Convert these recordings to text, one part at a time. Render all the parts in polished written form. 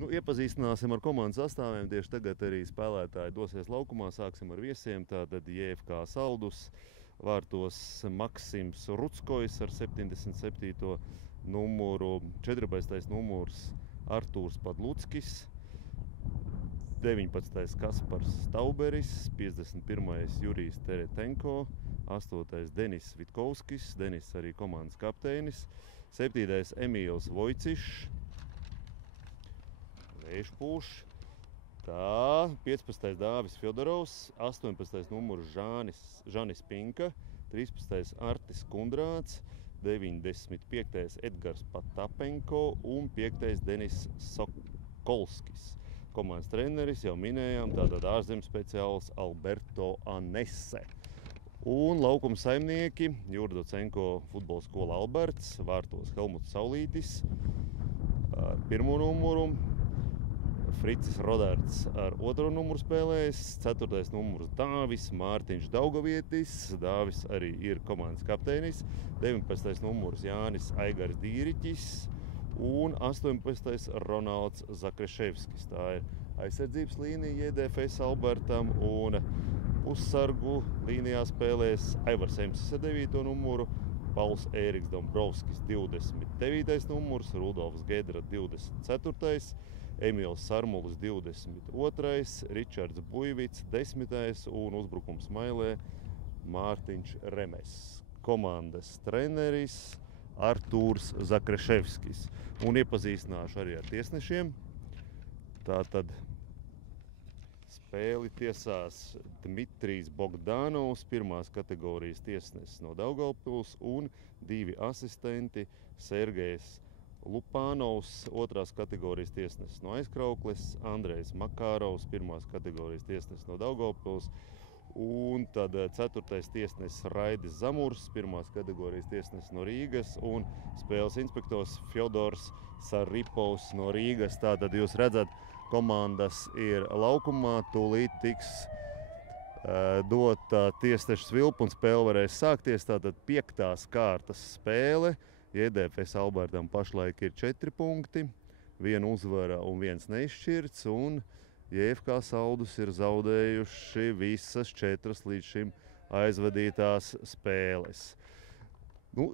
Iepazīstināsim ar komandas sastāviem. Tieši tagad arī spēlētāji dosies laukumā. Sāksim ar viesiem. Tātad JFK Saldus, vārtos Maksims Rutskojs ar 77. numuru, 14. numurs Artūrs Padluckis, 19. Kaspars Stauberis, 51. Jurijs Teretenko, 8. Denis Vitkovskis, Denis arī komandas kapteinis, 7. Emīls Vojcišs, Vējšpūš, tā, 15. Dāvis Fjodorovs, 18. numurs Žanis Pinka, 13. Artis Kundrāts, 95. Edgars Patapenko un 5. Denis Sokolskis. Komandas treneris jau minējām, tātad ārzemju speciāls Alberto Anese. Un laukuma saimnieki Jurdocenko futbola skola Alberts, vārtos Helmuts Saulītis ar 1. numuru, Fricis Rodards ar 2. numuru spēlējis, 4. numurs Dāvis Mārtiņš Daugavietis, Dāvis arī ir komandas kapteinis, 19. numurs Jānis Aigars Dīriķis un 18. Ronalds Zakreševskis. Tā ir aizsardzības līnija JDFS Albertam un pussargu līnijā spēlēs Aivars Emsis ar 9. numuru, Pauls Ēriks Dombrovskis 29. numurs, Rudolfs Gedra 24. Emīls Sarmulis 22. Ričards Buivits 10. un uzbrukums mailē Mārtiņš Remes. Komandas treneris Artūrs Zakreševskis. Un iepazīstināšu arī ar tiesnešiem. Tātad spēli tiesās Dmitrijs Bogdanovs, 1. kategorijas tiesnesis no Daugavpils, un 2 asistenti Sergejs Lupānovs, 2. kategorijas tiesnesis no Aizkraukles, Andrejs Makārovs, 1. kategorijas tiesnesis no Daugavpils, un tad 4. tiesnesis Raidis Zamurs, 1. kategorijas tiesnesis no Rīgas, un spēles inspektors Fjodors Saripovs no Rīgas. Tātad jūs redzat, komandas ir laukumā, tūlīt tiks dota tiesneša svilpa un spēle varēs sākties. Tātad 5. kārtas spēle. JDFS Albertam pašlaik ir 4 punkti, 1 uzvara un 1 neizšķirts, un JFK Saldus ir zaudējuši visas 4 līdz šim aizvadītās spēles.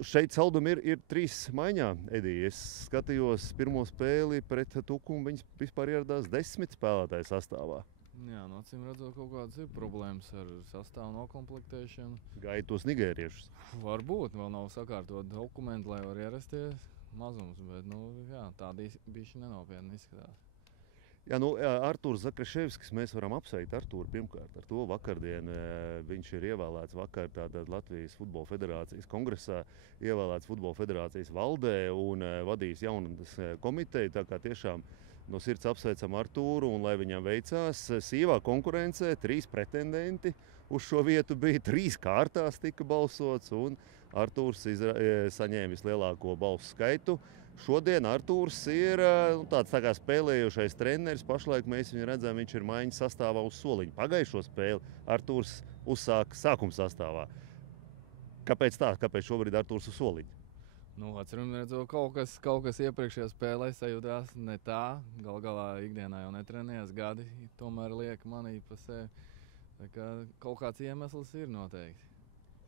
Šeit Saldum ir 3 maiņā, Edija. Es skatījos pirmo spēli pret Tukumu, viņas vispār ieradās 10 spēlētāju sastāvā. Jā, acīm redzot, kaut kādas ir problēmas ar sastāvu noklektēšanu. Gaida tos nigēriešus. Varbūt, vēl nav sakārtot dokumenti, lai var ierasties mazums, bet tādi bišķi nenopietni izskatās. Jā, Artūrs Zakreševskis, mēs varam apsveikt Artūru pirmkārt ar to. Vakardien viņš ir ievēlēts tātad Latvijas Futbola Federācijas kongresā, ievēlēts Futbola Federācijas valdē un vadījis jaunatnes komiteju. Tā kā tiešām no sirds apsveicam Artūru, un lai viņam veicās. Sīvā konkurencē 3 pretendenti uz šo vietu bija, 3 kārtās tika balsots, un Artūrs saņēma vislielāko balsu skaitu. Šodien Artūrs ir tāds tā kā spēlējošais treneris. Pašlaik mēs viņu redzam, viņš ir maiņas sastāvā uz soliņa. Pagājušo spēli Artūrs uzsāka sākuma sastāvā. Kāpēc tā? Kāpēc šobrīd Artūrs uz soliņa? Atceram, redzot, kaut kas iepriekšējā spēlē sajūtās ne tā. Galā ikdienā jau netrenējas gadi, tomēr liek manī pa sevi. Tā kā kaut kāds iemesls ir noteikti.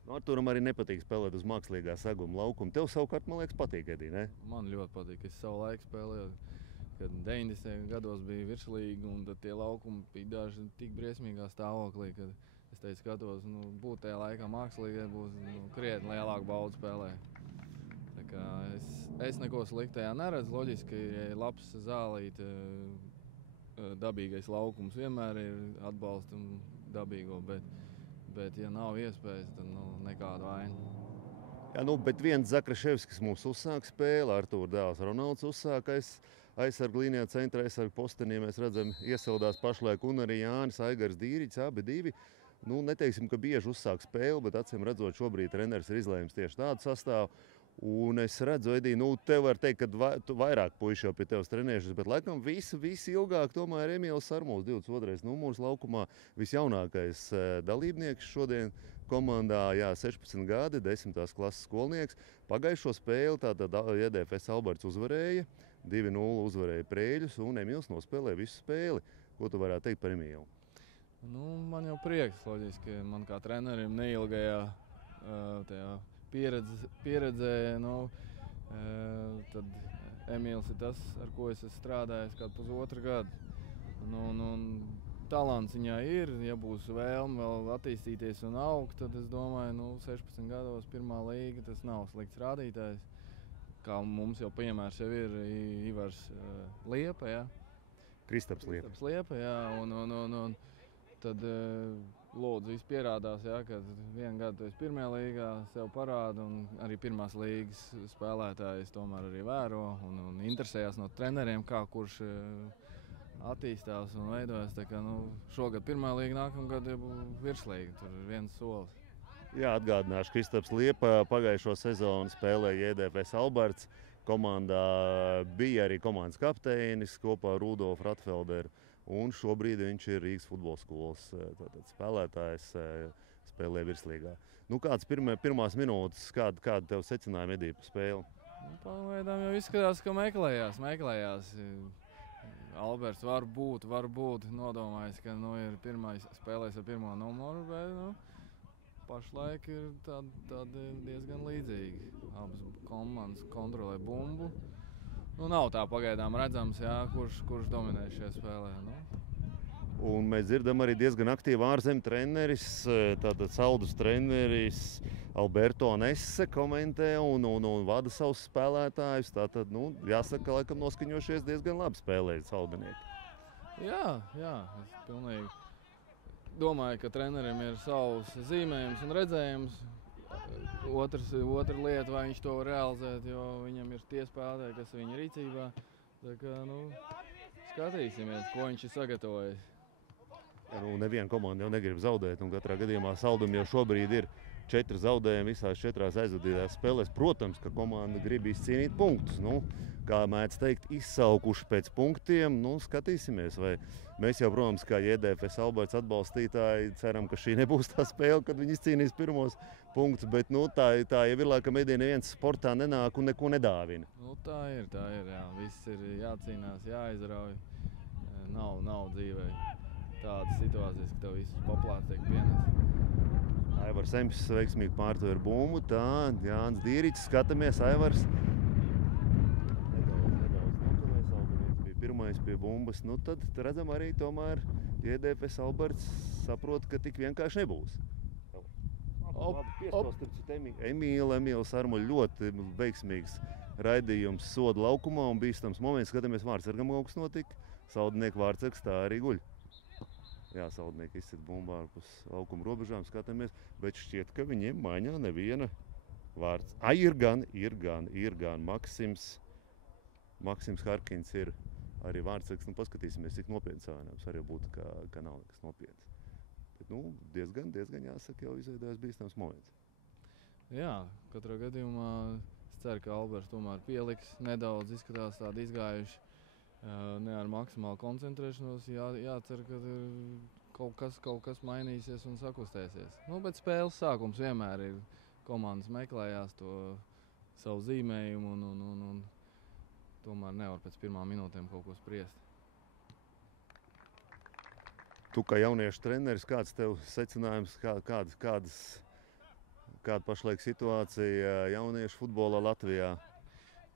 Artūram arī nepatīk spēlēt uz mākslīgā seguma laukuma. Tev savukārt, man liekas, patīk, Edī, ne? Man ļoti patīk. Es savu laiku spēlēju, kad 90. gados bija virslīga, un tad tie laukumi bija daži tik briesmīgā stāvoklī, kad es teicu, skatos, būt tajā laikā mākslīgai būs krietni lielāka bauda spēlē. Es neko sliktu tajā neredzu. Loģiski, ja ir labs zālīt, dabīgais laukums vienmēr ir atbalstam dabīgo, bet ja nav iespējas, tad nekāda vaina. Jā, bet viens Zakreševskis mums uzsāk spēli, Artūra dēls Ronalds uzsāk aizsargu līnijā, centra aizsargu postenī. Mēs redzam, iesildās pašlaik, un arī Jānis Aigars Dīriķis, abi 2. Neteiksim, ka bieži uzsāk spēli, bet acīm redzot, šobrīd treneris ir izlēmis tieši tādu sastāvu. Un es redzu, Edī, tev var teikt, ka vairāk puiši jau pie tevis trenējušies, bet laikam visi ilgāk tomēr Emīls Sarmulis, 22. numurs laukumā, visjaunākais dalībnieks šodien komandā, 16 gadi, 10. klases skolnieks. Pagājušo spēli tātad JDFS Alberts uzvarēja 2-0 uzvarēja Prēļus un Emīls nospēlēja visu spēli. Ko tu varētu teikt par Emīlu? Nu, man jau prieks, loģiski, man kā trenerim neilgajā tajā pieredzē, tad Emīls ir tas, ar ko es esmu strādājis kādu pusotru gadu. Talants viņā ir, ja būs vēlme vēl attīstīties un augt, tad es domāju, 16 gados pirmā līga tas nav slikts rādītājs. Kā mums jau piemērs jau ir Ivars Liepa, ja? Kristaps Liepa, jā, un tad lūdzu viss pierādās, ja, ka vienu gadu tu esi pirmajā līgā, sev parāda un arī pirmās līgas spēlētājs tomēr arī vēro un interesējās no treneriem, kā kurš attīstās un veidojas. Tā kā, šogad pirmā līga, nākamgad virslīga, tur ir viens solis. Jā, atgādināšu, Kristaps Liepa pagājušo sezonu spēlēja JDFS Alberts. Komandā bija arī komandas kapteinis kopā ar Rudolfu Ratfelderu. Un šobrīd viņš ir Rīgas futbola skolas spēlētājs, spēlē virslīgā. Kādas pirmās minūtes, kāda tev secinājuma Edī par spēli? Pagaidām jau izskatās, ka meklējās. Alberts var būt nodomājis, ka ir spēlējis ar pirmo numuru, bet pašlaik ir tādi diezgan līdzīgi. Abas komandas kontrolē bumbu. Nav tā pagaidām redzams, jā, kurš dominē šajā spēlē. Un mēs dzirdam arī diezgan aktīvu ārzemju treneris, tātad Saldus treneris Alberto Nese komentē un vada savus spēlētājus. Tātad, jāsaka, laikam noskaņošies diezgan labi spēlēt Saldinieki. Jā, es pilnīgi domāju, ka trenerim ir savs zīmējums un redzējums. Otra lieta, vai viņš to var realizēt, jo viņam ir tie spēlētāji, kas ir viņa rīcībā. Tā kā, skatīsimies, ko viņš ir sagatavojis. Neviena komanda jau negrib zaudēt, un katrā gadījumā Saldum jau šobrīd ir 4 zaudējumi visās 4 aizvadītās spēlēs. Protams, ka komanda grib izcīnīt punktus. Kā mēdz teikt, izsaukuši pēc punktiem. Skatīsimies, vai mēs jau, protams, kā JDFS Alberts atbalstītāji, ceram, ka šī nebūs tā spēle, kad viņi izcīnīs pirmos punktus. Bet tā jau ir, laikam, Edī neviens sportā nenāk un neko nedāvina. Tā ir, jā. Viss ir jācīnās, jāizrauj. Nav dzīvē tādas situācijas, ka tev visus paplāts tiek pienes. Aivars Emps veiksmīgi pārtver bumbu. Tā, Jānis Dīriķis, skatāmies, Aivars. Pirmais pie bumbas, tad redzam arī tomēr JDFS Alberts saprot, ka tik vienkārši nebūs. Emīls Armuļ ļoti veiksmīgs raidījums soda laukumā un bīstams moments. Skatāmies, Vārtsargam kaut kas notika. Saldnieku Vārtsargs tā arī guļ. Jā, Saldnieki izsit bumbu ārpus laukuma robežām, skatāmies, bet šķiet, ka viņiem maiņā neviena vārds. Ir gan. Maksims Harkins ir arī Vārtsargs. Paskatīsimies, cik nopietns savienojums arī būtu, ka nav nekas nopietns. Bet, diezgan jāsaka, jau izveidojās bīstams moments. Jā, katrā gadījumā es ceru, ka Alberts tomēr pieliks. Nedaudz izskatās tādi izgājuši. Ne ar maksimālu koncentrēšanos. Jācer, ka kaut kas mainīsies un sakustēsies. Bet spēles sākums vienmēr ir. Komandas meklējās to savu zīmējumu un tomēr nevar pēc pirmām minūtēm kaut ko spriest. Tu kā jauniešu treneris, kāds tev secinājums, kāda pašlaik situācija jauniešu futbolā Latvijā?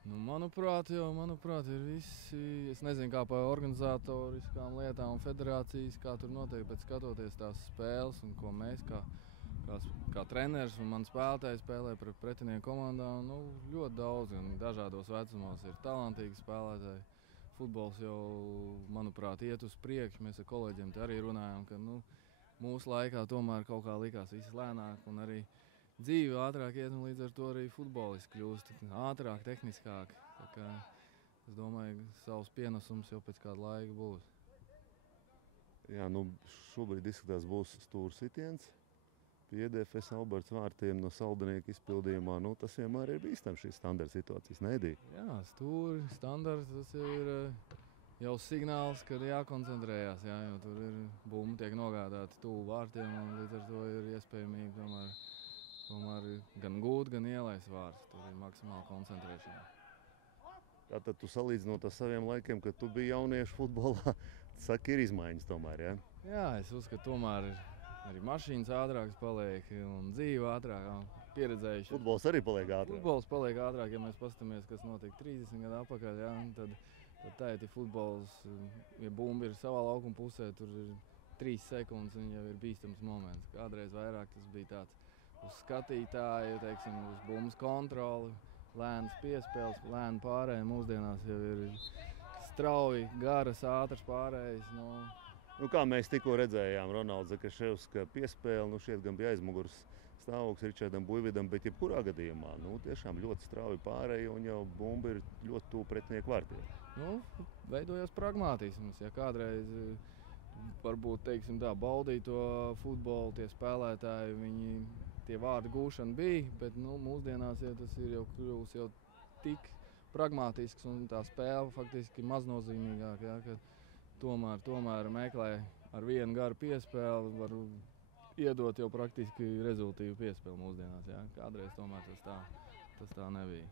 Manuprāt, ir visi, es nezinu, kā par organizatoriskām lietām un federācijas, kā tur notiek, bet skatoties tās spēles un ko mēs kā treneris un mani spēlētāji spēlē pret pretinieku komandām, ļoti daudz un dažādos vecumos ir talantīgi spēlētāji. Futbols jau, manuprāt, iet uz priekšu. Mēs ar kolēģiem te arī runājam, ka mūsu laikā tomēr kaut kā likās viss lēnāk un arī dzīve ātrāk iet, un līdz ar to arī futbolists kļūst ātrāk, tehniskāk. Tā kā es domāju, ka savs pienesums jau pēc kāda laika būs. Jā, šobrīd izskatās būs stūra sitiens. Pie JDFS Alberts vārtiem no Saldinieka izpildījumā. Tas vienmēr ir bīstams šīs standarta situācijas, needī? Jā, stūri, standarts, tas ir jau signāls, kad jākoncentrējās. Jā, jo tur ir bumba tiek nogādāti tuvu vārtiem, un līdz ar to ir iespējamīgi tomēr gan gūt, gan ielaist vārds. Tur ir maksimāla koncentrēšana. Tātad tu salīdzinot ar saviem laikiem, kad tu biji jauniešu futbolā, saki, ir izmaiņas tomēr, ja? Jā, es uzskatu, tomēr arī mašīnas ātrākas paliek un dzīve ātrāk. Pieredzējuši. Futbols arī paliek ātrāk. Futbols paliek ātrāk, ja mēs paskatāmies, kas notika 30 gadu atpakaļ. Ja, tad tā ir futbols, ja bumba ir savā laukuma pusē, tur ir 3 sekundes un jau ir bīstams moments. Kādreiz vairāk tas bija tāds uz skatītāju, teiksim, uz bumbas kontroli, lēnas piespēles, lēna pārēja. Mūsdienās jau ir strauji, garas, ātras pārējas. Nu, kā mēs tikko redzējām, Ronalds Zakaševs, ka piespēle, šeit gan bija aizmugurs stāvoklis Ričardam Buividam, bet jebkurā gadījumā, tiešām ļoti strauji pārēja un jau bumba ir ļoti tuvu pretinieku vārtiem. Veidojās pragmātisms, ja kādreiz varbūt, teiksim tā, baudīja to futbolu, tie spēlētāji, tie vārdu gūšana bija, bet, mūsdienās ja tas ir jau kļuvis jau tik pragmātisks un tā spēle faktiski maznozīmīgāk, ja, ka tomēr meklē ar vienu garu piespēli, var iedot jau praktiski rezultīvu piespēli mūsdienās. Ja. Kādreiz tomēr tas tā nebija.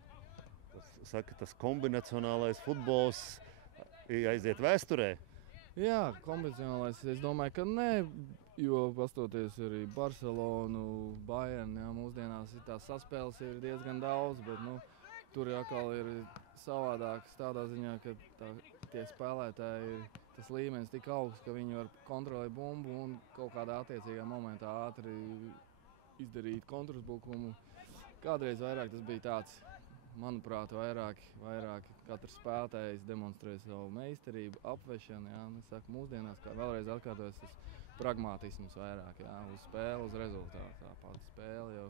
Tas kombinacionālais futbols aiziet vēsturē? Jā, kombinacionālais, es domāju, ka nē, jo pastoties arī Barcelonu, Bayern, ja, mūsdienās tās saspēles ir diezgan daudz, bet tur atkal ir savādāks tādā ziņā, ka tie spēlētāji ir tas līmenis tik augsts, ka viņi var kontrolēt bumbu un kaut kādā attiecīgā momentā ātri izdarīt kontruzbrukumu. Kādreiz vairāk tas bija tāds, manuprāt, vairāk katrs spēlētājs demonstrē savu meistarību, apvešanu. Ja. Es saku, mūsdienās, kā vēlreiz atkārtojas, tas pragmātisms vairāk, ja, uz spēli, uz rezultātu. Tā pati spēle jau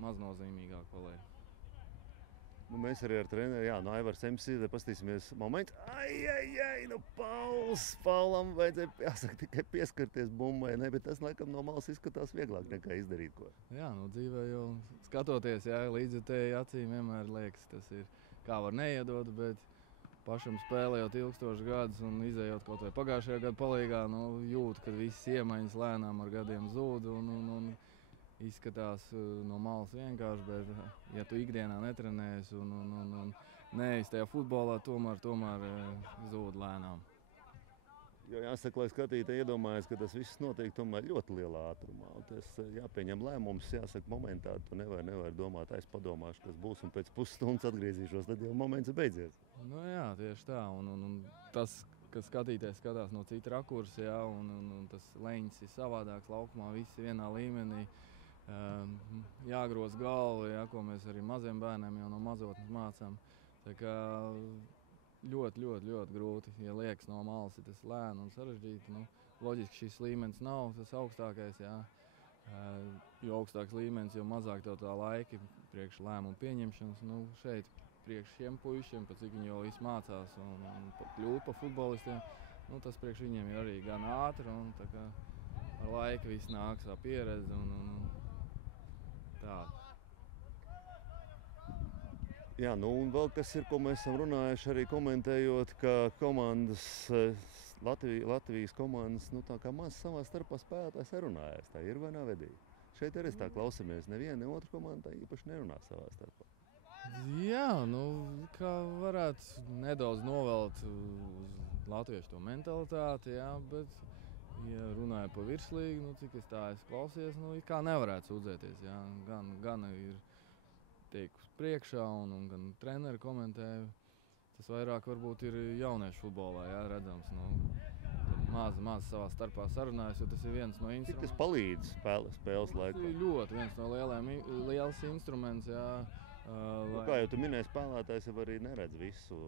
maznozīmīgāk paliek. Mēs arī ar treneri, Aivars Emsīte, paskatīsimies momentu. Paulam vajadzēja, jāsaka, tikai pieskarties bumbai, bet tas, laikam, no malas izskatās vieglāk nekā izdarīt ko. Jā, dzīvē jau skatoties, līdzjutēji acīm vienmēr liekas, tas ir kā var neiedot, bet pašam spēlējot ilgstošus gadus un izējot kaut vai pagājušajā gadu palīgā, jūt, ka visas iemaņas lēnām ar gadiem zūd un izskatās no malas vienkārši, bet ja tu ikdienā netrenējies un neesi tajā futbolā, tomēr zūd lēnām. Jo jāsaka, lai skatītāji iedomājas, ka tas viss notiek tomēr ļoti lielā ātrumā. Tas jāpieņem lēmums, jāsaka momentā, tu nevar domāt, es padomāšu, kas būs un pēc pusstundas atgriezīšos, tad jau moments ir beidzies. Jā, tieši tā. Un tas, ka skatītājs skatās no cita rakursa, un tas leņķis ir savādāks laukumā, visi vienā līmenī. Jāgroz galva, ko mēs arī maziem bērniem jau no mazotnes mācām. Tā kā ļoti grūti, ja liekas no malas, tas lēni un sarežģīti. Loģiski šis līmenis nav tas augstākais, jo augstāks līmenis, jo mazāk tev tā laika priekš lēmumu pieņemšanas. Šeit priekš šiem puišiem, pēc cik viņi jau visu mācās un kļūt pa futbolistiem, tas priekš viņiem ir arī gan ātri un tā kā ar laiku viss nāks tā pieredze un tā. Jā, un vēl kas ir, ko mēs esam runājuši arī komentējot, ka komandas, Latvijas komandas, tā kā maz savā starpā spēlētājs runājās. Tā ir vai nav vedīgi? Šeit arī tā klausamies, neviena, ne otra komanda īpaši nerunā savā starpā. Jā, kā varētu nedaudz novelt uz latviešu to mentalitāti, bet, ja runāja pa virslīgu, cik es tā esmu klausies, kā nevarētu sūdzēties, gan ir tiek uz priekšā un gan treneri komentēja. Tas vairāk varbūt ir jauniešu futbolā, redzams. Maz savā starpā sarunājas, jo tas ir viens no instrumentiem. Cik tas palīdz spēles laikā? Tas ir ļoti viens no liels instruments, Kā jau tu minēji, spēlētājs jau arī neredz visu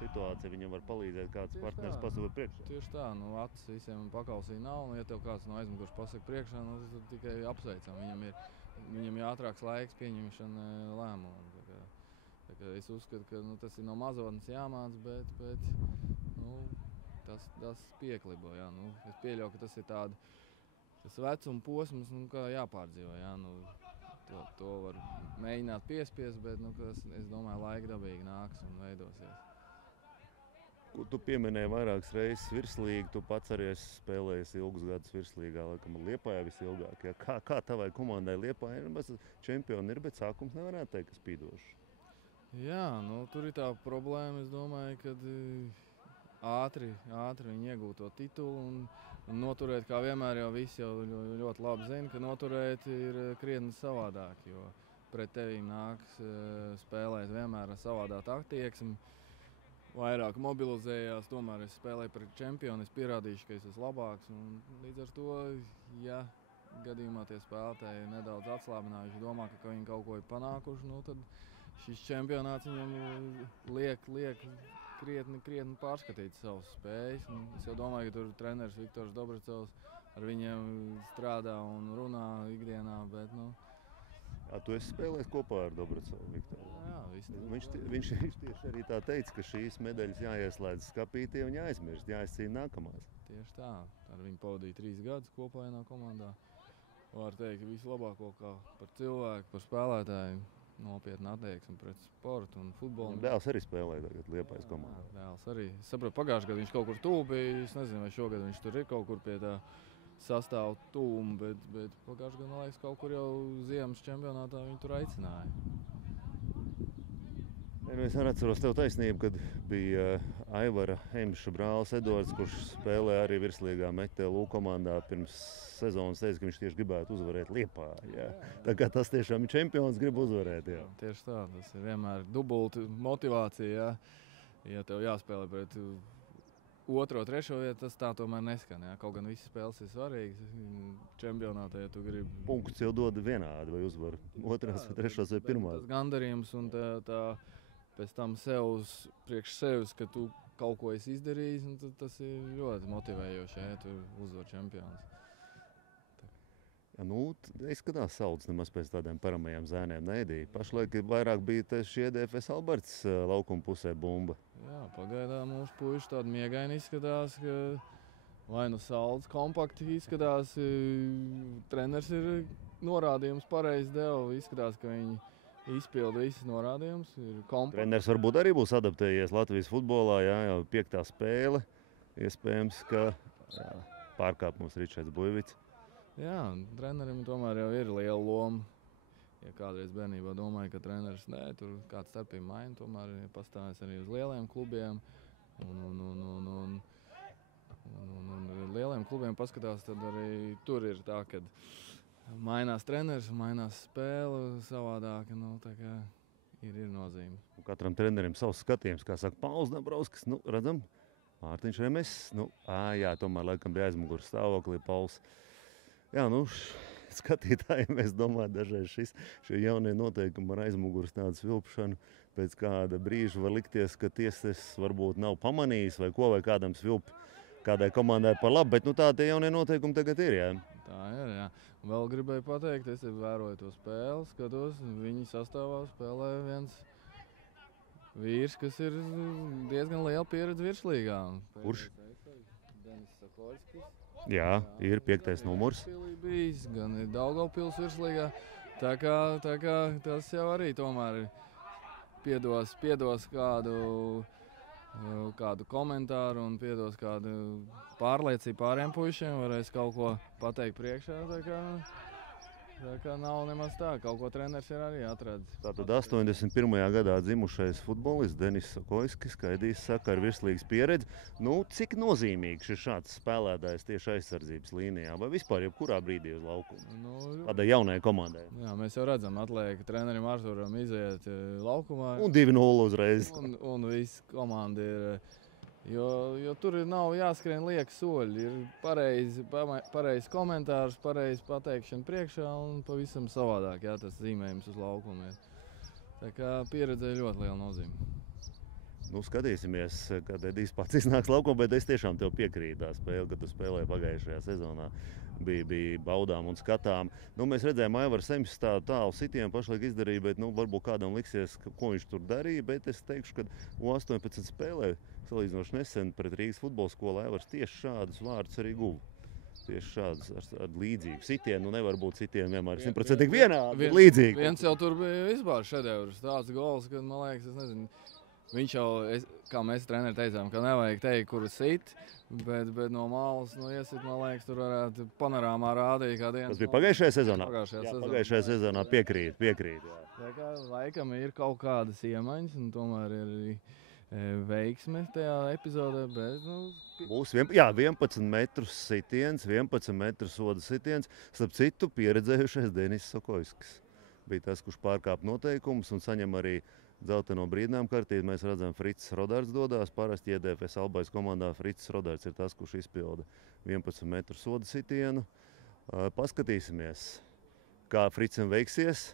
situāciju. Viņam var palīdzēt kāds partneris pasūta priekšā. Tieši tā, acis visiem pakausī nav. Ja tev kāds no aizmugures pasaka priekšā, tas tikai apsveicam. Viņam ir ātrāks laiks pieņemšana lēmumu. Es uzskatu, ka tas ir no mazotnes jāmāc, bet tas pieklibo. Es pieļauju, ka tas ir tas vecuma posms, kā jāpārdzīvo. To var mēģināt piespiest, bet es domāju, laika dabīgi nāks un veidosies. Tu pieminēji vairākas reizes virslīgu, tu pats arī esi spēlējis ilgus gadus virslīgā, laikam Liepājā visilgāk. Kā tavai komandai Liepājā čempioni ir, bet sākums nevarētu teikt, ka spīdošs? Jā, nu, tur ir tā problēma, es domāju, kad ātri viņi iegūt to titulu un noturēt, kā vienmēr jau visi jau ļoti labi zina, ka noturēt ir krietni savādāk, jo pret tevīm nāks spēlēt vienmēr ar savādāku attieksmi. Vairāk mobilizējās, tomēr es spēlēju pret čempionu, es pierādīšu, ka es esmu labāks. Un līdz ar to, ja gadījumā tie spēlētāji ir nedaudz atslābinājuši, domā, ka viņi kaut ko ir panākuši, nu, tad šis čempionāts viņam liek krietni pārskatīt savas spējas. Un es jau domāju, ka tur treneris Viktors Dobricovs ar viņiem strādā un runā ikdienā, bet, nu, Tu esi spēlējis kopā ar Dobricovu, Viktoru? jā, Viņš tieši arī tā teica, ka šīs medaļas jāieslēdz skapītī un jāizmirst, jāizcīna nākamās. Tieši tā. Ar viņu pavadīja 3 gadus kopā vienā komandā. Var teikt, ka vislabāko kā par cilvēku, par spēlētāju, nopietnu attieksmi pret sportu un futbolu. Dēls arī spēlēja tagad Liepājas komandā. Dēls arī. Es saprotu, pagājušajā gadā viņš kaut kur tuvu bija. Es nezinu, vai šogad viņš tur ir kaut kur pie tā sastāvu tūmu, bet pagājušajā gadā, man liekas, kaut kur jau ziemas čempionātā viņi tur aicināja. Es arī atceros tev taisnību, kad bija Aivara Hemša brālis Edvards, kurš spēlēja arī virslīgā Metelu komandā pirms sezonas, teica, ka viņš tieši gribētu uzvarēt Liepāju. Jā. Tā kā tas tiešām ir čempions, grib uzvarēt. Jā. Tieši tā, tas ir vienmēr dubulta motivācija, ja tev jāspēlē pret 2., 3. vietu, tas tā tomēr neskan. Jā. Kaut gan visas spēles ir svarīgas. Čempionātā, ja tu gribi. Punkts jau dod vienādi, vai uzvar 2., 3. vai 1. Tas gandarījums un tā pēc tam priekš sevis, ka tu kaut ko esi izdarījis, un tas ir ļoti motivējoši, ja tu uzvar čempionus. Ja, nu, izskatās sauc nemaz pēc tādiem paramajiem zēniem needīja. Pašlaik vairāk bija šie DFS Alberts laukuma pusē bumba. Jā, pagaidām mūsu puiši tādi miegaini izskatās, ka vai nu salds kompakti izskatās, treneris ir norādījums pareizi deva, izskatās, ka viņi izpilda visas norādījumus. Treneris varbūt arī būs adaptējies Latvijas futbolā, jā, jau 5. spēle. Iespējams, ka pārkāp mums Ričards Buļvits. Jā, trenerim tomēr jau ir liela loma. Ja kādreiz bērnībā domāju, ka treneris tur kāds starpība maina, tomēr ir pastāvējis arī uz lieliem klubiem. Un lieliem klubiem paskatās, tad arī tur ir tā, ka mainās treneris un mainās spēle savādāk. Nu, tā kā ir nozīme. Katram trenerim savs skatījums, kā saka Pauls Dabrauskis. Nu, redzam, Mārtiņš Remes. Nu, jā, tomēr laikam bija aizmugures stāvoklī Pauls. Jā, nu, skatītājiem, es domāju, dažreiz šie jaunie noteikumi ar aizmugures tādu svilpšanu pēc kāda brīža var likties, ka tiesas varbūt nav pamanījis vai ko, vai kādam svilp kādai komandai par labu, bet nu tā tie jaunie noteikumi tagad ir, jā. Tā ir, jā. Vēl gribēju pateikt, es vēroju to spēli, skatos, viņi sastāvā spēlē viens vīrs, kas ir diezgan liela pieredze virslīgā. Kurš? Denis Sakoļskis. Jā, ir 5. numurs. Bijis, gan ir Daugavpils virslīgā. Tā kā tas jau arī tomēr piedos kādu komentāru un piedos kādu pārliecību pāriem puišiem. Varēs kaut ko pateikt priekšā. Tā kā nav nemaz tā, kaut ko treneris ir arī atradis. Tātad 81. gadā dzimušais futbolists Denis Sakoļskis, kā Edijs saka, ar virslīgas pieredzi. Nu, cik nozīmīgs ir šāds spēlētājs tieši aizsardzības līnijā vai vispār jebkurā brīdī uz laukuma? Tādai jaunai komandai. Jā, mēs jau redzam, atliek trenerim Arturam iziet laukumā. Un 2-0 uzreiz. Un viss komanda ir. Jo tur nav jāskrien lieki soļi. Ir pareizi komentārs, pareizi pateikšana priekšā un pavisam savādāk, jā, tas zīmējums uz laukuma ir. Tā kā pieredze ir ļoti liela nozīme. Nu, skatīsimies, kad Edijs pats iznāks laukumā, bet es tiešām tev piekrītu tā spēle, kad tu spēlēji pagājušajā sezonā. Bija baudām un skatām. Nu, mēs redzējām, Aivars Hemšs tālu sitienu pašlaik izdarīja, bet varbūt kādam liksies, ko viņš tur darīja. Bet es teikšu, ka U18 spēlē salīdzinoši nesen pret Rīgas futbola skolu Aivars tieši šādus vārdus arī guva. Tieši šādus ar līdzīgu sitienu. Nu, nevar būt sitienu vienmēr 100% vienādi, bet līdzīgi. Viens jau tur bija vispār šedevrs. Tāds gols, kad, man liekas, es nezinu, viņš jau, kā mēs treneri teicām, ka nevajag teikt, kuru sit, bet no malas, iesit, man liekas, tur varētu panorāmā rādīt kā dienas. Tas bija pagājušajā sezonā? Pagājušajā sezonā piekrīt, jā. Tā kā laikam ir kaut kādas iemaņas, un tomēr ir arī veiksme tajā epizodē, bet, Būs 11 metru sitiens, 11 metru soda sitiens. Starp citu, pieredzējušais Denis Sokoļskis bija tas, kurš pārkāpa noteikumus un saņem arī dzelteno brīdinājumu kartīti. Mēs redzam, Fricis Rodards dodās. Parasti JDFS Albais komandā Fricis Rodards ir tas, kurš izpilda 11 metru soda sitienu. Paskatīsimies, kā Fricim veiksies.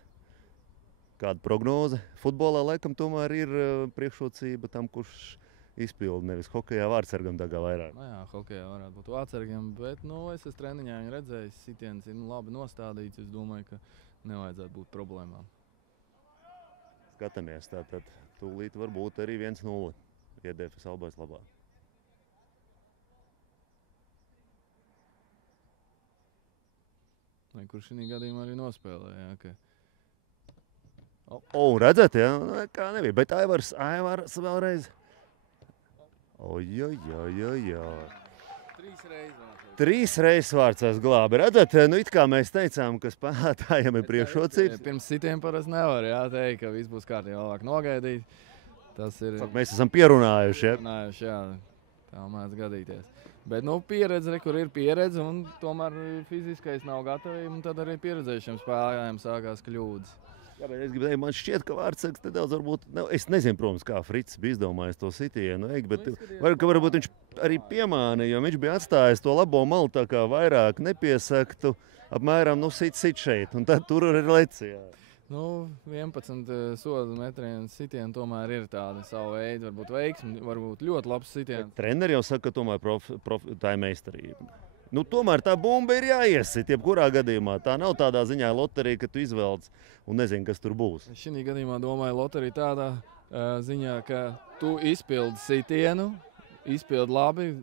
Kāda prognoze? Futbolā laikam tomēr ir priekšrocība tam, kurš izpilda, nevis hokejā vārdsargam tā kā vairāk. Jā, hokejā varētu būt vārdsargam, bet es esmu treniņā viņu redzējis, sitiens ir labi nostādīts. Es domāju, ka nevajadzētu būt problēmām. Skatāmies, tātad tūlīt var būt arī 1-0 JDFS Albais labā. Kurš šī gadījumā arī nospēlē, jā, ka... Redzat, jā, kā nebija, bet Aivars vēlreiz. Trīs reizes vārds glābi. Redzat, it kā mēs teicām, ka spēlētājiem ir priekšrocības. Pirms sitiem parasti nevar teikt, ka viss būs kārtībā, labāk nogaidīt. Tas ir... Mēs esam pierunājuši, jā, tā mēdz gadīties. Bet, pieredze, kur ir pieredze, un tomēr fiziskais nav gatavība, un tad arī pieredzējušiem spēlētājiem sākās kļūdas. Jā, bet es gribēju, man šķiet, ka vārdsargs nedaudz varbūt, es nezinu, protams, kā Fricis bija izdomājis to sitienu, bet varbūt viņš arī piemāna, jo viņš bija atstājis to labo malu tā kā vairāk nepiesaktu, apmēram, sit šeit, un tad tur ir lecija. 11 soda metriem sitienu tomēr ir tāda savu veidu, varbūt veiksmi, varbūt ļoti labs sitiens. Treneri jau saka, ka tomēr tā ir meistarība. Tomēr tā bumba ir jāiesit, jebkurā gadījumā. Tā nav tādā ziņā loterija, ka tu izvelc un nezini, kas tur būs. Šī gadījumā domāju loterija tādā ziņā, ka tu izpildi sitienu, izpildi labi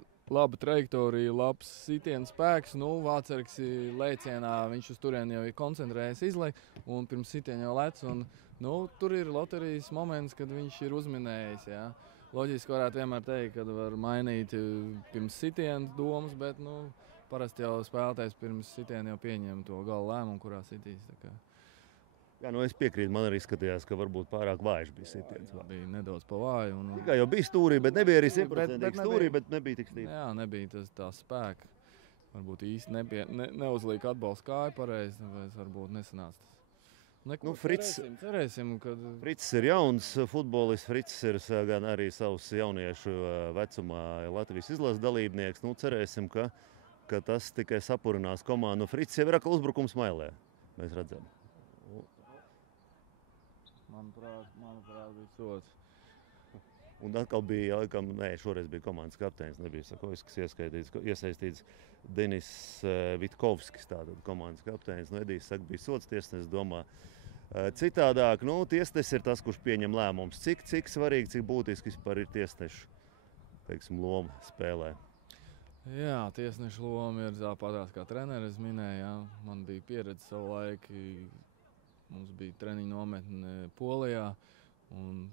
trajektoriju, labs sitienu spēks. Vārdsargs lēcienā, viņš uz turieni jau ir koncentrējies izlaikt un pirms sitienu jau lec. Tur ir loterijas moments, kad viņš ir uzminējis. Jā. Loģiski varētu vienmēr teikt, ka var mainīt pirms sitienu domas, bet parasti jau spēlētājs pirms sitiena jau pieņem to gala lēmumu, kurā sitīs. Jā, es piekrītu, man arī skatījās, ka varbūt pārāk vājš bija sitiens. Bija nedaudz pa vāju. Tikai jau bija stūrī, bet nebija arī 100% stūrī, bet nebija tik stīvi. Jā, nebija tā spēka. Varbūt īsti neuzlīka atbalsta kāju pareizi, tāpēc varbūt nesanāca. Cerēsim, kad... Fricis ir jauns futbolists, Fricis ir gan arī savus jauniešu vecumā Latvijas izlases dalībnieks. Cerēsim, ka tas tikai sapurinās komandu. Fricis jau ir atkal uzbrukums mailē, mēs redzam. Manuprāt, bija sods. Un atkal bija, šoreiz bija komandas kapteinis, nebija Sokoļskis iesaistīts Denis Vitkovskis, tātad komandas kapteinis. Edijs saka, bija sods tiesnesis, domā. Citādāk, tiesnesis ir tas, kurš pieņem lēmumus. Cik svarīgi, cik būtiski vispār ir tiesnešu, loma spēlē? Jā, tiesnešu loma ir tāpatās kā treneris minēja. Jā. Man bija pieredze savu laiku. Mums bija treniņu nometne Polijā. Un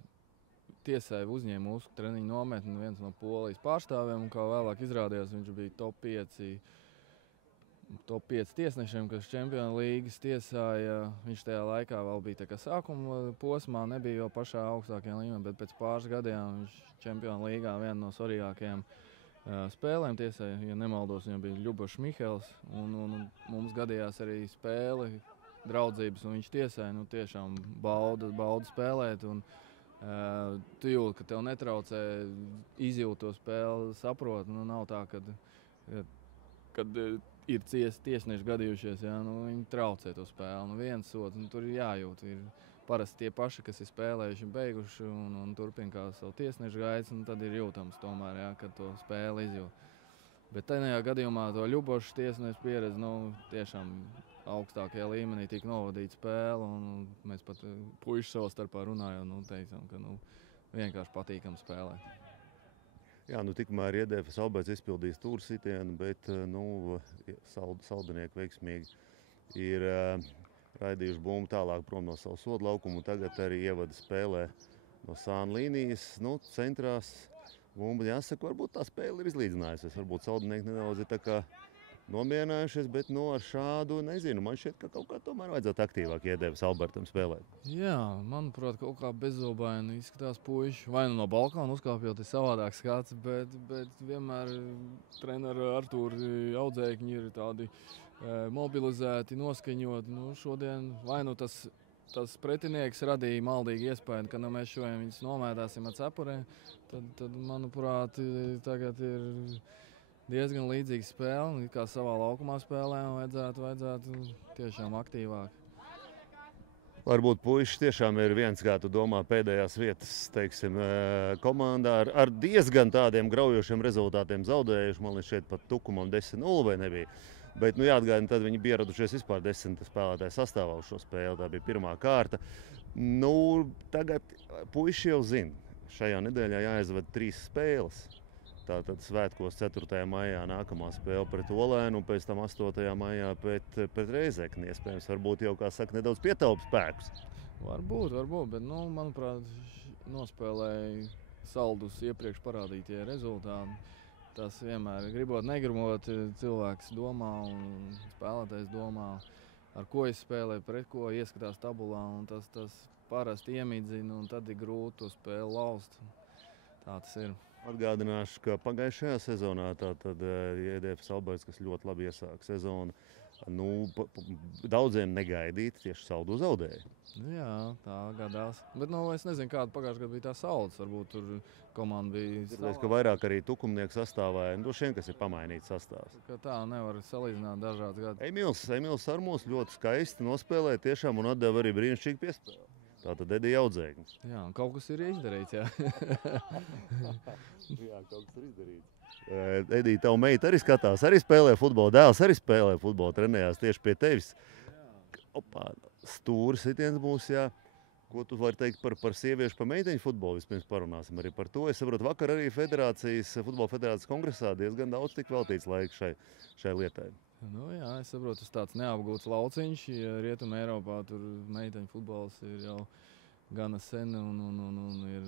tiesai uzņēma mūsu treniņu nometni viens no Polijas pārstāvjiem. Un kā vēlāk izrādījās, viņš bija top 5 tiesnešiem, kas Čempionu līgas tiesāja. Viņš tajā laikā vēl bija tā kā sākuma posmā, nebija jau pašā augstākajā līmenī, bet pēc pāris gadiem viņš Čempionu līgā viena no svarīgākajām spēlēm tiesāja. Ja nemaldos, viņam bija Ļubošs Mihels, un mums gadījās arī spēle, draudzības, un viņš tiesāja. Tiešām bauda spēlēt, un tu jūti, ka tev netraucē izjūt to spēli, saprot. Nav tā, kad ir tiesneši gadījušies, jā, viņi traucē to spēli. Viens sods, tur ir jājūt. Ir parasti tie paši, kas ir spēlējuši, beiguši un turpina kā savu tiesnešu gaitas, un tad ir jūtams tomēr, jā, kad to spēli izjūt. Bet tajā gadījumā to Ļubošs tiesnešu pieredze, tiešām augstākajā līmenī tika novadīta spēle, un mēs pat puiši savā starpā runājām, teicām, ka vienkārši patīkami spēlēt. Jā, tikmēr JDFS Albais izpildīs stūra sitienu, bet saldinieki veiksmīgi ir raidījuši bumbu tālāk prom no savu sodu laukumu, un tagad arī ievada spēlē no sāna līnijas, centrās. Mums jāsaka, varbūt tā spēle ir izlīdzinājusies. Varbūt Saldinieki nedaudz ir tā kā nomierinājušies, bet ar šādu, nezinu, man šķiet, ka kaut kā tomēr vajadzētu aktīvāk iedēvis Albertam spēlēt. Jā, manuprāt, kaut kā bezobaini izskatās puiši. Vai nu no balkona uzkāpjot, ir savādāk skats, bet vienmēr treneri Artūri audzēkņi ir tādi mobilizēti, noskaņoti. Šodien vai nu tas pretinieks radīja maldīgu iespēju, ka mēs šodien viņus nomētāsim ar cepurēm, tad, manuprāt, tagad ir diezgan līdzīga spēle, kā savā laukumā spēlē, un vajadzētu tiešām aktīvāk. Varbūt puiši tiešām ir viens, kā tu domā, pēdējās vietas, teiksim, komandā ar diezgan tādiem graujošiem rezultātiem zaudējuši. Man liekas, šeit pat Tukumam 10-0 vai nebija. Bet, jāatgādina, tad viņi bija ieradušies vispār 10 spēlētāju sastāvā uz šo spēli. Tā bija pirmā kārta. Tagad puiši jau zina, šajā nedēļā jāizved 3 spēles. Tātad svētkos 4. maijā nākamā spēle pret Olēnu, un pēc tam 8. maijā pret Reizekni. Iespējams, varbūt jau, kā saka, nedaudz pietaupa spēkus. Varbūt, bet, manuprāt, nospēlēja saldus iepriekš parādītie rezultāti. Tas vienmēr gribot, negribot, cilvēks domā un spēlētājs domā, ar ko es spēlēju, pret ko ieskatās tabulā, un tas parasti iemidzina, un tad ir grūti to spēli laust. Tā tas ir. Atgādināšu, ka pagājušajā sezonā Iedēvis Alberts, kas ļoti labi iesāka sezonu, daudziem negaidīt tieši saldu zaudēja. Jā, tā gadās. Bet es nezinu, kāda pagājušajā gadā bija tā salds. Varbūt tur komanda bija savā. Ka vairāk arī tukumnieku sastāvā, kas ir pamainīts sastāvs. Tā nevar salīdzināt dažādas gadus. Emīls Armūs ļoti skaisti nospēlēja tiešām un atdeva arī brīnišķīgu piespēli. Tātad Edija audzēknis. Jā, kaut kas ir izdarīts, jā. Jā, kaut kas ir izdarīts. Edija, tava meita arī skatās, arī spēlē futbolu, dēls arī spēlē futbolu, trenējās tieši pie tevis. Opā, stūri sitiens būs, jā. Ko tu vari teikt par sieviešu, par meiteņu futbolu? Vispirms parunāsim arī par to. Es saprotu, vakar arī Futbola federācijas kongresā diezgan daudz tik veltīts laiks šai lietai. Jā, es saprotu, tas tāds neapgūts lauciņš. Ja Rietumē Eiropā tur meiteņu futbols ir jau gana sen un ir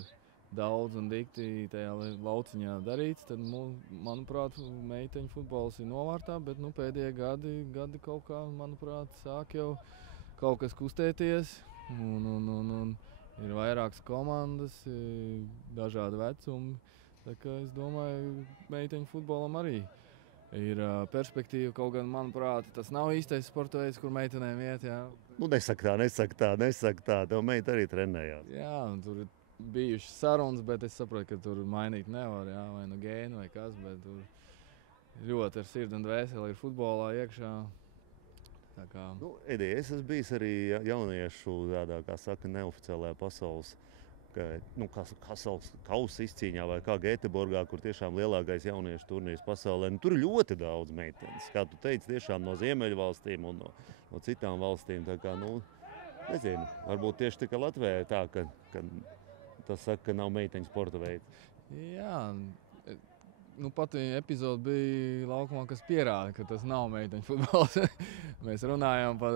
daudz un dikti tajā lauciņā darīts, tad, manuprāt, meiteņu futbols ir novārtā, bet pēdējie gadi kaut kā, manuprāt, sāk jau kaut kas kustēties. Un ir vairākas komandas, dažādi vecumi. Tā kā es domāju, meiteņu futbolam arī ir perspektīva, kaut gan, manuprāt, tas nav īstais sporta veids, kur meitenēm iet. Jā. Nesaka tā. Tev meita arī trenējās. Jā, tur ir bijušas sarunas, bet es saprotu, ka tur mainīt nevar, jā, vai nu gēnu vai kas, bet tur ļoti ar sirdi un dvēseli ir futbolā iekšā. Edija, es esmu bijis arī jauniešu tādā, kā saka, neoficiālajā pasaules kausa izcīņā vai kā Gēteborgā, kur tiešām lielākais jauniešu turnīrs pasaulē. Tur ir ļoti daudz meitenes, kā tu teici, tiešām no Ziemeļu valstīm un no citām valstīm. Tā kā, nezinu, varbūt tieši tikai Latvijā tā, ka tas saka, ka nav meiteņu sporta veids. Jā, pati epizode bija laukumā, kas pierāda, ka tas nav meiteņu futbols. Mēs runājām par,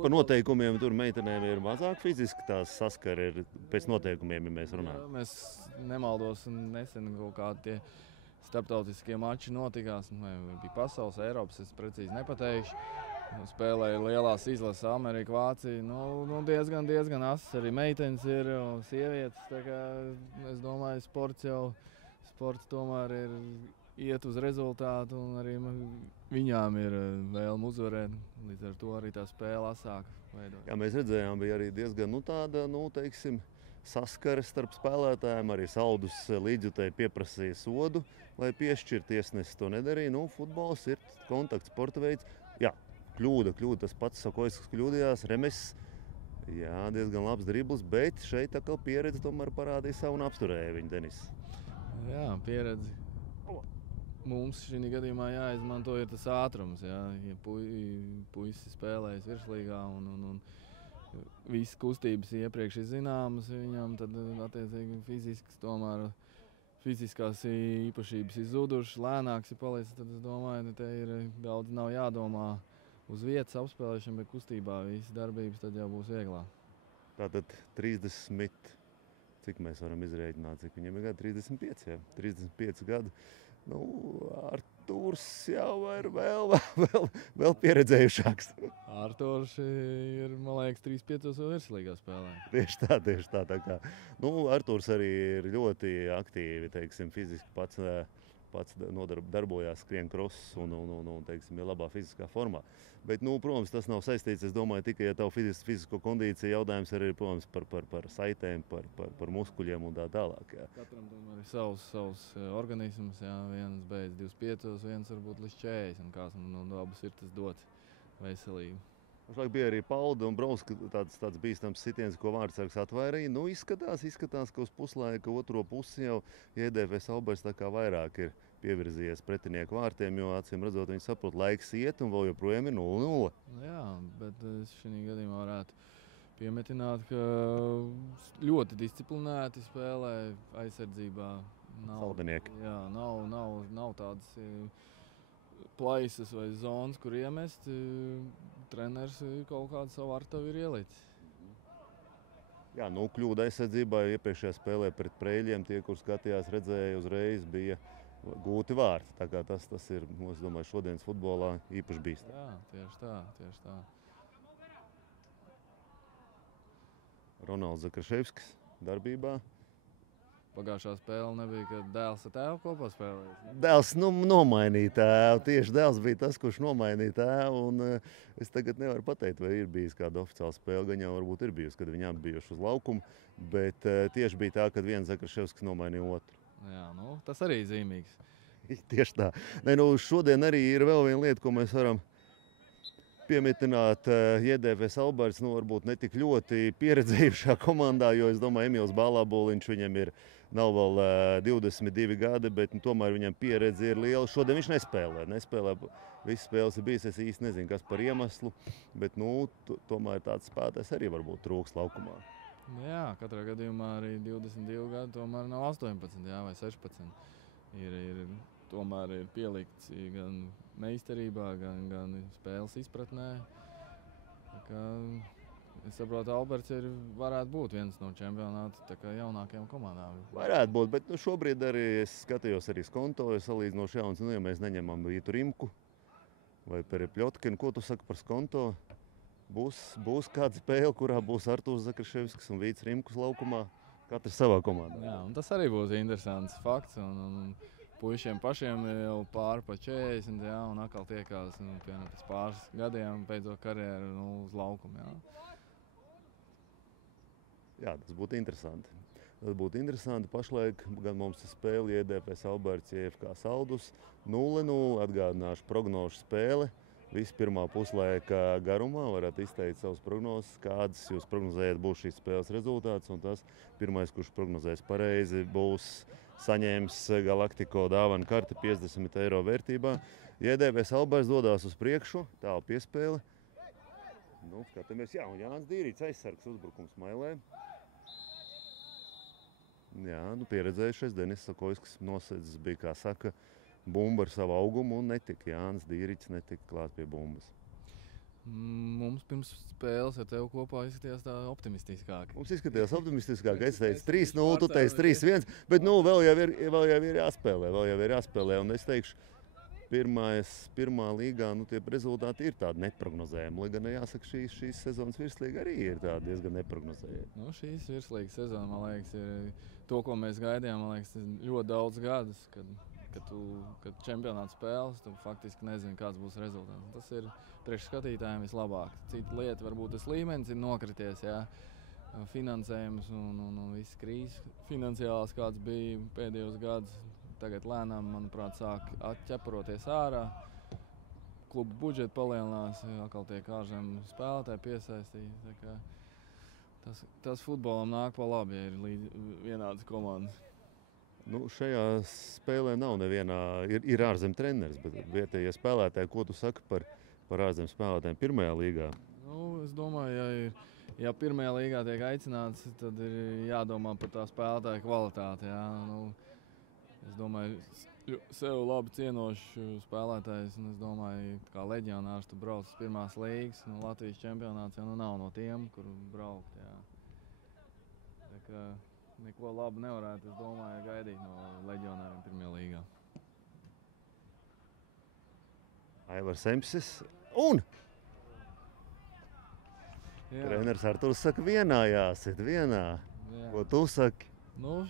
par noteikumiem, tur meitenēm ir mazāk fiziski tās saskara pēc noteikumiem, ja mēs runājam. Jā, mēs nemaldos nesen kaut kādi tie starptautiskie mači notikās. Bija pasaules, Eiropas, es precīzi nepateikšu. Spēlēja lielās izlases Amerika, Vācija. Diezgan asas arī meitenes ir un sievietes. Tā kā es domāju, sports tomēr ir iet uz rezultātu, un arī viņām ir vēlme uzvarēt. Līdz ar to arī tā spēle asāk veidot. Jā, mēs redzējām, bija arī diezgan tāda, teiksim, saskara starp spēlētājiem. Arī Saldus līdzjutēji pieprasīja sodu, lai piešķirtu. Tiesnesis to nedarīja. Futbols ir kontakts sporta veids. Jā, kļūda. Tas pats Sakoisks kļūdījās, Remes. Jā, diezgan labs dribls, bet šeit atkal pieredze tomēr parādīja savu un apturēja viņu Denis. Jā, pieredze. Mums šī gadījumā jāizmanto ir tas ātrums. Jā. Ja puisis spēlējas virslīgā un visas kustības iepriekš ir zināmas viņam, tad attiecīgi fiziskās īpašības ir zudušas, lēnāks ir palicis. Tad es domāju, ka te ir daudz nav jādomā uz vietas apspēlēšana, bet kustībā visas darbības tad jau būs vieglāk. Tātad 30. cik mēs varam izrēķināt, cik viņam ir gadi? 35, jā. 35 gadi. Nu, Artūrs jau ir vēl pieredzējušāks. Artūrs ir, man liekas, 35 virslīgā spēlē. Tieši tā. Tā kā, nu, Artūrs arī ir ļoti aktīvi, teiksim, fiziski pats darbojās, skrien kross un teiksim, ir labā fiziskā formā. Bet, nu, protams, tas nav saistīts, es domāju, tikai ja tavu fizisko kondīciju jautājums arī, protams, par saitēm, par muskuļiem un tā tālāk. Jā. Katram tomēr ir savs organisms, jā, viens beidz 25, viens varbūt līdz 40, un kāds no dabas ir tas dots veselību. Pašlaik bija arī Pauda un Brauska tāds bīstams sitiens, ko Vārtsargs atvairīja. Nu, izskatās, ka uz puslaika otro pusi jau JDFS Alberts tā kā vairāk ir pievirzījies pretinieku vārtiem, jo acīm redzot, viņi saprot, laiks iet un vēl joprojām ir 0-0. Jā, bet es šī gadījumā varētu piemetināt, ka ļoti disciplinēti spēlē aizsardzībā. Saldinieki. Jā, nav tādas plaisas vai zonas, kur iemest. Treneris kaut kādu savu artavu ir ielicis. Jā, nu, kļūda aizsardzībā iepriekšējā spēlē pret Preļiem. Tie, kur skatījās, redzēja uzreiz, bija gūti vārti. Tā kā tas ir, es domāju, šodienas futbolā īpaši bīstami. Jā, tieši tā. Ronalds Zakraševskis darbībā. Pagājušā spēle nebija, kad dēls ar tēvu kopā spēlēja. Dēls nomainīja tēvu. Tieši dēls bija tas, kurš nomainīja tēvu. Un es tagad nevaru pateikt, vai ir bijis kāda oficiāla spēle. Gan jau varbūt ir bijusi, kad viņi abi bijuši uz laukumu. Bet tieši bija tā, kad viens Zakraševskis nomainīja otru. Jā, nu, tas arī ir zīmīgs. Tieši tā. Ne, nu, šodien arī ir vēl viena lieta, ko mēs varam piemetināt. JDFS Alberts, nu, varbūt ne tik ļoti pieredzējušā komandā, jo es domāju, Emīls Bālāboliņš, viņam nav vēl 22 gadi, bet tomēr viņam pieredze ir liela. Šodien viņš nespēlē. Visas spēles ir bijis, es īsti nezinu, kas par iemeslu, bet nu, tomēr tāds spēlētājs arī varbūt trūks laukumā. Jā, katrā gadījumā arī 22 gadi tomēr nav 18, jā, vai 16. Tomēr ir pielikts gan meistarībā, gan spēles izpratnē. Es saprotu, Alberts varētu būt viens no čempionāta jaunākajām komandām. Varētu būt, bet šobrīd arī es skatījos arī Skonto, jo salīdzinoši jauns. Nu, ja mēs neņemam Vītu Rimku vai Perepļotkinu, ko tu saki par Skonto? Būs kāda spēle, kurā būs Artūrs Zakraševskis un Vīts Rimkus laukumā. Katrs savā komandā. Jā, un tas arī būs interesants fakts. Un puišiem pašiem jau pāri pa 40, jā, un atkal tiekās pēc pāris gadiem beidzot karjeru uz laukumu. Jā, tas būtu interesanti. Pašlaik gan mums ir spēle JDFS Alberts, JFK Saldus 0-0. Atgādināšu prognožu spēle. Visu pirmā puslaika garumā varat izteikt savus prognozes, kādas jūs prognozējat būs šīs spēles rezultāts. Un tas pirmais, kurš prognozēs pareizi, būs saņēmis Galaktiko dāvanu karti 50 eiro vērtībā. JDFS Alberts dodās uz priekšu, tālu piespēle. Nu, skatāmies, jā, un Jānis Dīrīts aizsargs uzbrukums Mailē. Jā, nu, pieredzējušais Denis Sakoiskis nosedzis bija, kā saka, bumba ar savu augumu un netika. Jānis Dīrīts netika klāt pie bumbas. Mums pirms spēles ar tevi kopā izskatījās tā optimistiskāk. Mums izskatījās optimistiskāk. Es teicu 3-0, tu teici 3-1, bet nu, vēl jau ir jāspēlē. Un es teikšu, pirmā līgā tie rezultāti ir tādi neprognozējami. Lai gan jāsaka, šīs sezonas virslīga arī ir diezgan neprognozējama. Nu, šīs virslīgas sezona, man liekas, ir to, ko mēs gaidījām, man liekas, ļoti daudz gadus. Kad čempionāta spēles, tu faktiski nezini, kāds būs rezultāts. Tas ir priekš skatītājiem vislabāk. Cita lieta, varbūt tas līmenis ir nokrities, jā. Finansējums un viss krīzes finansiālās, kāds bija pēdējos gadus. Tagad lēnām, manuprāt, sāk atķeparoties ārā. Klubu budžeti palielinās, atkal tiek ārzemju spēlētāji piesaistīti. Tas futbolam nāk pa labi, ja ir vienādas komandas. Nu, šajā spēlē nav nevienā, ir ārzemju treneris, bet vietējie spēlētāji, ko tu saki par ārzemju spēlētājiem pirmajā līgā? Nu, es domāju, ja pirmajā līgā tiek aicināts, tad ir jādomā par tā spēlētāja kvalitāti. Jā. Nu, es domāju, sev labi cienošu spēlētājs, un es domāju, kā leģionārs tu brauc uz pirmās līgas, Latvijas čempionāts jau nav no tiem, kur braukt. Jā. neko labu nevarētu, es domāju, gaidīt no leģionāriem Pirmajā līgā. Aivars Empsis un treneris Arturs saka vienā jāsit, vienā. Jā. Ko tu saki? Nu,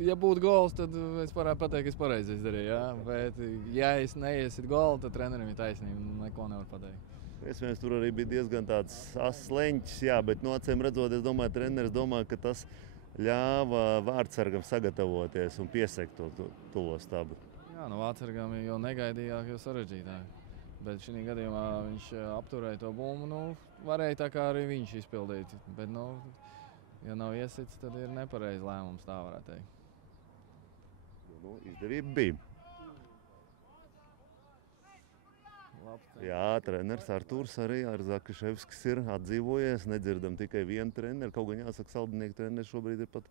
ja būtu gols, tad es varētu pateikt, ka es pareizi izdarīju, jā. Bet, ja es neiesit golu, tad trenerim ir taisnība, neko nevar pateikt. Iespējams, tur arī bija diezgan tāds asas leņķis, jā, bet no acīm redzot, es domāju, treneris domā, ka tas ļāva vārdsargam sagatavoties un piesekt to stabu. Jā, no vārdsargam jau negaidījāk, jo sarežģītāk. Bet šī gadījumā viņš apturēja to bumbu, nu, varēja tā kā arī viņš izpildīt. Bet, nu, ja nav iesits, tad ir nepareizi lēmums, tā varētu teikt. Nu, izdevība bija. Jā, treneris Arturs arī ar Zakaševskis ir atdzīvojies. Nedzirdam tikai vienu treneri. Kaut gan jāsaka, Saldinieku treneris šobrīd ir pat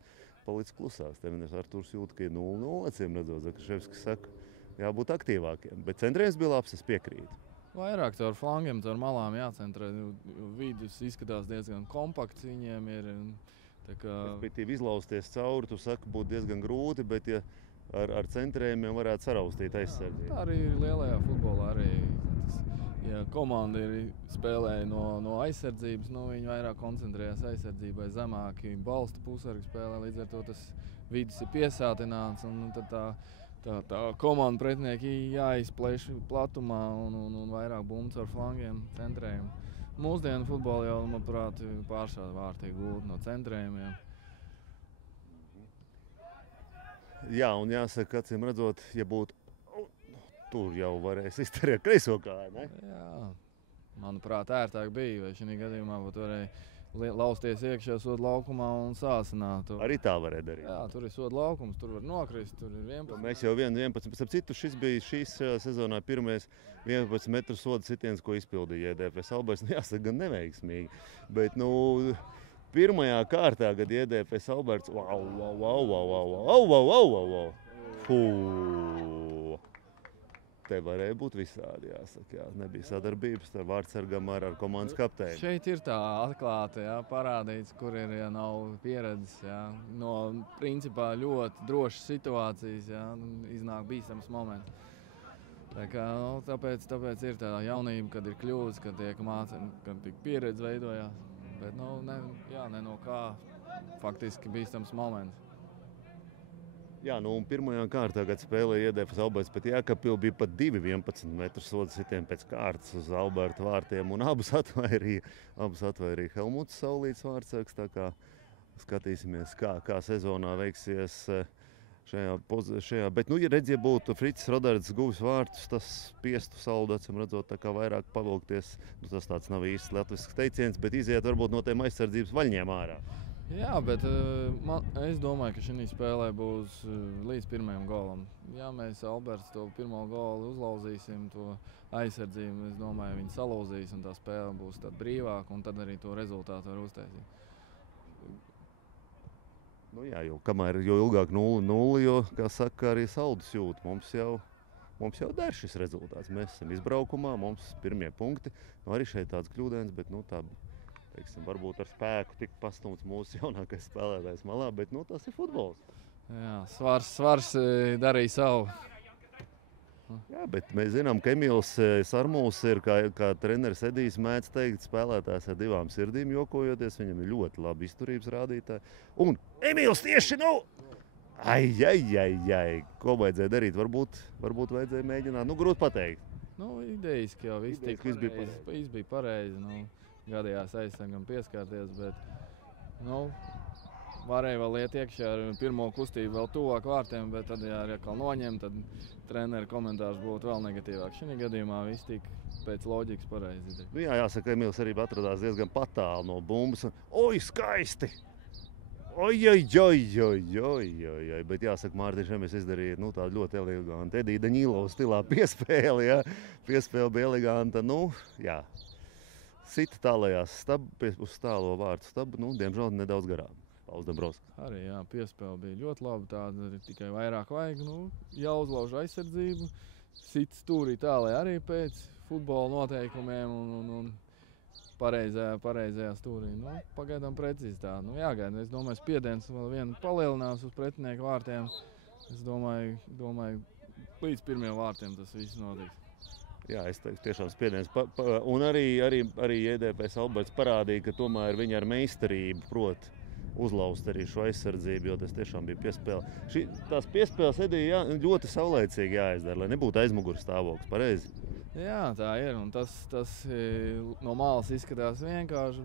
palicis klusāks. Treneris Arturs jūt, ka ir 0-0, acīm redzot. Zakaševskis saka, jābūt aktīvākiem. Bet centrējums bija labs, es piekrītu. Vairāk caur flangiem, caur malām jācentrē. Vidus izskatās diezgan kompakts viņiem ir. Respektīvi izlausties cauri, tu saki, būtu diezgan grūti, bet ja ar centrējumiem varētu saraustīt aizsardzību. Tā arī ir lielajā futbolā. Ja komanda spēlēja no aizsardzības, nu, viņi vairāk koncentrējās aizsardzībai, zemāki balsta pusargi spēlē, līdz ar to tas vidus ir piesātināts, un tad tā komanda pretinieki jāizplēš platumā un vairāk bumbu ar flangiem, centrējumu. Mūsdienu futbolu jau, manuprāt, pārsvarā vārtīgi gūt no centrējumiem. Jā, un jāsaka, acīm redzot, ja būtu tur jau varēs izturēt kreiso kāju, ne? Jā, manuprāt, ērtāk bija, vai šī gadījumā varēja lausties iekšā soda laukumā un sāsināt. Arī tā varēja darīt. Jā, tur ir soda laukums, tur var nokrist, tur ir 11. Mēs jau 11, pēc citu šis bija šīs sezonā pirmais 11 metru soda sitiens, ko izpildīja EDFS Alberts. Nu, jāsaka, gan neveiksmīgi, bet, nu, pirmajā kārtā, kad EDFS Alberts, te varēja būt visādi, jāsaka. Jā. Nebija sadarbības ar vārdsargam, ar komandas kapteini. Šeit ir tā atklāti, jā, parādīts, kur ir, ja nav pieredzes. Jā. No principā ļoti drošas situācijas, jā, iznāk bīstams moments. Tā kā, nu, tāpēc ir tā jaunība, kad ir kļūdas, kad tiek mācīta, kad tik pieredze veidojās. Bet, nu, ne no kā faktiski bīstams moments. Jā, nu un pirmajā kārtā, kad spēlēja EDFS Alberts pret Jēkabpili, bija pat 2 11 metru soda sitieni pēc kārtas uz Alberta vārtiem, un abus atvairīja Helmuts Saulīts vārdsargs. Tā kā skatīsimies, kā sezonā veiksies šajā. Bet, nu, ja redziet, būtu Fricis Rodards guvis vārtus, tas spiestu Saldu, acīm redzot, tā kā vairāk pavilkties. Nu, tas tāds nav īsts latvisks teiciens, bet iziet varbūt no tiem aizsardzības vaļņiem ārā. Jā, bet es domāju, ka šī spēlē būs līdz pirmajam golam. Ja mēs Alberts to pirmo golu uzlauzīsim, to aizsardzību, es domāju, viņi salauzīs un tā spēle būs tāda brīvāka, un tad arī to rezultātu var uztaisīt. Nu jā, jo ilgāk 0-0, jo, kā saka, arī Saldus jūt. Mums jau der šis rezultāts. Mēs esam izbraukumā, mums pirmie punkti. Nu, arī šeit tāds kļūdains, bet, nu, tā, teiksim, varbūt ar spēku tik pastumts mūsu jaunākais spēlētājs malā, bet, nu, tas ir futbols. Jā, svars darīja savu. Jā, bet mēs zinām, ka Emīls Sarmuls ir, kā treneris Edijs mēdz teikt, spēlētājs ar divām sirdīm jokojoties. Viņam ir ļoti labi izturības rādītāji. Un Emīls tieši, nu, ko vajadzēja darīt? Varbūt vajadzēja mēģināt, nu, grūti pateikt. Nu, idejiski jau viss bija pareizi. Nu, gadījās aizsargam pieskārties, bet, nu, varēja vēl iet iekšā ar pirmo kustību vēl tuvāk vārtiem, bet tad, ja atkal noņem, tad treneru komentārs būtu vēl negatīvāk. Šī gadījumā viss tika pēc loģikas pareizi. Nu, jā, jāsaka, Emīls arī atradās diezgan patālu no bumbas. Oi, skaisti! Oi, bet jāsaka, Mārtiņš Emes izdarīja, nu, tādu ļoti elegantu Edija Daņīlova stilā piespēli, jā. Piespēle bija eleganta, nu, jā. Sita tālējās uz tālo vārtu stabu, nu, diemžēl nedaudz garām. Pauls Dombrovskis. Arī, jā, piespēle bija ļoti laba, tāda tikai vairāk vajag, nu, jāuzlauž aizsardzību. Sita stūrī tālē arī pēc futbola noteikumiem un pareizajā stūrī. Nu, pagaidām precīzi tā. Nu, jāgaida. Es domāju, spiediens vēl vien palielinās uz pretinieku vārtiem. Es domāju, līdz pirmiem vārtiem tas viss notiks. Jā, es teiktu, tiešām spiediens. Un arī JDPS Alberts parādīja, ka tomēr viņi ar meistarību prot uzlauzt arī šo aizsardzību, jo tas tiešām bija piespēle. Tās piespēles Edija ļoti saulēcīgi jāizdara, lai nebūtu aizmugures stāvoklis, pareizi? Jā, tā ir. Un tas no malas izskatās vienkārši,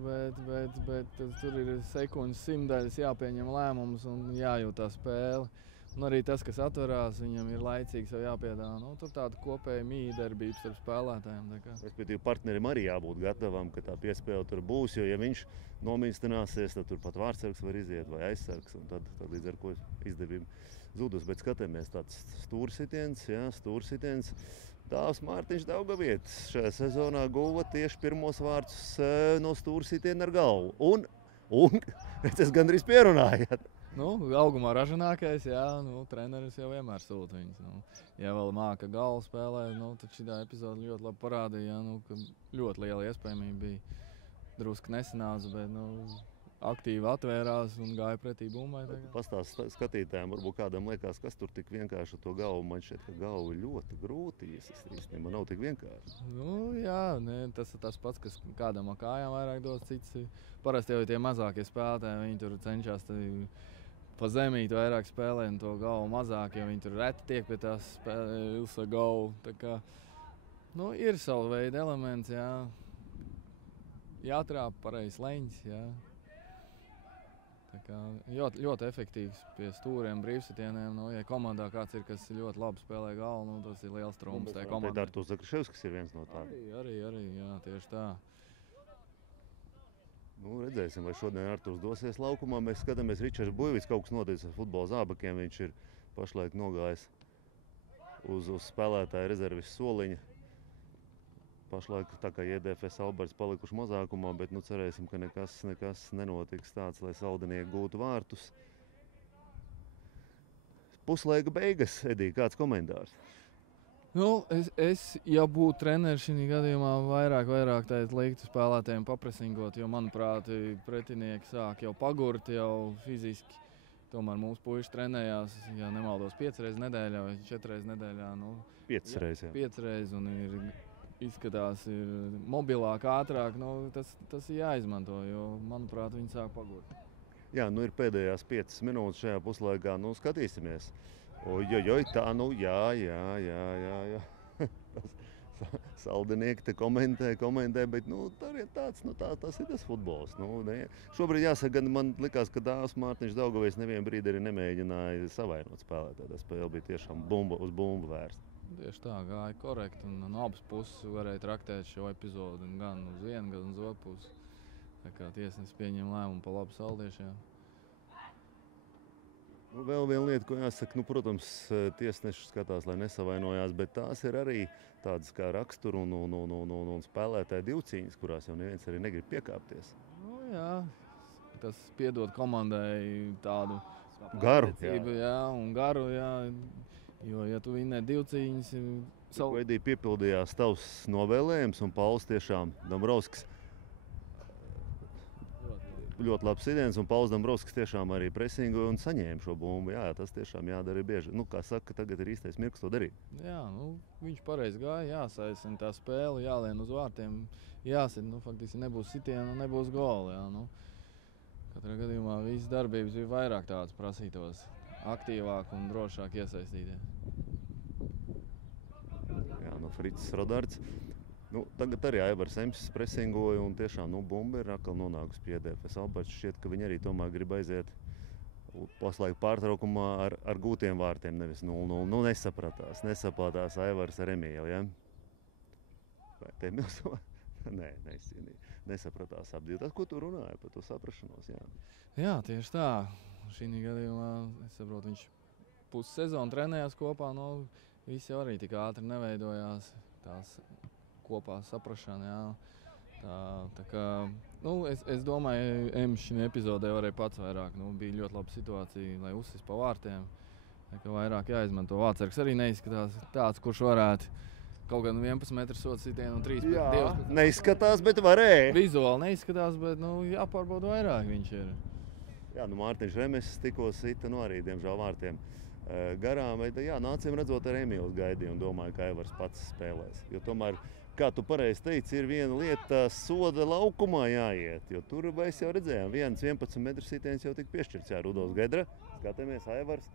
bet tur ir sekundes simtdaļas jāpieņem lēmums un jājūt tā spēle. Un arī tas, kas atverās, viņam ir laicīgi sev jāpiedāvā. Nu, tur tāda kopēja mīdarbība starp spēlētājiem. Respektīvi, partnerim arī jābūt gatavam, ka tā piespēle tur būs, jo ja viņš nomīstināsies, tad tur pat vārdsargs var iziet vai aizsargs, un tad līdz ar ko izdevība zudus. Bet skatāmies tāds stūrsitiens. Dāvs Mārtiņš Daugavietis šajā sezonā guva tieši pirmos vārdus no stūrsitiena ar galvu. Un es gandrīz pierunāju. Nu, augumā ražanākais, jā, treneris jau vienmēr sūta viņus. Ja vēl māka galvu spēlē, tad šī epizode ļoti labi parādīja, ka ļoti liela iespējamība bija. Drusku nesanāca, bet aktīvi atvērās un gāja pretī bumbai. Pastāst skatītājiem, varbūt kādam liekas, kas tur tik vienkārši to galvu. Man šķiet, ka galvu ir ļoti iesist. Īstenībā nav tik vienkārši. Jā, tas ir tas pats, kas kādam ar kājām vairāk dos cits. Parasti jau tie mazākie spēlētāji, viņi tur cenšas pa zemīt vairāk spēlē un to galvu mazāk, jo viņi tur reti tiek pie tās spēles ar galvu. Tā kā, ir savu veidu elements, jā. Jātrāp pareizs leņķis, jā. Tā kā ļoti efektīvs pie stūriem, brīvsitieniem. Ja komandā kāds ir, kas ļoti labi spēlē galvu, tas ir liels trumps tajā komandā. Artūrs Zakriševskis ir viens no tādiem. Arī, jā, tieši tā. Redzēsim, vai šodien Artūrs dosies laukumā. Mēs skatāmies, Ričards Buļvits kaut kas noticis ar futbola zābakiem. Viņš ir pašlaik nogājis uz spēlētāja rezerves soliņa. Pašlaik tā kā JDFS Alberts palikuši mazākumā, bet cerēsim, ka nekas nenotiks tāds, lai Saldinieki gūtu vārtus. Puslaika beigas, Edija, kāds komentārs? Ja būtu treneris šī gadījumā, vairāk liktu spēlētājiem papresingot, jo, manuprāt, pretinieki sāk jau pagurt, jau fiziski. Tomēr mūsu puiši trenējās, ja nemaldos, 5 reizes nedēļā vai 4 reizes nedēļā. 5 reizes, jā. 5 reizes un izskatās mobilāk, ātrāk. Tas ir jāizmanto, jo, manuprāt, viņi sāk pagurt. Jā, ir pēdējās 5 minūtes šajā puslaikā. Skatīsimies. Ojojoj, tā, jā. Saldinieki te komentē, bet tas ir tas futbols. Šobrīd jāsaka, man likās, ka Dāvs Mārtiņš Daugavietis nevienu brīdi arī nemēģināja savainot spēlētāju. Tas spēle bija tiešām uz bumbu vērsta. Tieši tā, gāja korekti, un no abas puses varēja traktēt šo epizodi gan uz vienu, gan uz otru pusi. Tā kā tiesnesis pieņem lēmumu pa labu saldiešiem. Vēl viena lieta, ko jāsaka, protams, tiesneši skatās, lai nesavainojās, bet tās ir arī tādas kā raksturu un spēlētāju divcīņas, kurās jau neviens arī negrib piekāpties. Jā, tas piedod komandai tādu garu. Jā, un garu, jā. Jo, ja tu vinnē divcīņas... Edija piepildījās tavs novēlējums, un Pauls tiešām Dombrovskis ļoti labs sitiens, un Pauls Dombrovskis tiešām arī presingoja un saņēma šo bumbu. Jā, tas tiešām jādara bieži. Kā saka, tagad ir īstais mirklis to darīt. Jā, viņš pareizi gāja, jāsaistina tā spēle, jālien uz vārtiem, jāsit. Faktiski nebūs sitiena, nebūs gola. Katrā gadījumā visas darbības bija vairāk tādas prasītos, aktīvāk un drošāk iesaistīties. Jā, Fricis Rodards. Tagad arī Aivars Emsis presingoja, un tiešām bumba ir atkal nonākusi pie JDFS Alberts. Šķiet, ka viņi arī tomēr grib aiziet puslaika pārtraukumā ar gūtiem vārtiem, nevis 0-0. Nesapratās Aivars ar Emīlu, ja? Vai te milzo? Nē, nesapratās ap divi. Tas, ko tu runāji par to saprašanos, jā. Jā, tieši tā. Šī gadījumā, es saprotu, viņš pussezonu trenējās kopā, visi jau arī tik ātri neveidojās tās kopā saprašana, jā. Tā kā, es domāju, Ems šī epizodē varēja pats vairāk. Bija ļoti laba situācija, lai uzsis pa vārtiem. Tā kā vairāk jāizmanto. Vārtsargs arī neizskatās tāds, kurš varētu kaut gan 11 metru soda sitienu un 3 Jā, 12. neizskatās, bet varēja. Vizuāli neizskatās, bet jāpārbauda vairāk viņš ir. Jā, Mārtiņš Remes tikko sita, arī diemžēl vārtiem garām. Jā, acīm redzot, ar Emīlu gaidīju un domāju, ka Aivars pats spēlēs. Jo tomēr, kā tu pareizi teici, ir viena lieta soda laukumā jāiet. Jo tur mēs jau redzējām, 11 metru sitiens jau tika piešķirts. Jā, Rudolfs Gedra, skatāmies, Aivars.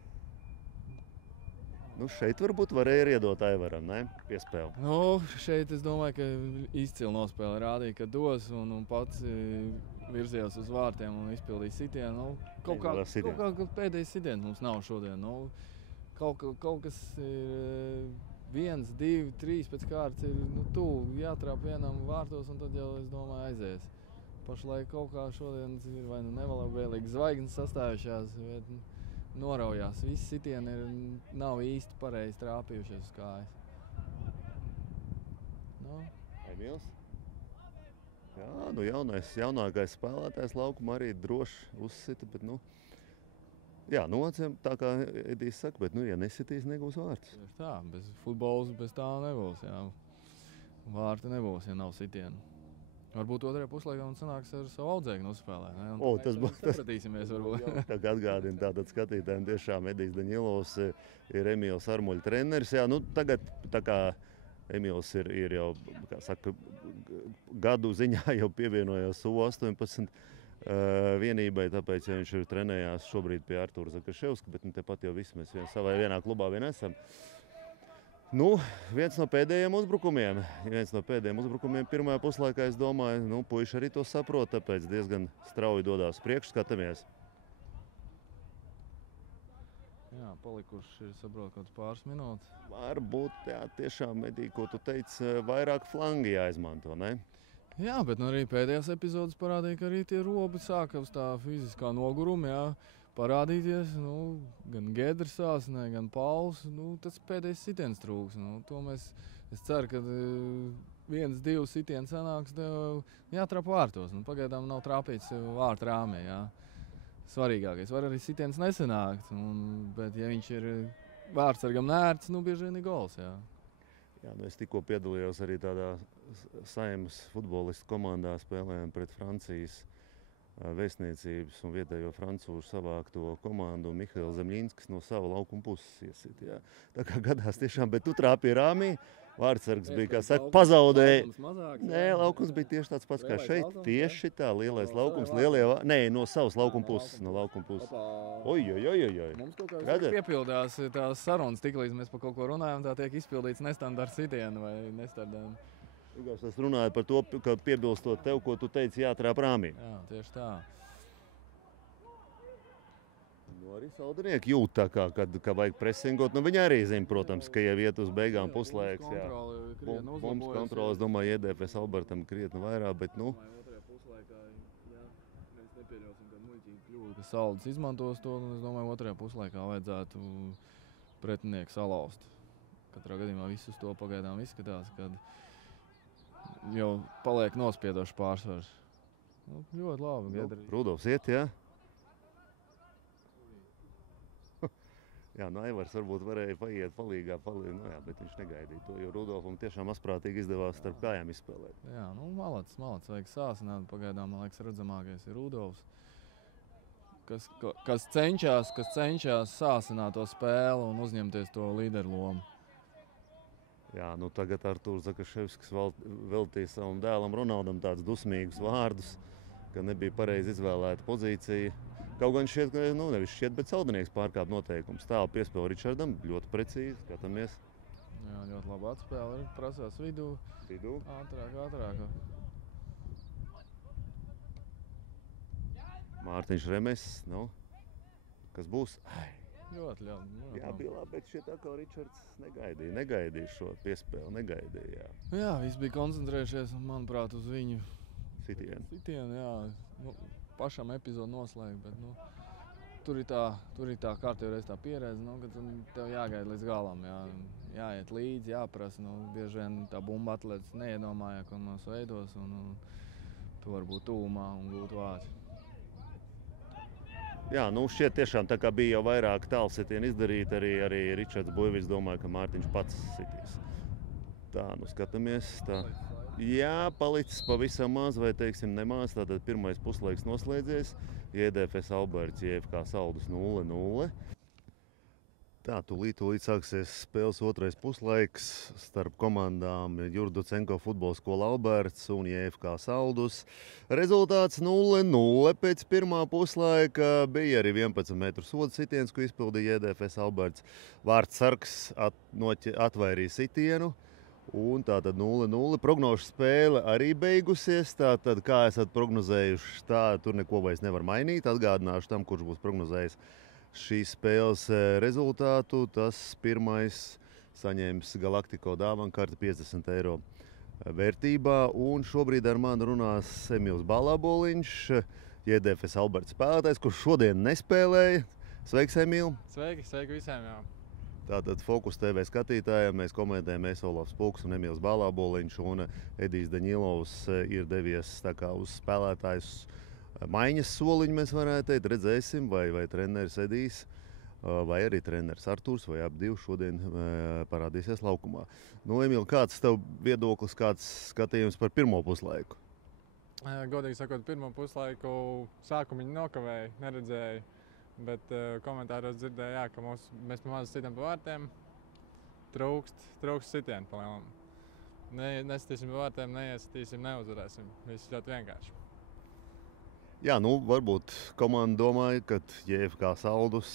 Šeit varbūt varēja iedot Aivaram, ne? Piespēli. Šeit es domāju, ka izcili nospēle rādīja, ka dos un pats virzījās uz vārtiem un izpildīja sitienu. Kaut kā pēdējais sitiens mums nav šodien. Kaut kas ir 1, 2, 3 pēc kārtas ir tuvu jātrāp vienam vārtos un tad jau, es domāju, aizies. Pašlaik kaut kā šodien ir vai nelabvēlīgi zvaigznes sastājušās, bet noraujās. Visi sitieni nav īsti pareizi trāpījušies uz kājas. Emīls? Jā, jaunākais spēlētājs laukumā arī droši uzsita, bet acīm tā kā Edijs saka, bet ja nesitīs, negūs vārtus. Tā, bez futbols bez tā nebūs, jā. Vārta nebūs, ja nav sitienu. Varbūt otrajā puslaikā un sanāks ar savu audzēkni nospēlē. Tas būs sapratīsimies varbūt. Tagad atgādina tātad skatītājiem tiešām Edijs Daņilovs ir Emīls Armuļa treneris. Jā, tagad tā kā Emīls ir jau, kā saka, gadu ziņā jau pievienojās U18 vienībai, tāpēc viņš ir trenējās šobrīd pie Artūra Zakaševska, bet tepat jau visi mēs vienā klubā vien esam. Viens no pēdējiem uzbrukumiem pirmajā puslaikā, es domāju, puiši arī to saprot, tāpēc diezgan strauji dodās priekš, skatāmies. Jā, palikuši, saprot, kaut pāris minūtes. Varbūt, jā, tiešām, Edī, ko tu teici, vairāk flangi jāizmanto, ne? Jā, bet arī pēdējās epizodes parādīja, ka arī tie robi sāka uz tā fiziskā noguruma, jā. Parādīties, gan Gedrs sāsnē, gan Pauls, tas pēdējais sitiens trūks. Es ceru, ka 1, 2 sitieni sanāks, jātrāp vārtos. Pagaidām nav trāpīts vārtu rāmē, jā. Svarīgākais. Var arī sitiens nesanākt, bet ja viņš ir vārtsargam nērts, bieži vien ir gols, jā. Jā, es tikko piedalījos arī tādā Saeimas futbolistu komandā, spēlējām pret Francijas vēstniecības un vietējo francūžu savākto komandu Mihails Zemļinskis no sava laukuma puses iesit. Jā. Tā kā gadās tiešām, bet tu trāpīji rāmī, vārtsargs bija, kā saka, pazaudēja. Nē, laukums bija tieši tāds pats kā šeit. Tieši tā, lielais laukums, no savas laukuma puses. Oj. Mums kaut kā piepildās tās sarunas, tiklīdz mēs par kaut ko runājam, tā tiek izpildīts nestandarta sitienu vai nestandarta. Es runāju par to, ka piebilstot tev, ko tu teici, jātrāp rāmī. Jā, tieši tā. Arī saldinieki jūt tā kā, kad vajag presingot. Viņi arī zina, protams, ka jau iet uz beigām puslaiks. Mums kontrole, es domāju, iedēpēs Albertam krietni vairāk, bet Otrajā puslaikā, jā, mēs nepieļausim, ka muļķīgi kļūda, ka Saldis izmantos to, un es domāju, otrajā puslaikā vajadzētu pretinieku salauzt. Katrā gadījumā visus to pagaidām izskatās, kad jau paliek nospiedošs pārsvars. Ļoti labi, Gedri. Rudolfs iet, jā? Jā, Aivars varbūt varēja paiet palīgā, bet viņš negaidīja to, jo Rudolfam tiešām asprātīgi izdevās starp kājām izspēlēt. Jā, malacis, vajag sāsināt. Pagaidām, man liekas, redzamākais ir Rudolfs, kas cenšas sāsināt to spēli un uzņemties to līderu lomu. Jā, tagad Artūrs Zakaševskis veltīja savam dēlam Ronaldam tādus dusmīgus vārdus, ka nebija pareizi izvēlēta pozīcija. Kaut gan šķiet, nevis šķiet, bet Saldinieks pārkāp noteikumus. Tālu piespēle Ričardam, ļoti precīzi, skatāmies. Jā, ļoti labi atspēle, prasās vidū. Ātrāk. Mārtiņš Remes, kas būs? Ļoti labi. Jā, bija labi, bet šķiet, ka Ričards negaidīja šo piespēli, negaidīja. Jā, viss bija koncentrējušies, manuprāt, uz viņu sitienu, jā. Pašam epizodu noslēgt, bet tur ir tā kārtējoreiz tā pieredze, ka tev jāgaida līdz galam, jāiet līdzi, jāprasa. Bieži vien tā bumba atlētas neiedomājā, ko mums veidos, un tu vari būt tuvumā un gūt vārtu. Jā, šķiet tiešām tā kā bija jau vairāk tālsitieni izdarīt, arī Ričards Buivis domāja, ka Mārtiņš pats sitīs. Tā, nu skatāmies. Tā. Jā, palicis pavisam maz, vai teiksim nemaz. Tātad pirmais puslaiks noslēdzies. JDFS Alberts, JFK Saldus 0-0. Tā, tūlīt sāksies spēles otrais puslaiks starp komandām Jurducenko futbola skola Alberts un JFK Saldus. Rezultāts 0-0 pēc pirmā puslaika. Bija arī 11 metru soda sitiens, ko izpildīja JDFS Alberts. Vārtsargs atvairīja sitienu. Un tātad 0-0. Prognožu spēle arī beigusies. Tātad, kā esat prognozējuši, tur neko vairs nevar mainīt. Atgādināšu tam, kurš būs prognozējis šīs spēles rezultātu. Tas pirmais saņēmis Galaktiko dāvanu karti 50 eiro vērtībā. Un šobrīd ar mani runās Emīls Balāboliņš, JDFS Alberts spēlētājs, kurš šodien nespēlēja. Sveiks, Emīl! Sveiki visiem, jā. Tātad Fokus TV skatītājiem mēs komentējam Olafs Pulks un Emīls Balāboliņš, un Edijs Daņilovs ir devies tā kā uz spēlētājus maiņas soliņu, mēs varētu teikt. Redzēsim, vai treneris Edijs, vai arī treneris Artūrs, vai abi divi šodien parādīsies laukumā. Nu, Emīl, kāds tev viedoklis, kāds skatījums par pirmo puslaiku? Godīgi sakot, pirmo puslaiku sākumu viņi nokavēja, neredzēja. Bet komentāros dzirdēju, jā, ka mēs pamazs sitam pa vārtiem, trūkst sitienu palielam. Nesitīsim pa vārtiem, neiesitīsim, neuzvarēsim. Viss ļoti vienkārši. Jā, nu varbūt komanda domāja, ka JFK Saldus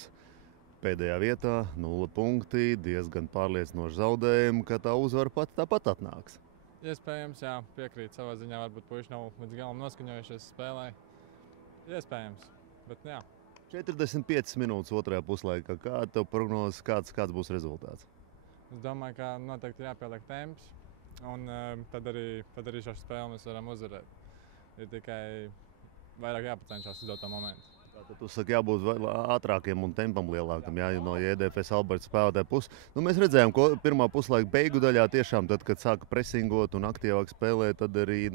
pēdējā vietā, 0 punkti, diezgan pārliecinoši zaudējumi, ka tā uzvara tāpat atnāks. Iespējams, jā, piekrīt savā ziņā, varbūt puiši nav līdz galam noskaņojušies spēlē. Iespējams, bet jā. 45 minūtes otrajā puslaikā. Kāda tev prognozes, kāds būs rezultāts? Es domāju, ka noteikti jāpieliek temps, un tad arī šo spēli mēs varam uzvarēt. Ir tikai vairāk jāpacenšas uz doto momentu. Tātad tu saki, jābūt ātrākiem un tempam lielākam, jā, no JDFS Alberts spēlētāja puses. Nu, mēs redzējām, ko pirmā puslaika beigu daļā tiešām, tad, kad sāka presingot un aktīvāk spēlēt, tad arī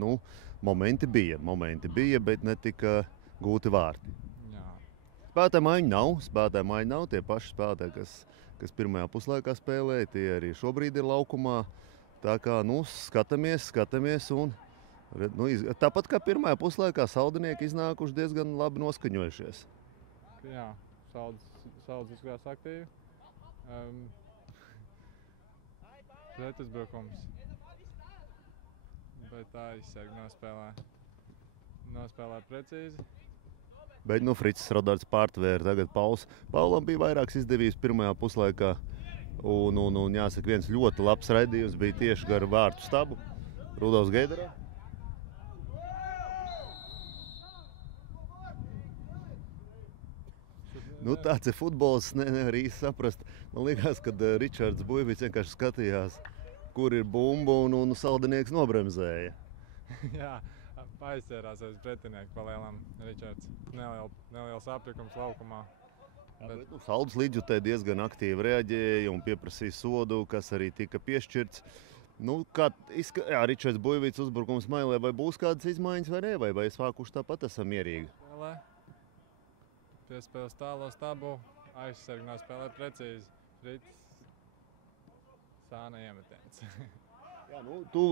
momenti bija, bet netika gūti vārti. Spēlētāju maiņu nav. Tie paši spēlētāji, kas pirmajā puslaikā spēlēja, tie arī šobrīd ir laukumā. Tā kā skatāmies un tāpat kā pirmajā puslaikā Saldinieki iznākuši diezgan labi noskaņojušies. Jā, Saldus izskatās aktīvi. Pretuzbrukums. Bet aizsargi nospēlē precīzi. Bet Frits Rodards pārtvēra tagad Pauls. Paulam bija vairākas izdevības pirmajā puslaikā. Un jāsaka, viens ļoti labs raidījums bija tieši gar vārtu stabu. Rudolfs Geiderā. Tāds ir futbols, nevar īsti saprast. Man liekas, ka Ričards Buļvits vienkārši skatījās, kur ir bumba un Saldinieks nobremzēja. Jā. Aizķērās aiz pretinieku palielam Ričards. Neliels aprikums laukumā. Bet Saldus līdzjutēji diezgan aktīvi reaģēja un pieprasīja sodu, kas arī tika piešķirts. Ričards Buļvits uzbrukums mailē, vai būs kādas izmaiņas vai ne? Vai sākuši tāpat esam mierīgi? Piespēles tālo stabu, aizsargi nospēlē precīzi. Rits, Sāna iemetiens. Jā, tu,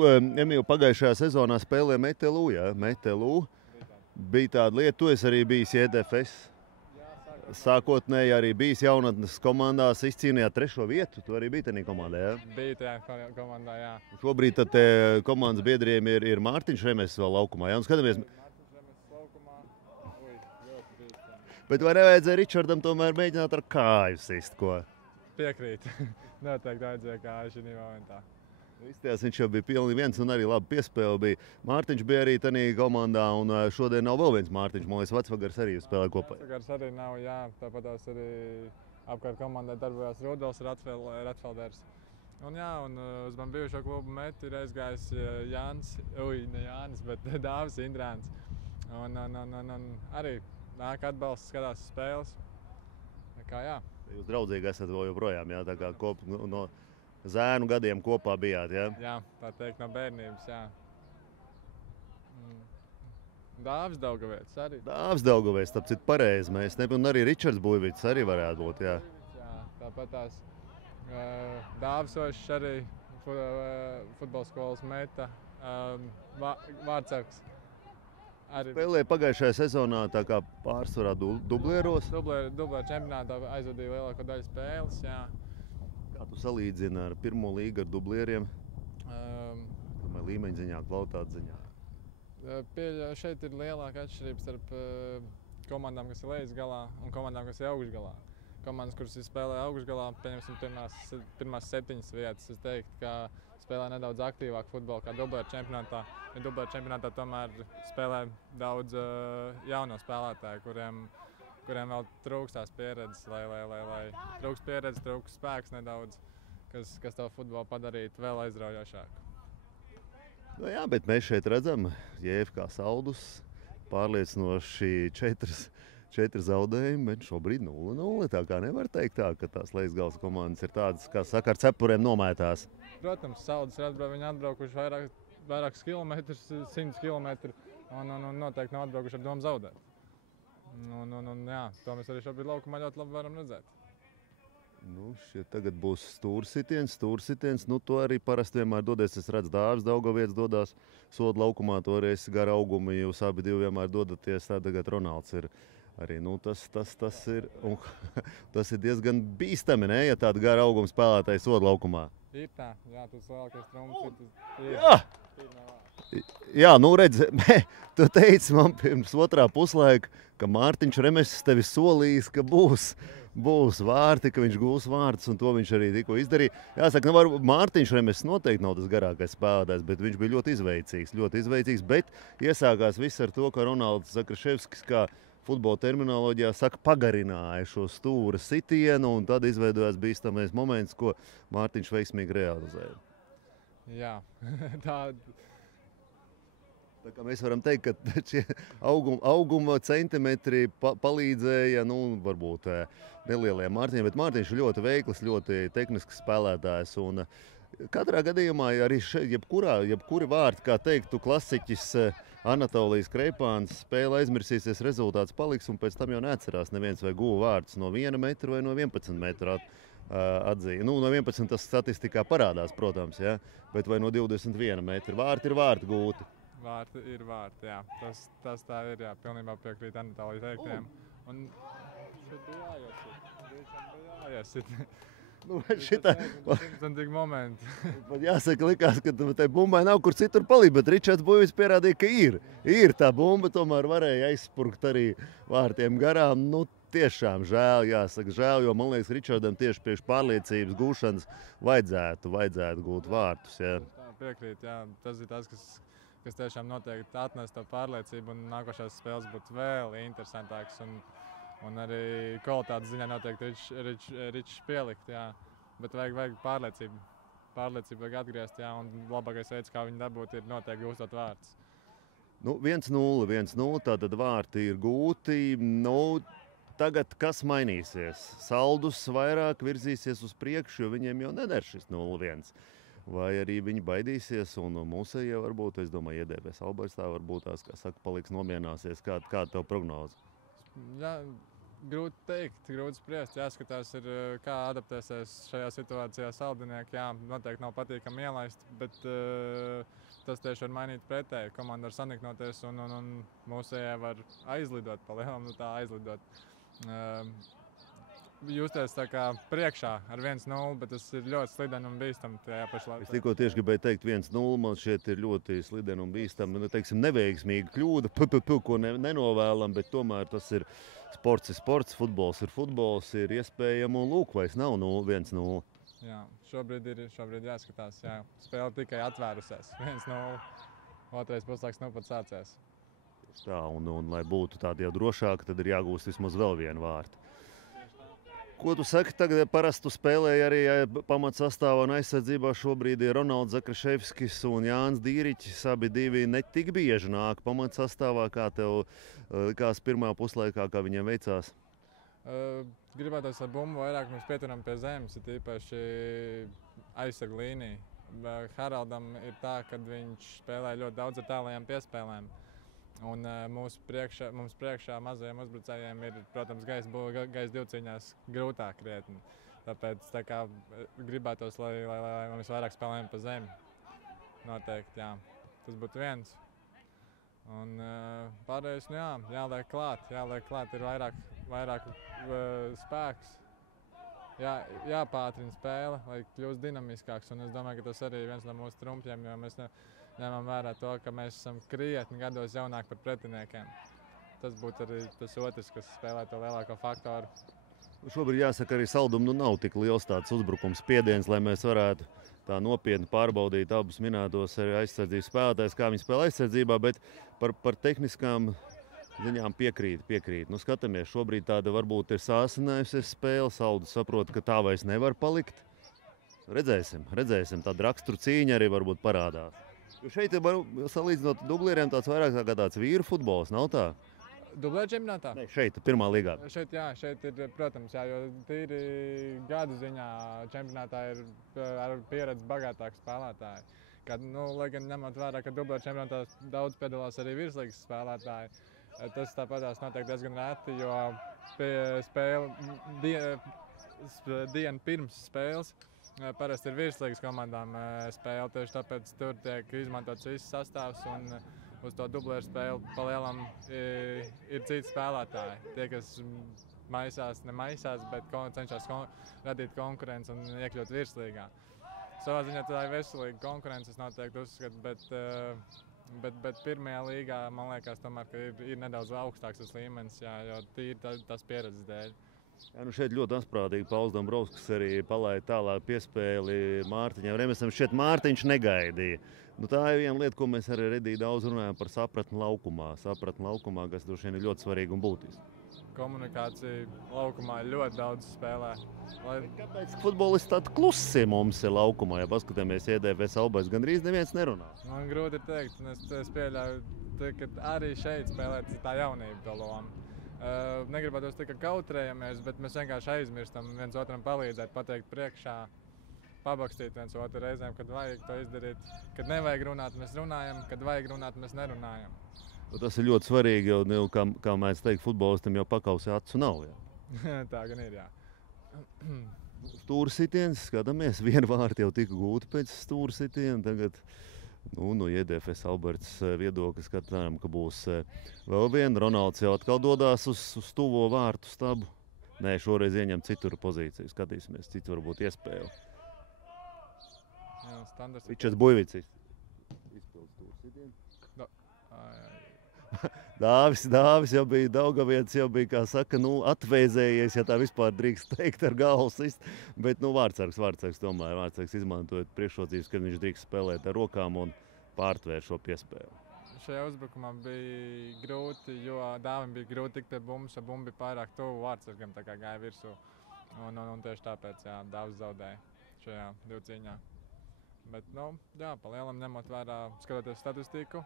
Emīl, pagājušajā sezonā spēlēji Metelu, jā? Metelu bija tāda lieta, tu esi arī bijis JDFS. Sākotnēji arī bijis jaunatnes komandās, izcīnījāt 3. vietu, tu arī biji tajā komandā, jā? Biju tajā komandā, jā. Šobrīd tad komandas biedriem ir Mārtiņš Remeses vēl laukumā, jā? Un skatāmies. Mārtiņš Remeses laukumā, ļoti bīstami. Bet vai nevajadzēja Ričardam tomēr mēģināt ar kāju sist, ko? Piekrīt. Noteikti vajadzēja kāju šī momentā. Izstājās, viņš jau bija pilnīgi viens un arī labi piespēle bija. Mārtiņš bija arī tajā komandā un šodien nav vēl viens Mārtiņš. Man liekas, Vecvagars arī spēlē kopā. Vecvagars arī nav, jā. Tāpat arī apkārt komandai darbojās Rudolfs Ratfelders. Un uz man bijušo klubu Meti ir aizgājis ne Jānis, bet Dāvis Indrāns. Un arī nāk atbalsts, skatās spēles. Tā kā jā. Jūs draudzīgi esat vēl joprojām, jā? Tā kā no zēnu gadiem kopā bijāt, jā? Jā, tā teikt, no bērnības, jā. Dāvis Daugavietis arī. Dāvis Daugavietis, tāpēc pareizi. Un arī Ričards Buļvits arī varētu būt, jā. Jā, tāpat tās Dāvis Ošs arī futbola skolas meta, Vārtsargs. Spēlēja pagājušajā sezonā tā kā pārsvarā dublieros. Dublēra čempionātā aizvadīja lielāko daļu spēles, jā. Kā tu salīdzini ar pirmo līgu ar dublieriem? Līmeņa ziņā, kvalitātes ziņā? Šeit ir lielāka atšķirība starp komandām, kas ir lejas galā un komandām, kas ir augšgalā. Komandas, kuras spēlē augšgalā, pieņemsim pirmās 7 vietas, es teiktu, ka spēlē nedaudz aktīvāk futbolu kā dublēra čempionātā. Ja dublēra čempionātā tomēr spēlē daudz jauno spēlētāju, kuriem vēl trūkst tās pieredzes, lai trūkst pieredzes, trūkst spēks nedaudz, kas to futbolu padarītu vēl aizraujošāku. Nu jā, bet mēs šeit redzam, JFK Saldus pārliecinoši 4 zaudējumi, bet šobrīd 0-0. Tā kā nevar teikt tā, ka tās Lejas komandas ir tādas, kā saka, ar cepuriem nomētās. Protams, Saldus viņi atbraukuši vairākus kilometrus, 100 kilometru, un noteikti nav atbraukuši ar domu zaudēt. Jā, to mēs arī šobrīd laukumā ļoti labi varam redzēt. Tagad būs stūrsitiens. To arī parasti vienmēr dodies. Es redzu, Dāvis Daugavietis dodās soda laukumā, toreiz gar augumu. Jūs abi vienmēr dodaties. Tagad Ronalds ir arī. Tas ir diezgan bīstami, ne? Ja tāda gara auguma spēlētāja soda laukumā. Ir tā, jā, tas lielākais trumps ir. Jā, redz, tu teici man pirms otrā puslaika, ka Mārtiņš Remesis tevi solījis, ka būs vārti, ka viņš gūs vārtus, un to viņš arī tikko izdarīja. Jāsaka, Mārtiņš Remesis noteikti nav tas garākais spēlētājs, bet viņš bija ļoti izveicīgs, bet iesākās viss ar to, ka Ronalds Zakraševskis, kā futbola terminoloģijā saka, pagarināja šo stūra sitienu, un tad izveidojās bīstamais moments, ko Mārtiņš veiksmīgi realizēja. Jā, Tā kā mēs varam teikt, ka šie auguma centimetri palīdzēja, varbūt nelielajiem Mārtiņiem, bet Mārtiņš ir ļoti veikls, ļoti tehnisks spēlētājs. Un katrā gadījumā arī jebkuri vārti, kā teiktu klasiķis Anatolijas Kreipāns, spēle aizmirsīsies, rezultāts paliks, un pēc tam jau neatcerās neviens, vai guva vārtus no 1 metra vai no 11 metru atzīja. No 11 tas statistikā parādās, protams, ja? Bet vai no 21 metru. Vārti ir vārti gūti. Vārti ir vārti, jā. Tas tā ir, jā. Pilnībā piekrīt Anatolijas teiktiem. Un šeit bija jāiesit. Šitā... Tik momenti. Man jāsaka, likās, ka tai bumbai nav kur citur palīdz, bet Ričards Buivis pierādīja, ka ir tā bumba, tomēr varēja aizspurgt arī vārtiem garām. Tiešām žēl, jāsaka žēl, jo man liekas, Ričardam tieši priekš pārliecības gūšanas vajadzētu gūt vārtus. Jā. Tā piekrīt, jā. Tas ir tas, kas tiešām noteikti atnes to pārliecību, un nākošās spēles būtu vēl interesantāks. Un arī kvalitātes ziņā noteikti Ričs pielikt, jā. Bet vajag pārliecību. Pārliecību vajag atgriezt, jā. Un labākais veids, kā viņu dabūt, ir noteikti gūstot vārtus. 1-0, tātad vārti ir gūti. Tagad kas mainīsies? Saldus vairāk virzīsies uz priekšu, jo viņiem jau neder šis 0-1. Vai arī viņi baidīsies, un mūsējie varbūt, es domāju, iedēbēs Alberts tā varbūt tās, kā saka, paliks nomierināsies. Kāda tev prognoze? Jā, grūti teikt, grūti spriest. Jāskatās, kā adaptēsies šajā situācijā Saldinieki. Jā, noteikti nav patīkami ielaist, bet tas tieši var mainīt pretēji. Komanda var saniknoties, un mūsējie var aizlidot pa lielam, tā aizlidot. Justies tā kā priekšā ar 1-0, bet tas ir ļoti slideni un bīstami tajā pašā laikā. Es tikko tieši gribēju teikt 1-0, man šeit ir ļoti slideni un bīstami. Neveiksmīga kļūda, ko nenovēlam, bet tomēr tas ir sports, futbols ir iespējams, un lūk, vairs nav 1-0. Jā, šobrīd jāskatās, jā. Spēle tikai atvērusies, 1-0, otrais puslaiks pat sācies. Tā, un lai būtu tāda jau drošāka, tad ir jāgūst vismaz vēl vienu vārtu. Ko tu saki, tagad parasti spēlēji arī pamatsastāvā un aizsardzībā šobrīd ir Ronalds Zakraševskis un Jānis Dīriķis. Abi divi netik bieži nāk pamatsastāvā. Kā tev likās pirmā puslaikā, kā viņiem veicās? Gribētos ar bumbu vairāk mēs pieturam pie zemes, ir īpaši aizsargu līniju. Haraldam ir tā, ka viņš spēlē ļoti daudz ar tālajām piespēlēm. Un mums priekšā mazajiem uzbrucējiem ir, protams, gaisa divcīņās grūtāk krietni. Tāpēc gribētos, lai mēs vairāk spēlējam pa zemi. Noteikti, jā. Tas būtu viens. Un pārējais, jāliek klāt, ir vairāk spēks. Jāpātrina spēle, lai kļūst dinamiskāks. Un es domāju, ka tas arī ir viens no mūsu trumpiem, jo mēs ņemam vērā to, ka mēs esam krietni gados jaunāki par pretiniekiem. Tas būtu arī tas otrs, kas spēlē to lielāko faktoru. Šobrīd jāsaka, arī saldumi nav tik liels tāds uzbrukums spiediens, lai mēs varētu tā nopietni pārbaudīt abus minētos arī aizsardzības spēlētājus, kā viņi spēlē aizsardzībā, bet par tehniskām ziņām piekrīt. Nu, skatāmies, šobrīd tāda varbūt ir sāsinājusies spēle, Saldu saprot, ka tā vairs nevar palikt. Redzēsim, tāda rakstura cīņa arī varbūt parādās. Jo šeit, salīdzinot dublieriem, tāds vairāk kā tāds vīru futbols, nav tā? Dublēra čempionātā? Ne, šeit, pirmā līgā. Šeit ir, protams, jo tīri gadu ziņā čempionātā ir ar pieredzi bagātāki spēlētāji. Lai gan ņemot vērā, ka dublēra čempionātā daudz piedalās arī virslīgas spēlētāji, tas tāpatās notiek diezgan reti, jo dienu pirms spēles parasti ir virslīgas komandām spēle, tieši tāpēc tur tiek izmantots viss sastāvs un uz to dublēru spēli palielam ir citi spēlētāji. Tie, kas nemaisās, bet cenšas radīt konkurenci un iekļūt virslīgā. Savā ziņā tā ir veselīga konkurence, es noteikti uzskatu, bet pirmajā līgā, man liekas, tomēr, ka ir nedaudz augstāks tas līmenis, jo tīri tas pieredzes dēļ. Jā, šeit ļoti asprātīgi Pauls Dombrovskis arī palaida tālāk piespēli Mārtiņam Remesam. Šķiet, Mārtiņš negaidīja. Tā ir viena lieta, ko mēs arī Redī daudz runājam par sapratni laukumā. Sapratni laukumā, kas droši vien ir ļoti svarīgi un būtiski. Komunikācija laukumā ir ļoti daudz spēlē. Kāpēc futbolisti tādi klusi mums ir laukumā? Ja paskatāmies EDFS Alberts, gandrīz neviens nerunā. Man grūti teikt, un es pieļauju, ka arī šeit spēlēt tā jaunība to lomu. Negribētu tikai kautrējamies, bet mēs vienkārši aizmirstam viens otram palīdzēt, pateikt priekšā, pabakstīt viens otru reizēm, kad vajag to izdarīt. Kad nevajag runāt, mēs runājam, kad vajag runāt, mēs nerunājam. Tas ir ļoti svarīgi, jo, kā mēs teikt, futbolistam jau pakausē acu nav. Jā. Tā gan ir, jā. Stūra sitiens, skatāmies, viena vārta jau tika gūta pēc stūra sitiena. Tagad no EDFS Alberts viedokļa skatām, ka būs vēl viena. Ronalds jau atkal dodās uz tuvo vārtu stabu. Nē, šoreiz ieņem citur pozīciju. Skatīsimies, citu varbūt iespēju. Ričards Buivicis. Izpildu stūra sitienu. Dāvis jau bija Daugavietis, jau bija, kā saka, atvēzējies, ja tā vispār drīkst teikt ar galvu sist. Bet vārtsargs tomēr, vārtsargs izmantojot priekšrocības, kad viņš drīkst spēlēt ar rokām un pārtvērt šo piespēli. Šajā uzbrukumā bija grūti, jo Dāvim bija grūti tikt pie bumbas, jo bumba bija pārāk tuvu vārtsargam, tā kā gāja virsū. Un tieši tāpēc, Dāvis zaudēja šajā divu cīņā. Bet, pa lielam ņemot vērā, skatoties statistiku,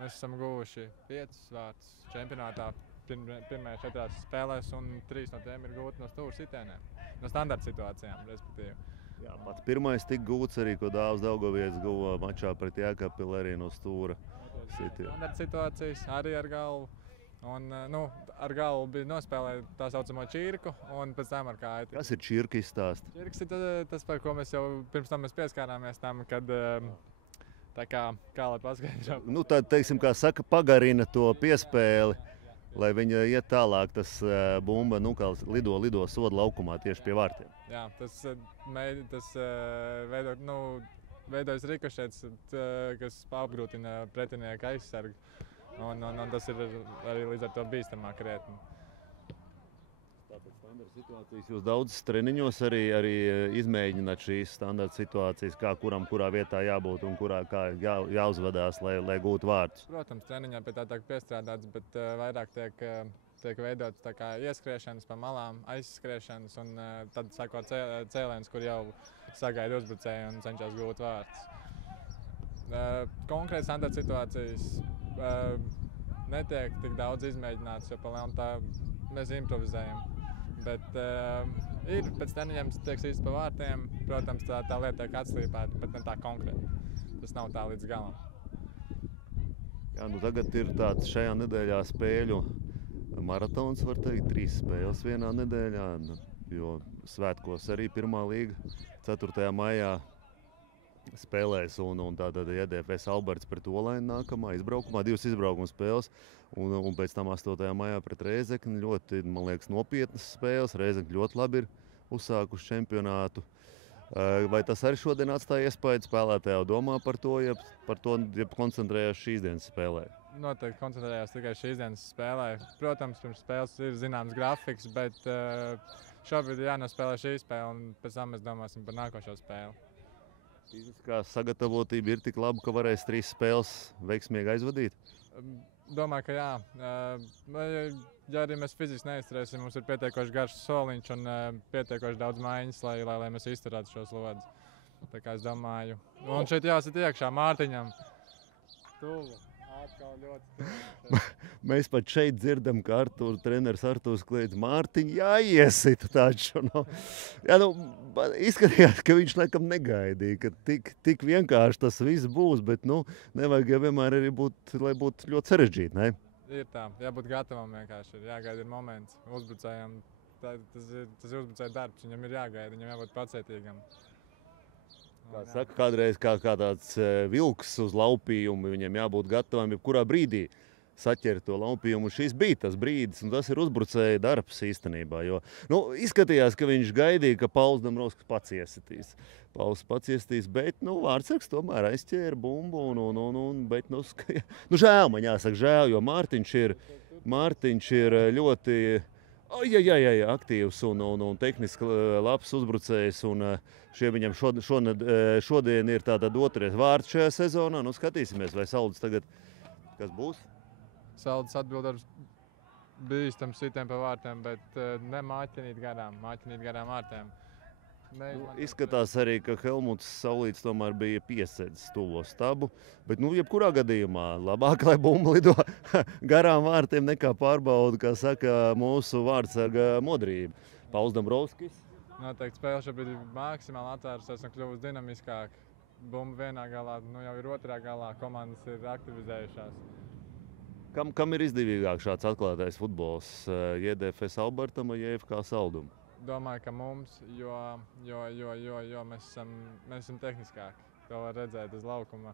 mēs esam guvuši 5 vārtus čempionātā pirmajās 4 spēlēs, un 3 no tiem ir gūti no stūra sitieniem, no standarta situācijām, respektīvi. Jā, pats pirmais tika gūts arī, ko Dāvis Daugavietis guva mačā pret Jēkabpili arī no stūra sitiena. Standarta situācijas arī ar galvu. Un, ar galvu bija nospēlēt tā saucamo čirku, un pēc tam ar kāju. Kas ir čirka izstāst? Čirks ir tas, par ko mēs jau pirms tam pieskārāmies tam, kad tā kā lai paskaidro. Tad, teiksim, kā saka, pagarina to piespēli, lai viņa iet tālāk, tas bumba, kā lido soda laukumā tieši pie vārtiem. Jā, tas veidojas rikošets, kas apgrūtina pretinieku aizsargu. Un tas ir arī līdz ar to bīstamāk krietni. Tātad standarta situācijas jūs daudz treniņos arī izmēģināt šīs standarta situācijas, kā kuram kurā vietā jābūt un kā jāuzvedās, lai gūtu vārtus? Protams, treniņā pie tā tiek piestrādāts, bet vairāk tiek veidots tā kā ieskriešanas pa malām, aizskriešanas un tad sako cēliens, kur jau sagaida uzbrucēju un cenšas gūt vārtus. Konkrēti standarta situācijas netiek tik daudz izmēģināts, jo mēs improvizējam. Bet ir pēc treniņiem tiek sīsts pa vārtiem, protams, tā lieta tiek atslīpēta, bet ne tā konkrēti. Tas nav tā līdz galam. Jā, tagad ir tāds šajā nedēļā spēļu maratons, var teikt, 3 spēles vienā nedēļā. jo svētkos arī pirmā līga 4. maijā spēlēs, un tātad JDFS Alberts pret Olaini nākamā izbraukumā, 2 izbraukuma spēles, un pēc tam 8. maijā pret Rēzekni ļoti, man liekas, nopietnas spēles. Rēzekni ļoti labi ir uzsākuši čempionātu. Vai tas arī šodien atstāja iespēju? Spēlētāji jau domā par to, ja koncentrējās šīs dienas spēlē? Noteikti koncentrējās tikai šīs dienas spēlē. Protams, pirms spēles ir zināms grafiks, bet šobrīd ir jānospēlē šī spēle, un pēc tam mēs domāsim par nākošo spēli. Fiziskā sagatavotība ir tik laba, ka varēs 3 spēles veiksmīgi aizvadīt? Domāju, ka jā. Ja arī mēs fiziski neizturēsim, mums ir pietiekoši garš soliņš un pietiekoši daudz maiņas, lai mēs izturētu šo slodzi. Tā kā es domāju. Un šeit jāsit iekšā Mārtiņam. Tuvu. Atkal ļoti tuvu. Mēs pat šeit dzirdam, ka treneris Artūrs kliedz: Mārtiņ, jāiesita taču. Izskatījās, ka viņš nekam negaidīja, ka tik vienkārši tas viss būs, bet nevajag jau vienmēr arī lai būtu ļoti sarežģīti, ne? Ir tā, jābūt gatavam vienkārši, ir jāgaida moments uzbrucējam. Tas ir uzbrucēja darbs, viņam ir jāgaida, viņam jābūt pacietīgam. Kā saka, kādreiz kā tāds vilks uz laupījumu, viņam jābūt gatavam jebkurā brīdī saķert to laupījumu. Šis bija tas brīdis, un tas ir uzbrucēja darbs īstenībā. Jo, izskatījās, ka viņš gaidīja, ka Pauls Dombrovskis pats iesitīs. Pauls pats iesitīs, bet Vārtsargs tomēr aizķēra bumbu. Bet žēl, man jāsaka, žēl, jo Mārtiņš ir ļoti aktīvs un tehniski labs uzbrucējs. Viņam šodien ir tātad 2. vārds šajā sezonā. Skatīsimies, vai Saldis tagad kas būs? Saldis atbild ar bīstam sitiem pa vārtiem, bet ne māķinīt garām vārtiem. Izskatās arī, ka Helmuts Saulīts tomēr bija piesēdis tuvo stabu, bet jebkurā gadījumā labāk, lai bumba lido garām vārtiem nekā pārbauda, kā saka, mūsu vārdsarga modrība. Pauls Dombrovskis. Noteikti spēle šobrīd ir maksimāli atvērts, esmu kļuvusi dinamiskāk. Bumba vienā galā, jau ir otrā galā, komandas ir aktivizējušās. Kam ir izdevīgāk šāds atklātais futbols? JDFS Albertam vai JFK Saldum? Domāju, ka mums, jo mēs esam tehniskāki. To var redzēt uz laukuma.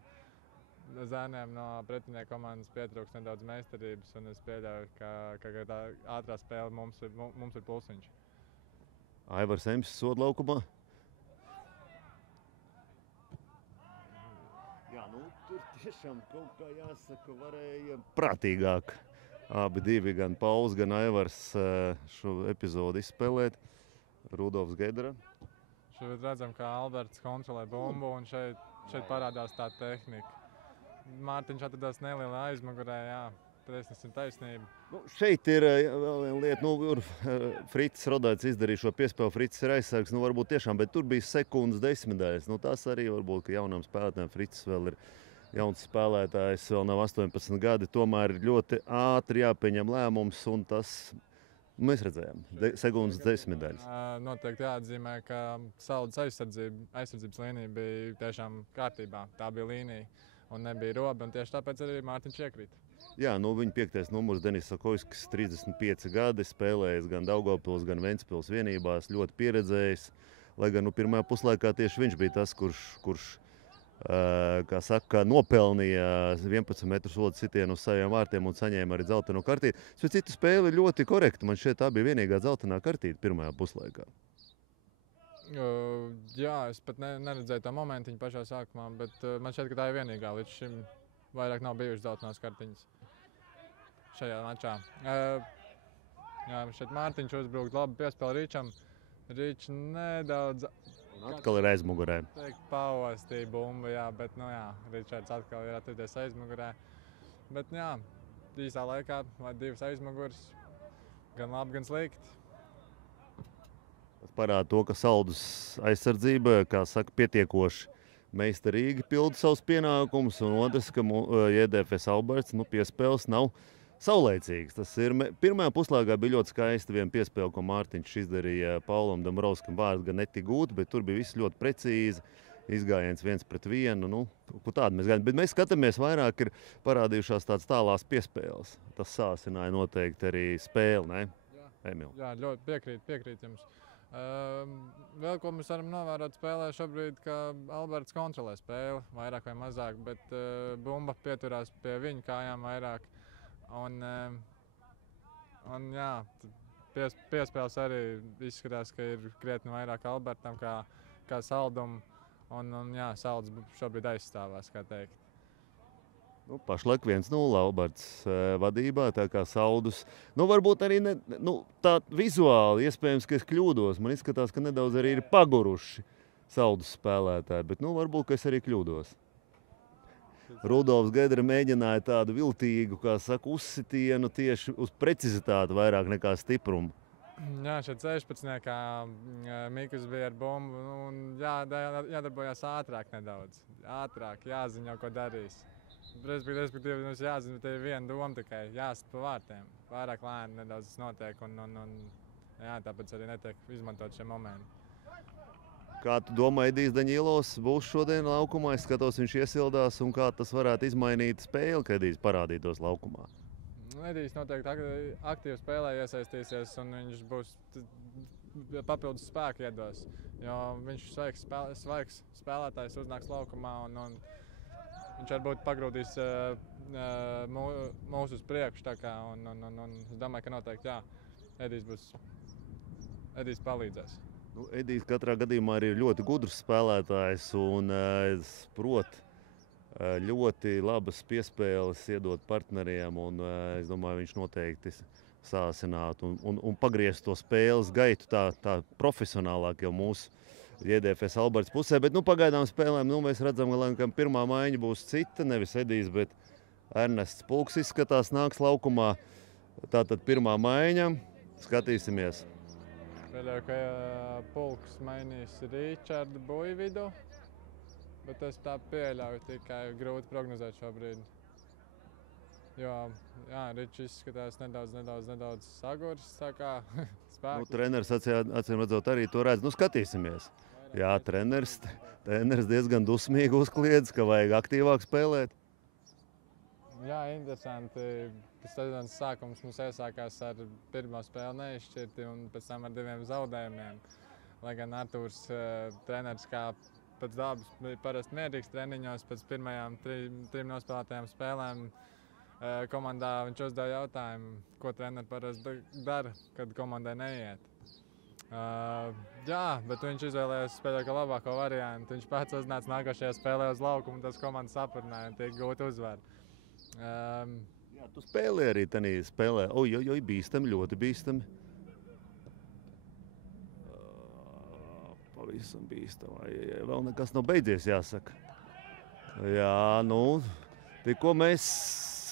Zēniem no pretinieku komandas pietrūkst nedaudz meistarības, un es pieļauju, ka tā ātrā spēle mums ir pulsiņš. Aivars Emsis soda laukumā. Jā, tur tiešām kaut kā jāsaka, varēja prātīgāk. Abi divi, gan Pauls, gan Aivars šo epizodi izspēlēt. Rudolfs Geidera. Šeit redzam, kā Alberts kontrolē bumbu, un šeit parādās tā tehnika. Mārtiņš atradās nelielā aizmugurē, jā. Taisnība ir taisnība. Šeit ir vēl viena lieta. Fricis Rodaitis izdarīja šo piespēli. Fricis ir aizsargs, varbūt tiešām, bet tur bija sekundes desmitdaļas. Tas arī varbūt, ka jaunam spēlētājam Fricis vēl ir jauns spēlētājs, vēl nav 18 gadi. Tomēr ir ļoti ātri jāpieņem lēmums, un tas mēs redzējām. Sekundes desmitdaļas. Noteikti jāatzīmē, ka Saldis aizsardzības līnija bija tiešām kārtībā. Tā bija līnija, un nebija roba, un tieši tāpēc arī Mārtiņš iekrīt. Jā, viņa 5. numurs Denis Sakoiskis, 35 gadi, spēlējis gan Daugavpils, gan Ventspils vienībās, ļoti pieredzējis. Lai gan pirmajā puslaikā tieši viņš bija tas, kurš kā saka, nopelnīja 11 metru sodu sitienu uz saviem vārtiem un saņēma arī dzelteno kartīti. Citu spēli ļoti korekti. Man šķiet, tā bija vienīgā dzeltenā kartīte pirmajā puslaikā. Jā, es pat neredzēju tā momentiņu pašā sākumā, bet man šķiet, ka tā ir vienīgā. Līdz šim vairāk nav bijušas dzeltenās kartiņas šajā mačā. Jā, šeit Mārtiņš uzbrukt labi piespēli Ričam. Ričs nedaudz... Atkal ir aizmugurē. Paostīja bumbu, jā, bet Ričards atkal ir atradies aizmugurē. Bet īsā laikā vai 2 aizmugures, gan labi, gan slikti. Tas parāda to, ka Saldus aizsardzība, kā saka, pietiekoši meistarīgi pilda savus pienākumus, un otrs, ka JDFS Alberts piespēles nav saulēcīgs. Tas ir pirmajā puslaikā bija ļoti skaisti viena piespēle, ko Mārtiņš izdarīja Paulam Dombrovskam. Vārds gan netika gūti, bet tur bija viss ļoti precīzi. Izgājiens 1 pret 1. Ko tādu mēs gaidām. Bet mēs skatāmies vairāk, ir parādījušās tādas tālās piespēles. Tas sāsināja noteikti arī spēli, ne? Jā, ļoti piekrīt jums. Vēl ko mēs varam novērot spēlē šobrīd, ka Alberts kontrolē spēli vairāk vai mazāk, bet bumba pieturās pie viņa kājām vairāk. Un jā, piespēles arī izskatās, ka ir krietni vairāk Albertam kā Saldum. Un jā, Salds šobrīd aizstāvās, kā teikt. Nu, pašlaik 1-0 Alberts vadībā, tā kā Saldus. Nu, varbūt arī tā vizuāli, iespējams, ka es kļūdos. Man izskatās, ka nedaudz arī ir paguruši Saldus spēlētāji, bet varbūt, ka es arī kļūdos. Rudolfs Gedra mēģināja tādu viltīgu, kā saka, uzsitienu tieši uz precizitāti vairāk nekā stiprumu. Jā, šeit 16. Mikus bija ar bumbu. Jādarbojās ātrāk nedaudz. Ātrāk, jāziņo, ko darīs. Respektīvi, mums jāzina, ka te ir viena doma tikai jāsit pa vārtiem. Vairāk lēni nedaudz tas notiek jā, tāpēc arī netiek izmantot šie momenti. Kā tu domā, Edijs Daņilovs būs šodien laukumā? Es skatos, viņš iesildās un kā tas varētu izmainīt spēli, kad Edijs parādītos laukumā? Edijs noteikti aktīvi spēlē iesaistīsies un viņš būs papildus spēku iedos. Jo viņš svaigs spēlētājs uznāks laukumā un viņš varbūt pagrūdīs mūsu uz priekšu. Es domāju, ka noteikti jā, Edijs palīdzēs. Nu, Edijs katrā gadījumā arī ir ļoti gudrs spēlētājs un prot ļoti labas piespēles iedot partneriem. Es domāju, viņš noteikti sāsinātu un pagriezt to spēles gaitu tā profesionālāk jau mūsu JDFS Alberts pusē, bet pagaidām spēlēm mēs redzam, ka pirmā maiņa būs cita, nevis Edijs, bet Ernests Pulks izskatās nāks laukumā. Tātad pirmā maiņa, skatīsimies. Pēļauju, ka Pulks mainīs Ričardu Buividu, bet es tā pieļauju, tikai grūti prognozēt šobrīd. Jo, jā, Ričs izskatās nedaudz sagurs, tā kā spēku. Treneris acīm redzot arī to redz. Skatīsimies. Jā, treneris diezgan dusmīgi uzkliedz, ka vajag aktīvāk spēlēt. Jā, interesanti. Sezonas sākums mums iesākās ar pirmo spēli neizšķirti un pēc tam ar 2 zaudējumiem. Lai gan Artūrs treneris kā pēc dabas bija parasti mierīgs treniņos pēc pirmajām 3 nospēlētajām spēlēm. Komandā viņš uzdeva jautājumu, ko treneris parasti dara, kad komandai neiet. Jā, bet viņš izvēlējās spēlēt kā labāko variantu. Viņš pats uznāca nākošajā spēlē uz laukumu, un tas komandas aprunāja un tiek gūt uzvaru. Jā, tu spēlē arī tanī spēlē. Oj, bīstami, ļoti bīstami. Pavisam bīstami. Vēl nekas nav beidzies, jāsaka. Jā, tikko mēs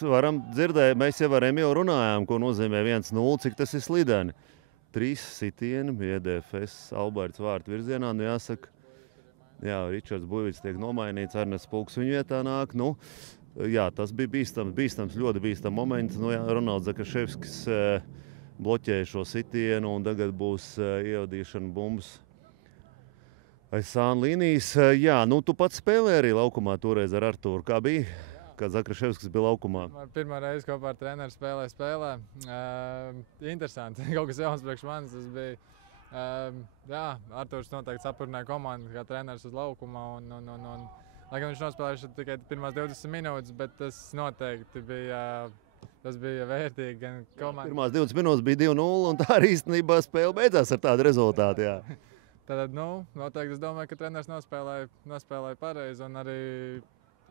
varam dzirdēt, mēs jau ar Emīlu runājām, ko nozīmē 1-0, cik tas ir slideni. 3 sitieni, JDFS Alberts vārtu virzienā. Jāsaka, jā, Ričards Buivits tiek nomainīts, Ernests Pulks viņa vietā nāk. Jā, tas bija bīstams, ļoti bīstams moments. Jā, Ronalds Zakaševskis bloķēja šo sitienu un tagad būs ievadīšana bumbas aiz sāna līnijas. Jā, tu pats spēlēji arī laukumā toreiz ar Artūru. Kā bija? Kad Zakaševskis bija laukumā. Pirmā reize kopā ar treneru spēlē. Interesanti. Kaut kas jauns priekš manis. Tas bija. Jā, Artūrs noteikti sapurnēja komandu kā treneris uz laukumā. Lai gan viņš nospēlēja tikai pirmās 20 minūtes, bet tas noteikti bija. Tas bija vērtīgi. Pirmās 20 minūtes bija 2-0 un tā arī īstenībā spēle beidzās ar tādu rezultātu. Jā. Tad, noteikti es domāju, ka treneris nospēlēja pareizi un arī.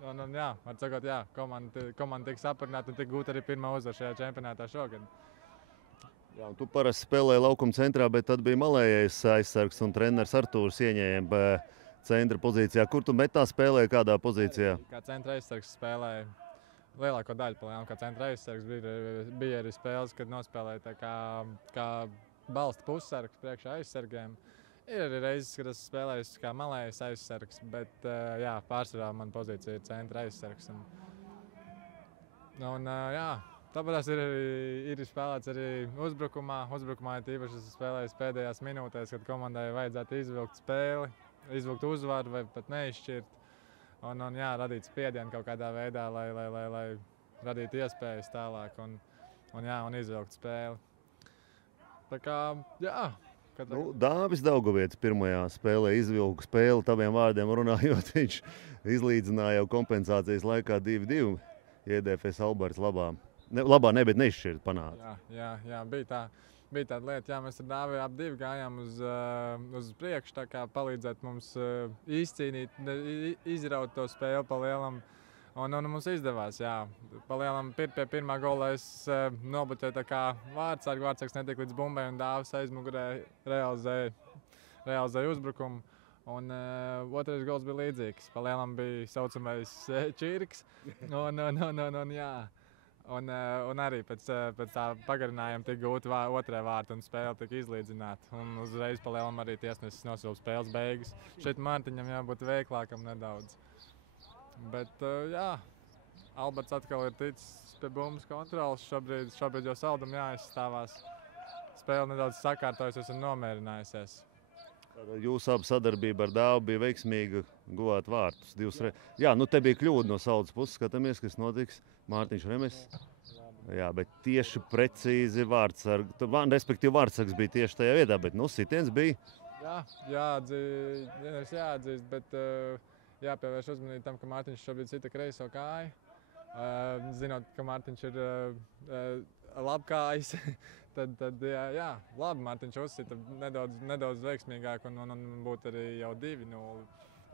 Jā, var sakot, jā, komanda tika saprināta un tika gūta arī pirmā uzvara šajā čempionātā šogad. Jā, tu parasti spēlēji laukuma centrā, bet tad bija malējais aizsargs un treneris Artūrs ieņēma centra pozīcijā. Kur tu metā spēlēji, kādā pozīcijā? Kā centra aizsargs spēlēja lielāko daļu palēm, kā centra aizsargs bija arī spēles, kad nospēlēja tā kā balsta pussargs priekšā aizsargiem. Ir arī reizes, kad es spēlēju kā malējais aizsargs, bet jā, pārsvarā man pozīcija ir centra aizsargs. Jā, tāpēc ir spēlēts arī uzbrukumā. Uzbrukumā ir tīpaši spēlējis pēdējās minūtēs, kad komandai vajadzētu izvilkt spēli, izvilkt uzvaru vai pat neizšķirt. Jā, radīt spiedienu kaut kādā veidā, lai radītu iespējas tālāk un izvilkt spēli. Tā kā, jā. Dāvis Daugavietis pirmajā spēlē izvilka spēli, taviem vārdiem runājot, viņš izlīdzināja jau kompensācijas laikā 2-2. JDFS Alberts labā bet neizšķirt panāca. Jā, bija tāda lieta, mēs ar Dāvi ap 2 gājām uz priekšu, tā kā palīdzēt mums izcīnīt, izraut to spēli pa lielam. Un mums izdevās, jā. Pa lielam pie pirmā gola es nobuķēju tā kā vārdsargs netika līdz bumbai un Dāvis aizmugurē realizēja uzbrukumu. Un otrais gols bija līdzīgs. Pa lielam bija saucamais čirks. Jā. Un arī pēc tā pagarinājuma tika gūta otrā vārta un spēle tika izlīdzināta. Un uzreiz pa lielam arī tiesnesis nosilpa spēles beigas. Šeit Mārtiņam jābūt veiklākam nedaudz. Bet, jā, Alberts atkal ir ticis pie bumbas kontrolas. Šobrīd jau Saldam jāizstāvās. Spēle nedaudz sakārtojusies un nomierinājusies. Jūsu abu sadarbība ar Dāvu bija veiksmīga, guvāt vārtus. Jā, te bija kļūda no Saldas puses. Skatāmies, kas notiks. Mārtiņš Remes. Jā, bet tieši precīzi respektīvi vārdsargs bija tieši tajā vietā, bet sitiens bija. Jāatzīst, bet jāpievērš uzmanību tam, ka Mārtiņš šobrīd sita kreiso kāju. Zinot, ka Mārtiņš ir labkājis, tad jā, labi, Mārtiņš uzsita nedaudz veiksmīgāk un būtu arī jau 2-0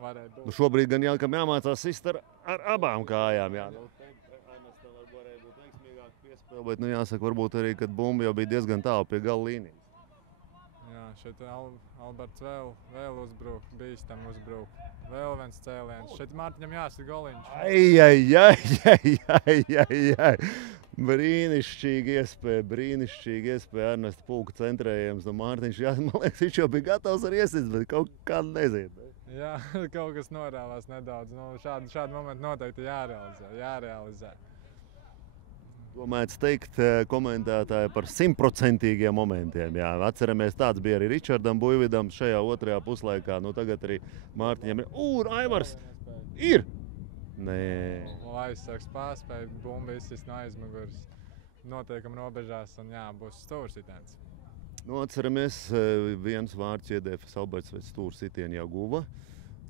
varēja būt. Šobrīd gan jāmācās sist ar abām kājām. Jā. Varēja būt veiksmīgāk piespēle, bet jāsaka, varbūt arī, kad bumba jau bija diezgan tālu pie gala līnijas. Jā, šeit Alberts vēl uzbruk, bīstam uzbruk. Vēl viens cēliens. Šeit Mārtiņam jāsit goliņš. Brīnišķīgi iespēja Ernesta Pulka centrējums no Mārtiņš. Man liekas, viņš jau bija gatavs ar iesits, bet kaut kā nezinu. Jā, kaut kas norāvās nedaudz. Šādi momenti noteikti jārealizē. Domājot teikt komentētāji par 100% momentiem. Jā, atceramies, tāds bija arī Ričardam Buividam šajā otrajā puslaikā. Tagad arī Mārtiņam ir. Aivars! Ir! Nē. Aizsargs pārspēja, bumba izsist no aizmugures. Noteikam robežās un jā, būs stūrsitiens. Atceramies, viens vārds JDFS Alberts vai stūrsitienu jau guva.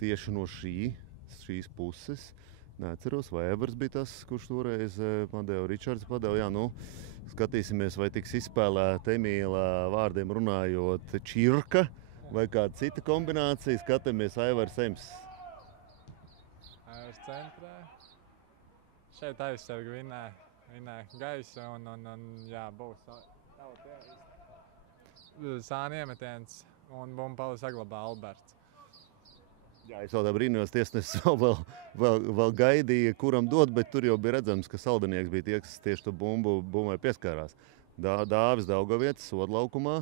Tieši no šīs puses. Neatceros, vai Evers bija tas, kurš toreiz padeva, Ričards padeva. Jā, skatīsimies, vai tiks izspēlēta Emīla vārdiem runājot čirka vai kāda cita kombinācija. Skatāmies, Aivars Ems. Aivars centrē. Šeit aizsargi vinē gaisa un jā, būs sāni iemetiens un bumba saglabā Alberts. Jā, es vēl brīnījos, tiesnesis vēl gaidīja, kuram dot, bet tur jau bija redzams, ka Saldinieks bija tie, kas tieši to bumbai pieskārās. Dāvis Daugavietis sodlaukumā.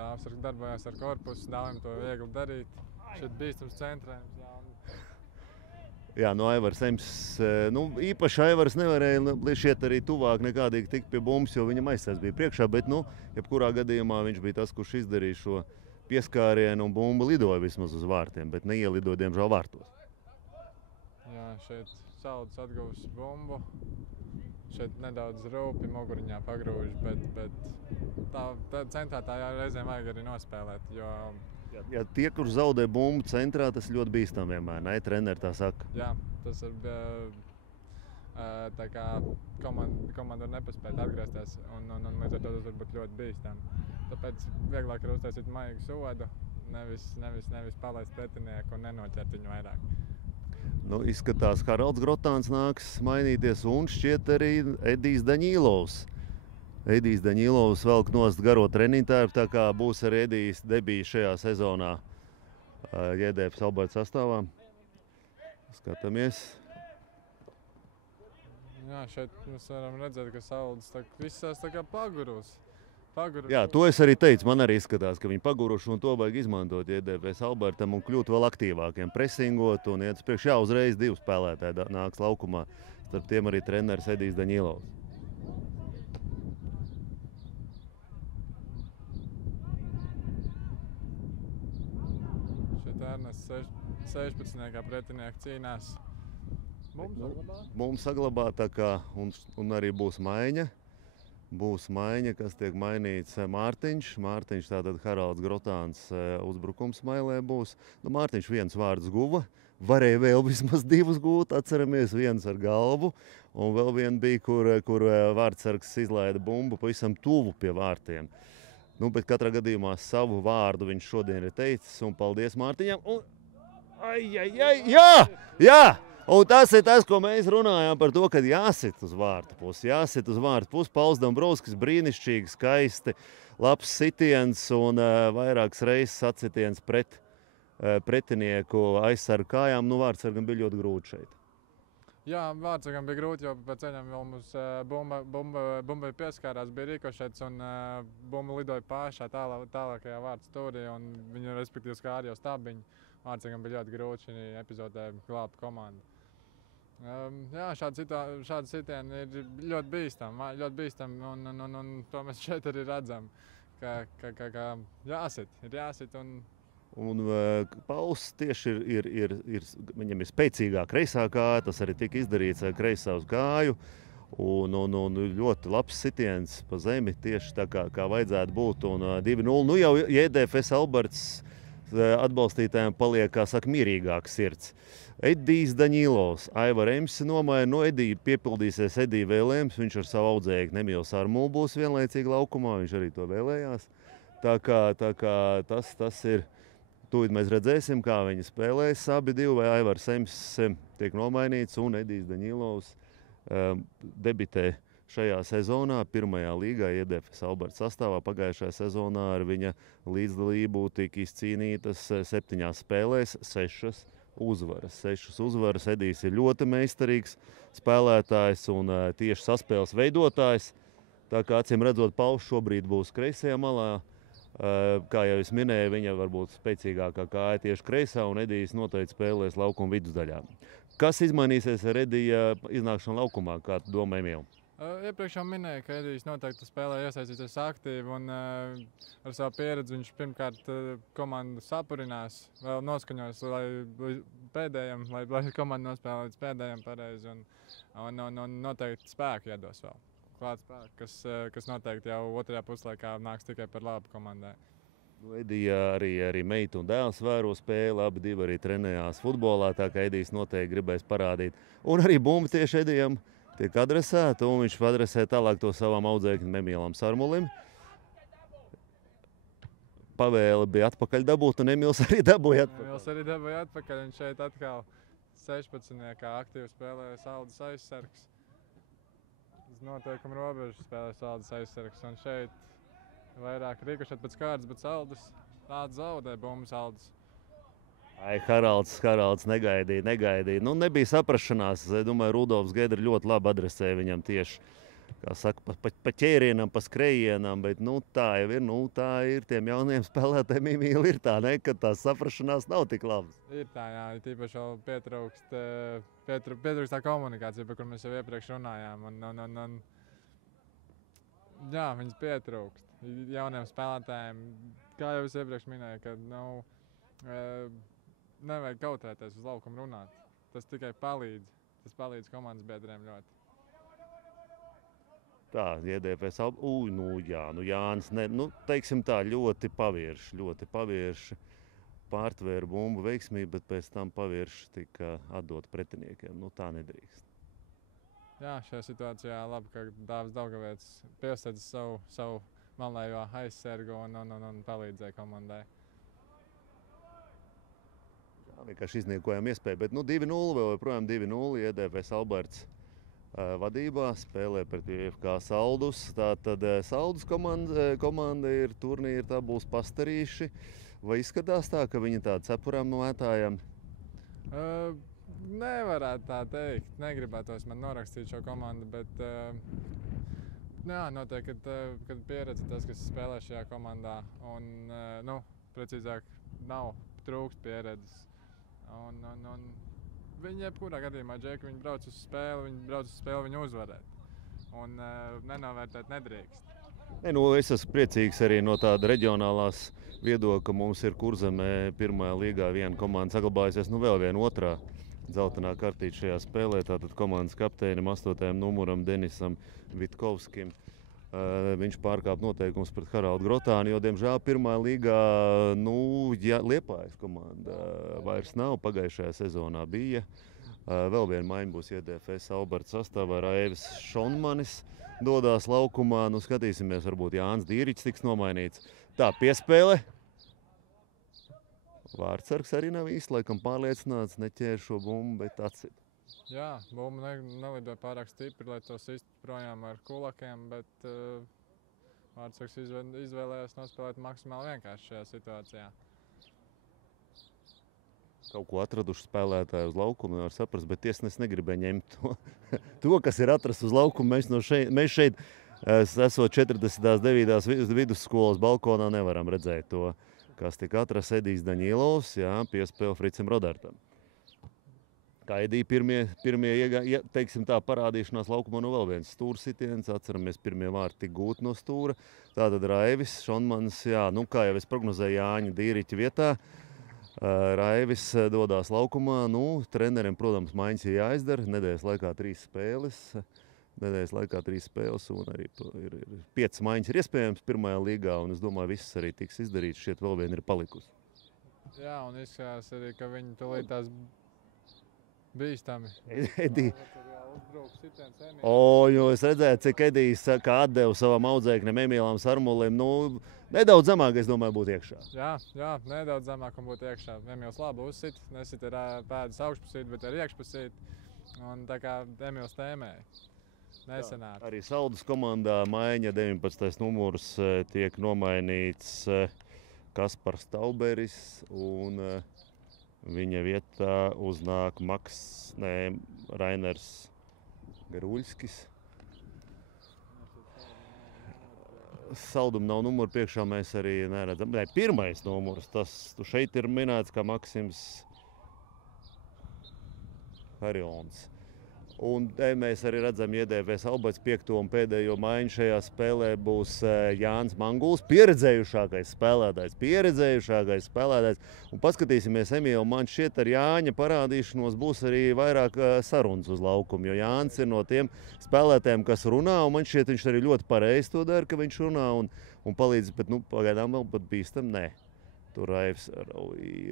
Dāvis darbojās ar korpusu, Dāvim to viegli darīt. Šeit bīstams centrējums. Jā, Aivars Ems. Īpaši Aivars nevarēja šeit arī tuvāk nekādīgi tikt pie bumbas, jo viņam aizsargs bija priekšā, bet jebkurā gadījumā viņš bija tas, kurš izdarīja šo pieskārienu un bumba lidoja vismaz uz vārtiem, bet neielidoja, diemžēl, vārtos. Jā, šeit Salds atguvis bumbu. Šeit nedaudz rūpi muguriņā pagrūž, bet tā centrā tā reizēm vajag arī nospēlēt, jo... Jā, tie, kurš zaudē bumbu centrā, tas ļoti bīstam vienmēr, ne? Treneri tā saka. Jā, tas ir tā kā komanda var nepaspēt atgriezties un līdz ar to tas var būt ļoti bīstam. Tāpēc vieglāk ir uztaisīt maigu sodu, nevis palaist pretinieku un nenoķert viņu vairāk. Izskatās, Haralds Grotāns nāks mainīties un šķiet arī Edijs Daņīlovs. Edijs Daņīlovs velk nost garo trenītāju, tā kā būs arī Edijs debija šajā sezonā JDFS Alberts sastāvā. Skatāmies. Jā, šeit mēs varam redzēt, ka Saldas visās tā kā pagurusi. Jā, to es arī teicu. Man arī izskatās, ka viņi paguruši un to vajag izmantot JDFS Albertam un kļūt vēl aktīvākiem, presingot un iet uz priekšu. Jā, uzreiz 2 spēlētāji nāks laukumā. Starp tiem arī treneris Edijs Daņīlovs. Šeit Ernests 16. pretinieki cīnās. Mums saglabā tā kā un arī būs maiņa. būs maiņa, kas tiek mainīts Mārtiņš. Mārtiņš tātad Haralds Grotāns uzbrukums mailē būs. Nu, Mārtiņš viens vārds guva. Varēja vēl vismaz divus gūt, atceramies, viens ar galvu. Un vēl viena bija, kur vārdsargs izlaida bumbu pavisam tuvu pie vārtiem. Nu, bet katrā gadījumā savu vārdu viņš šodien ir teicis. Un paldies Mārtiņam. Un... Jā! Un tas ir tas, ko mēs runājām par to, kad jāsit uz vārtu pusi. Jāsit uz vārtu pusi. Pauls Dombrovskis brīnišķīgi, skaisti, labs sitiens un vairākas reizes atsitiens pret pretinieku aizsargu kājām. Nu, vārdsargam bija ļoti grūti šeit. Jā, vārdsargam bija grūti, jo pa ceļam vēl mums bumbai pieskārās, bija rikošets un bumba lidoja pašā tālākajā vārtu stūrī un viņu respektīvi skāra jau stābiņu. Vārdsargam bija ļoti grūti šī epizodē glābt komandu. Jā, šādi sitieni ir ļoti bīstami un to mēs šeit arī redzam, ka ir jāsit Un Pauls tieši viņam ir spēcīgā kreisā kāja, tas arī tika izdarīts ar kreisā uz kāju. Un ļoti labs sitiens pa zemi, tieši tā kā vajadzētu būt. Un 2-0, nu jau JDFS Alberts atbalstītājiem paliek, kā saka, mierīgāks sirds. Edijs Daņīlovs, Aivar Emsi nomaina, Edija piepildīsies Edija vēlējums, viņš ar savu audzēju Nemils Armulu būs vienlaicīgi laukumā, viņš arī to vēlējās. Tā kā tas ir, tūlīt mēs redzēsim, kā viņi spēlēs abi divi, vai Aivars Emsi tiek nomainīts un Edijs Daņīlovs debitē šajā sezonā, pirmajā līgā JDFS Alberts sastāvā. Pagājušajā sezonā ar viņa līdzdalību tika izcīnītas 7 spēlēs 6 uzvaras. Edijs ir ļoti meistarīgs spēlētājs un tieši saspēles veidotājs. Tā kā acīm redzot, Pauls šobrīd būs kreisajā malā. Kā jau es minēju, viņa varbūt spēcīgākā kāja tieši kreisā un Edijs noteikti spēlēs laukuma vidusdaļā. Kas izmainīsies ar Edija iznākšanu laukumā, kā tu domā, Emīl? Iepriekš jau minēju, ka Edijs noteikti spēlē iesaistīties aktīvi un ar savu pieredzi viņš pirmkārt komandu sapurinās, vēl noskaņos, lai komanda nospēlē līdz pēdējiem pareizi un noteikti spēku iedos vēl. Klāt spēku, kas noteikti jau otrajā puslaikā nāks tikai par labu komandai. Edija arī meita un dēls vēro spēli, abi divi arī trenējās futbolā, tā kā Edijs noteikti gribēs parādīt. Un arī bumba tieši Edijam tiek adresēta, un viņš adresē tālāk to savam audzēknim Emīlam Sarmulim. Pavēle bija atpakaļ dabūt, un Emīls arī dabūja atpakaļ. Emīls arī dabūja atpakaļ, un šeit atkal 16. aktīvi spēlē Saldus aizsargs. Uz noteikumu robežu spēlē Saldus aizsargs, un šeit vairāk rīkošat pēc kārtas, bet Saldus tāds zaudē bumbu Saldus. Haralds negaidīja. Nu, nebija saprašanās. Es domāju, Rudolfs Gedra ļoti labi adresēja viņam tieši, kā saka, pa ķērienam, pa skrejienam, bet tā jau ir, tā ir tiem jauniem spēlētājiem, Emīl, ir tā, ne, ka tās saprašanās nav tik labas. Ir tā, jā, tīpaši vēl pietrūkst tā komunikācija, par kur mēs jau iepriekš runājām, un jā, viņas pietrūkst jauniem spēlētājiem, kā jau es iepriekš minēju, ka nevajag kautrēties uz laukumu runāt. Tas tikai palīdz. Tas palīdz komandas biedriem ļoti. Tā, JDFS Jānis, teiksim tā, ļoti pavirši. Pārtvēra bumbu veiksmīgi, bet pēc tam pavirši tika atdot pretiniekiem. Tā nedrīkst. Jā, šajā situācijā labi, ka Dāvis Daugavietis piesaidz savu malējo aizsargu un palīdzēja komandai. Vienkārši izniekojām iespēju, bet 2-0, vēl joprojām 2-0, JDFS Alberts vadībā, spēlē pret IFK Saldus. Tātad Saldus komanda ir turnīra tabulas pastarīši. Vai izskatās tā, ka viņi tādi cepurām mētājam? Nevarētu tā teikt. Negribētos man norakstīt šo komandu, bet jā, noteikti, kad pieredze tas, kas spēlē šajā komandā. Un, precīzāk, nav trūkst pieredzes. Un viņi jebkurā gadījumā, Džeki, viņi brauc uz spēli, viņu uzvarēt. Un nenovērtēt nedrīkst. Es esmu priecīgs arī no tāda reģionālās viedokļa, ka mums ir Kurzemē pirmajā līgā viena komanda saglabājusies, vēl viena otrā dzeltenā kartīte šajā spēlē. Tātad komandas kapteinim 8. numuram Denisam Vitkovskim. Viņš pārkāpa noteikumus pret Haraldu Grotānu, jo, diemžēl, pirmā līgā Liepājas komanda vairs nav. Pagājušajā sezonā bija. Vēl viena maiņa būs JDFS Alberts sastāvā. Raivis Šonmanis dodās laukumā. Nu, skatīsimies, varbūt Jānis Dīriķis tiks nomainīts. Tā, piespēle. Vārtsargs arī nav īsti laikam pārliecināts, neķēra šo bumbu, bet atsit. Jā, bumba nelidoja pārāk stipri, lai to sistu projām ar kulakiem, bet Vārtsargs izvēlējās nospēlēt maksimāli vienkārši šajā situācijā. Kaut ko atraduši spēlētāji uz laukuma, nevar saprast, bet tiesnesis negribēja ņemt to, kas ir atrasts uz laukuma. Mēs šeit, esot 49. vidusskolas balkonā, nevaram redzēt to, kas tika atrasts Edijs Daņilovs, piespēle Fricim Rodartam. Kā Edija pirmie teiksim tā, parādīšanās laukumā no vēl viens stūrsitiens, atceramies pirmie vārti tik gūti no stūra. Tātad Raivis, Šonmans, kā jau es prognozēju Jāņa Dīriķa vietā, Raivis dodās laukumā. Treneriem, protams, maiņas ir jāizdara. Nedēļas laikā 3 spēles un arī ir 5 maiņas ir iespējams pirmajā līgā, un es domāju, viss arī tiks izdarīts. Šeit vēl viena ir palikusi. Jā, un izskatās arī, ka viņi tulīt tās bīstami. Edija. Jo es redzēju, cik Edijs atdeva savam audzēknim Emīlam Sarmulim. Nedaudz zemāk, es domāju, būtu iekšā. Jā, nedaudz zemāk un būtu iekšā. Emīls labi uzsit, nesit ar pēdas augšpusīt, bet ar iekšpusīt. Un tā kā Emīls tēmēja. Nesenāk. Arī Saldus komandā maiņa 19. numurs tiek nomainīts Kaspars Tauberis un viņa vietā uznāk Rainers Garuļskis. Saldum nav numuru priekšā, mēs arī neredzam. Pirmais numurs, tas šeit ir minēts kā Maksims Harions. Un mēs arī redzam, JDFS Alberts 5. un pēdējo maiņu šajā spēlē būs Jānis Manguls, pieredzējušākais spēlētājs. Un paskatīsimies, Emīl, man šķiet ar Jāņa parādīšanos būs arī vairāk sarunas uz laukumu, jo Jānis ir no tiem spēlētājiem, kas runā, un man šķiet, viņš arī ļoti pareizi to dara, ka viņš runā un palīdz, bet pagaidām vēl pat bīstam, nē. Tur Raivs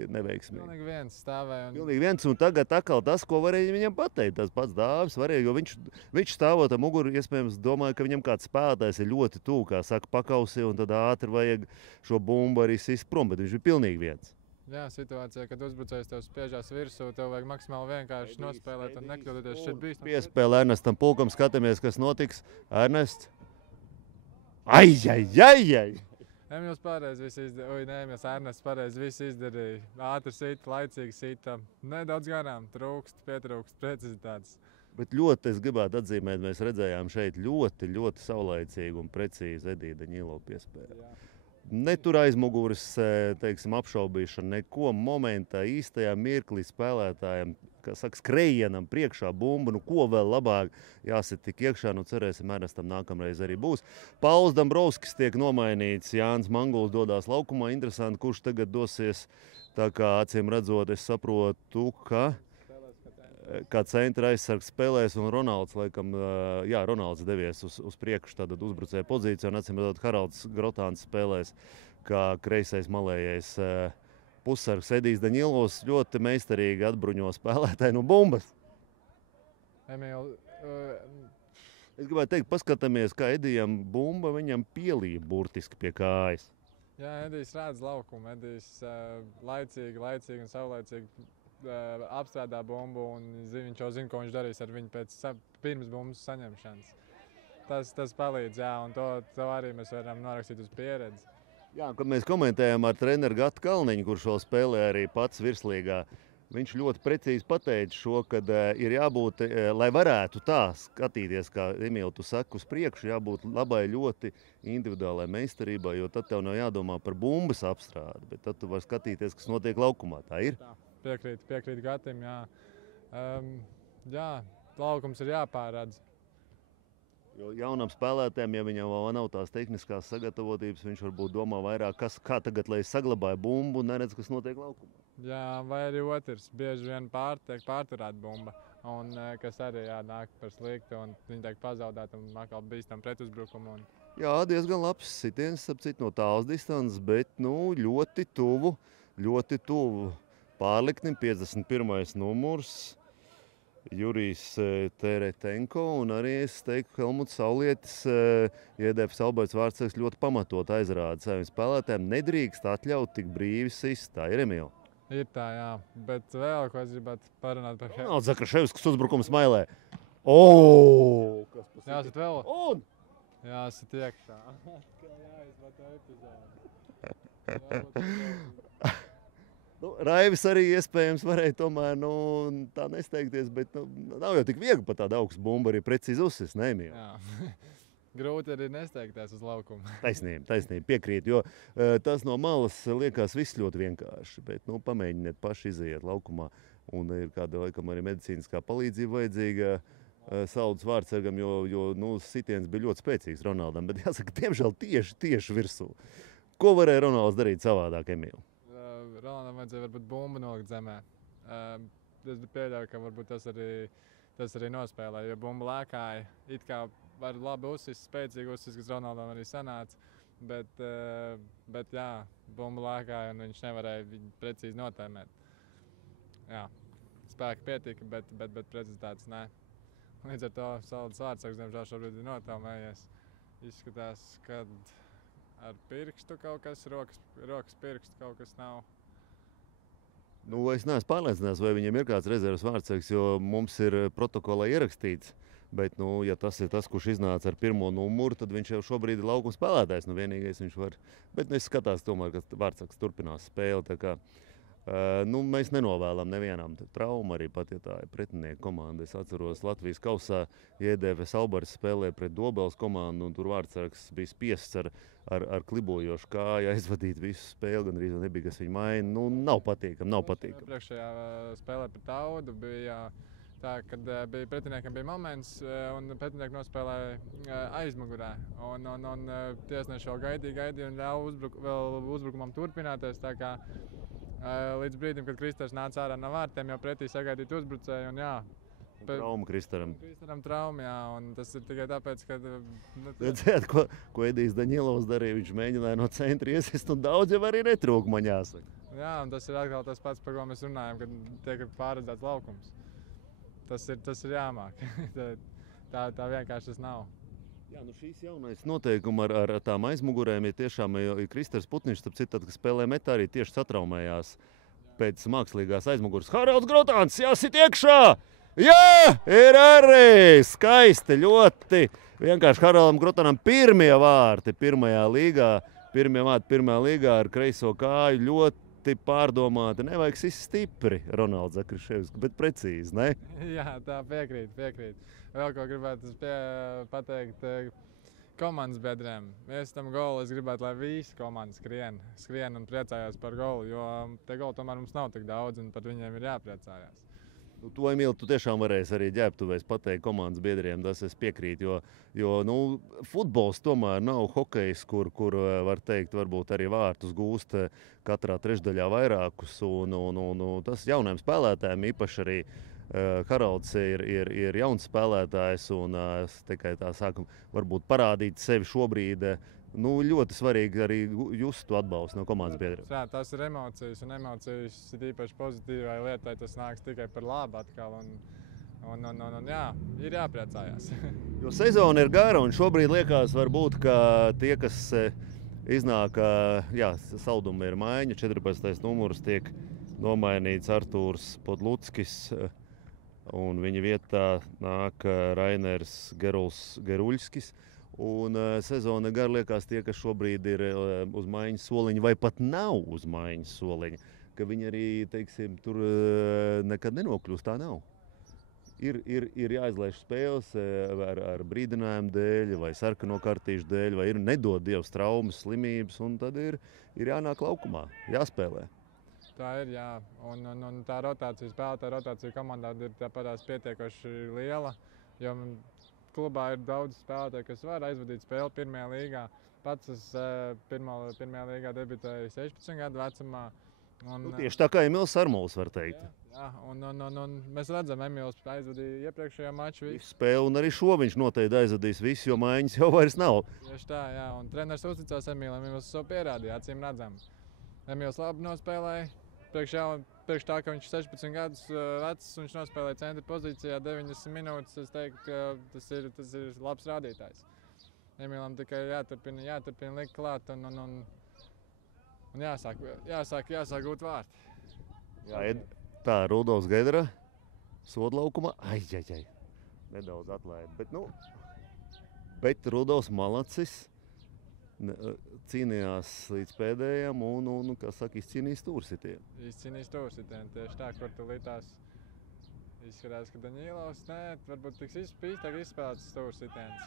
neveiksmīgi. Pilnīgi viens stāvēja. Pilnīgi viens, un tagad atkal tas, ko varēja viņam pateikt. Tas pats Dāvis varēja, jo viņš stāvot ar muguru, iespējams, domāja, ka viņam kāds spēlētājs ir ļoti tuvu, kā saka, pakausī, un tad ātri vajag šo bumbu arī sist prom, bet viņš bija pilnīgi viens. Jā, situācijā, kad uzbrucējs tev spiežās virsū, tev vajag maksimāli vienkārši nospēlēt un nekļūdīties šeit bīstam. Piespēle Ernestam Pulkam, skatāmies, kas notiks. Ernests. Emīls pareizi visu izdarīja. Ernests pareizi visu izdarīja. Ātri sita, laicīgi sita. Nedaudz garām pietrūkst precizitātes. Bet ļoti es gribētu atzīmēt, mēs redzējām šeit ļoti saulaicīgu un precīzu Edija Daņilova piespēli. Netur aizmuguras, teiksim, apšaubīšana, neko momentā, īstajā mirklī spēlētājiem, kā saka, skrejienam priekšā bumbu, ko vēl labāk jāsit tik iekšā, cerēsim, Ernestam nākamreiz arī būs. Pauls Dambrovskis tiek nomainīts, Jānis Manguls dodās laukumā, interesanti, kurš tagad dosies, tā kā acīm redzot, es saprotu, kā centra aizsargs spēlēs, un Ronalds, laikam, Ronalds devies uz priekšu, tātad uzbrucēja pozīciju, un acīm redzot, Haralds Grotāns spēlēs kā kreisais malējais pussargs. Edijs Daņilovs ļoti meistarīgi atbruņo spēlētāju no bumbas. Es gribētu teikt, paskatāmies, kā Edijam bumba viņam pielīja burtiski pie kājas. Jā, Edijs redz laukumu, Edijs laicīgi un savlaicīgi apstrādā bumbu, un viņš jau zina, ko viņš darīs ar viņu pēc pirms bumbas saņemšanas. Tas palīdz, un to arī mēs varam norakstīt uz pieredzi. Jā, kad mēs komentējām ar treneru Gatu Kalniņu, kurš vēl spēlē arī pats virslīgā, viņš ļoti precīzi pateica šo, kad ir jābūt, lai varētu tā skatīties, kā Emīl, tu saki, uz priekšu, jābūt labai ļoti individuālai meistarībai, jo tad tev nav jādomā par bumbas apstrādi, bet tad tu vari skatīties, kas notiek laukumā. Tā ir? Tā. Piekrīt Gatim, jā, laukums ir jāpārredz. Jo jaunam spēlētājiem, ja viņam vēl nav tās tehniskās sagatavotības, viņš varbūt domā vairāk, kā tagad, lai saglabāja bumbu un neredz, kas notiek laukumā. Jā, vai arī otrs, bieži vien tiek pārturēta bumba, un kas arī nāk par sliktu, un viņi tiek pazaudēti un atkal bīstam pretuzbrukumu. Jā, diezgan labs sitiens, apcīt no tālas distances, bet ļoti tuvu pārliknim 51. numurs. Jurijs Teretenko un arī es teiktu, Helmuts Saulietis, IDFS Alberts Vārtsargs ļoti pamatot aizrāda saviem spēlētājiem. Nedrīkst atļaut tik brīvi sist, tā ir, Emīl? Ir tā, jā. Bet vēl, ko es gribētu parunāt par Helmutu. Nav Zakraševskas uzbrukums mailē. O! Jāsit vēl? Un! Jāsit iekšā. Kā jāizvata epizode. Raivis arī iespējams varēja tomēr tā nesteigties, bet nav jau tik viegli pat tādu augstu bumbu arī precīzi uzsist, ne, Emīl? Jā. Grūti arī nesteigties uz laukumu. Taisnība, piekrīt, jo tas no malas liekas viss ļoti vienkārši, bet pamēģiniet paši iziet laukumā un ir kāda laikam arī medicīniskā palīdzība vajadzīga Saudas Vārtsargam, jo sitiens bija ļoti spēcīgs Ronaldam, bet jāsaka, diemžēl tieši virsū. Ko varēja Ronalds darīt savādāk, Emīl? Rolandam vajadzēja varbūt bumbu nolikt zemē. Es pieļauju, ka varbūt tas arī nospēlēja, jo bumba lēkāja. It kā var labi uzsist, spēcīgi uzsist, kas Ronaldam arī sanāca. Bet jā, bumba lēkāja un viņš nevarēja viņu precīzi notēmēt. Jā, spēki pietika, bet precizitātes nē. Līdz ar to Saudas Vārtsargs, diemžēl, šobrīd ir notāmējies. Izskatās, ka ar pirkstu kaut kas, rokas pirkstu kaut kas nav. Es neesmu pārliecināts, vai viņiem ir kāds rezerves vārdsargs, jo mums ir protokolā ierakstīts. Bet, ja tas ir tas, kurš iznāca ar 1. numuru, tad viņš jau šobrīd ir laukuma spēlētājs. Vienīgais viņš var. Bet es skatos, tomēr, ka vārdsargs turpinās spēli. Tā kā, mēs nenovēlam nevienam traumu, arī pat, ja tā ir pretinieku komanda. Es atceros Latvijas kausā, IDFS Alberts spēlē pret Dobeles komandu, un tur vārdsargs bija spiests ar klibojošu kāju aizvadīt visu spēli, gan arī nebija, kas viņu maina. Nav patīkami. Priekšējā spēlē pret Audu bija tā, kad bija pretiniekam bija moments, un pretinieki nospēlēja aizmugurē. Un tiesneši vēl gaidīja un ļāva uzbrukumam turpināties. Tā kā līdz brīdim, kad Kristers nāca ārā no vārtiem, jau pretī sagaidīt uzbrucēju. Trauma Kristaram. Kristaram trauma, jā, un tas ir tikai tāpēc, ka... Redzēt, ko Edijs Daņilovs darīja, viņš mēģināja no centra iesist, un daudz jau arī netrūka, man jāsaka. Jā, un tas ir atkal tas pats, par ko mēs runājam, kad tiek pārredzēts laukums. Tas ir jāmāk. tā vienkārši tas nav. Jā, šīs jaunais noteikumi ar tām aizmugurēm ir tiešām, jo Kristers Putniņš, starp citu, kad spēlē metā, arī tieši satraumējās pēc mākslīgās aizmuguras. Haralds Grotāns jāsit iekšā! Jā, ir arī skaisti, ļoti. Vienkārši Haraldam Grotānam pirmie vārti pirmajā līgā ar kreiso kāju ļoti pārdomāti. Nevajag sist stipri, Ronalds Zakraševskis, bet precīzi, ne? Jā, tā piekrīt. Vēl ko gribētu pateikt komandas biedriem. Mēs tam golu, es gribētu, lai visi komandas skrien un priecājās par golu, jo te golu tomēr mums nav tik daudz un par viņiem ir jāpriecājās. To, Emīl, tu tiešām varēsi arī ģērbtuvēs pateikt komandas biedriem, tas es piekrītu, jo futbols tomēr nav hokejs, kur var teikt, varbūt arī vārtus gūst katrā trešdaļā vairākus, un tas jauniem spēlētājiem, īpaši arī Haralds ir jauns spēlētājs, un tikai tā sākam varbūt parādīt sevi šobrīd. Ļoti svarīgi arī just to atbalstu no komandas biedriem. Jā, tās ir emocijas, un emocijas ir īpaši pozitīvai lietai. Tas nāks tikai par labu atkal. Un jā, ir jāpriecājās. Jo sezona ir gara, un šobrīd liekas, varbūt, ka tie, kas iznāk, salduma ir maiņa, 14. numurs tiek nomainīts Artūrs Podluckis, un viņa vietā nāk Rainers Geruļskis. Un sezona gar liekas tie, kas šobrīd ir uz maiņas soliņa vai pat nav uz maiņas soliņa, ka viņi arī, teiksim, tur nekad nenokļūst, tā nav. Ir jāizlaiž spēles ar brīdinājumu dēļ vai sarkano kartīšu dēļ, vai ir nedod Dievs traumas, slimības, un tad ir jānāk laukumā, jāspēlē. Tā ir, jā, un tā spēlētāja rotācija komandā ir tāpatās pietiekoši liela, jo klubā ir daudz spēlētāju, kas var aizvadīt spēli pirmajā līgā. Pats es pirmajā līgā debitēju 16 gadu vecumā, Un, Tieši tā kā Emīls Sarmols var teikt. Jā, un mēs redzam, Emīls aizvadīja iepriekšējā maču. Visu spēli, un arī šo viņš noteikti aizvadīs visu, jo maiņas jau vairs nav. Tieši tā, jā, un treneris uzticās Emīlam, Emīls savu pierādīja, acīm redzam. Emīls labi nospēlēja, priekš tā, ka viņš 16 gadus vecs, viņš nospēlēja centra pozīcijā 90 minūtes, es teiktu, ka tas ir labs rādītājs. Emīlam tikai jāturpina likt klāt un jāsāk gūt vārti. Jā, tā, Rudolfs Gaidara, sodlaukuma, nedaudz atlaida. Bet Rudolfs malacis, cīnījās līdz pēdējiem un kā saka, izcīnīja stūrsitienu. Izcīnīja stūrsitienu, tieši tā, kur tu lītās izskatās, ka Daņīlovs, varbūt tiks īstāk izspēlēts stūrsitiens.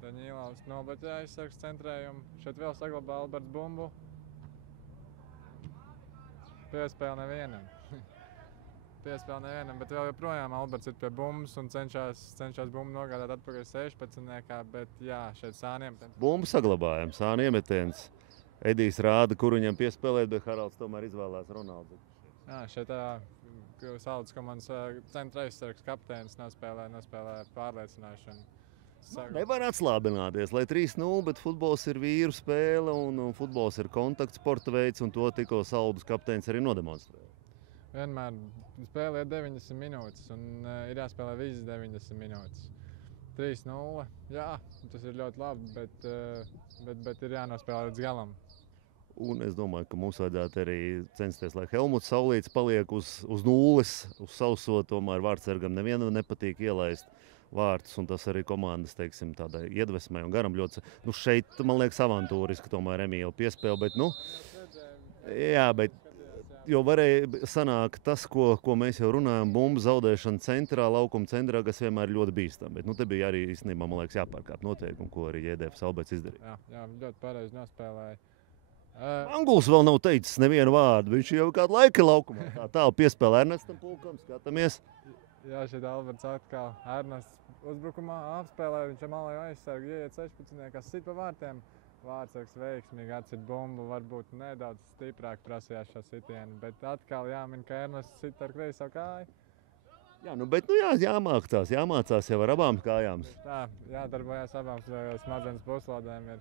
Daņīlovs nobloķēja aizsargs centrējumu, šeit vēl saglabā Alberts bumbu. Piespēle nevienam, bet vēl joprojām Alberts ir pie bumbas un cenšas bumbu nogādāt atpakaļ 16. Bet jā, šeit Sāniem. Bumbu saglabājam, Sāni iemetiens. Edijs rāda, kur viņam piespēlēt, bet Haralds tomēr izvēlās Ronaldu. Jā, šeit Saudas komandas centra aizsargs kapteinis nospēlē pārliecināšanu. Nevar atslābināties, lai 3-0, bet futbols ir vīru spēle un futbols ir kontaktsporta veids, un to tikko Saudas kapteinis arī nodemonstrēja. Vienmēr spēlē 90 minūtes un ir jāspēlē visas 90 minūtes. 3-0, jā, tas ir ļoti labi, bet ir jānospēlē līdz galam. Un es domāju, ka mums vajadzētu arī censties, lai Helmuts Saulīts paliek uz nulles, uz sauso, tomēr vārdsargam nevienam nepatīk ielaist vārtus, un tas arī komandas, teiksim, tādai iedvesmai un garam ļoti. Šeit, man liekas, avantūriski tomēr Emīla piespēle, bet, jo varēja sanākt tas, ko mēs jau runājam, bumbu zaudēšana centrā, laukuma centrā, kas vienmēr ir ļoti bīstami, bet, te bija arī īstenībā, man liekas, jāpārkāp noteikumi, ko arī JDF Alberts izdarīja. Jā, ļoti pareizi nospēlēja. Anguls vēl nav teicis nevienu vārdu, viņš jau kādu laiku laukumā. Tālu piespēlē Ernestam Pulkam, skatāmies. Jā, šeit Alberts atkal Ernests uzbrukumā apspēlē, viņš malā aizsargu, ieiet 16, kas sit pa vārtiem. Vārtsargs veiksmīgi atsit bumbu, varbūt nedaudz stiprāk prasījās šo sitienu, bet atkal jāmin, ka Ernests sit ar kreiso kāju. Jā, jāmācās jau ar abām kājām. Tā, jādarbojās abām smadzenes puslodēm.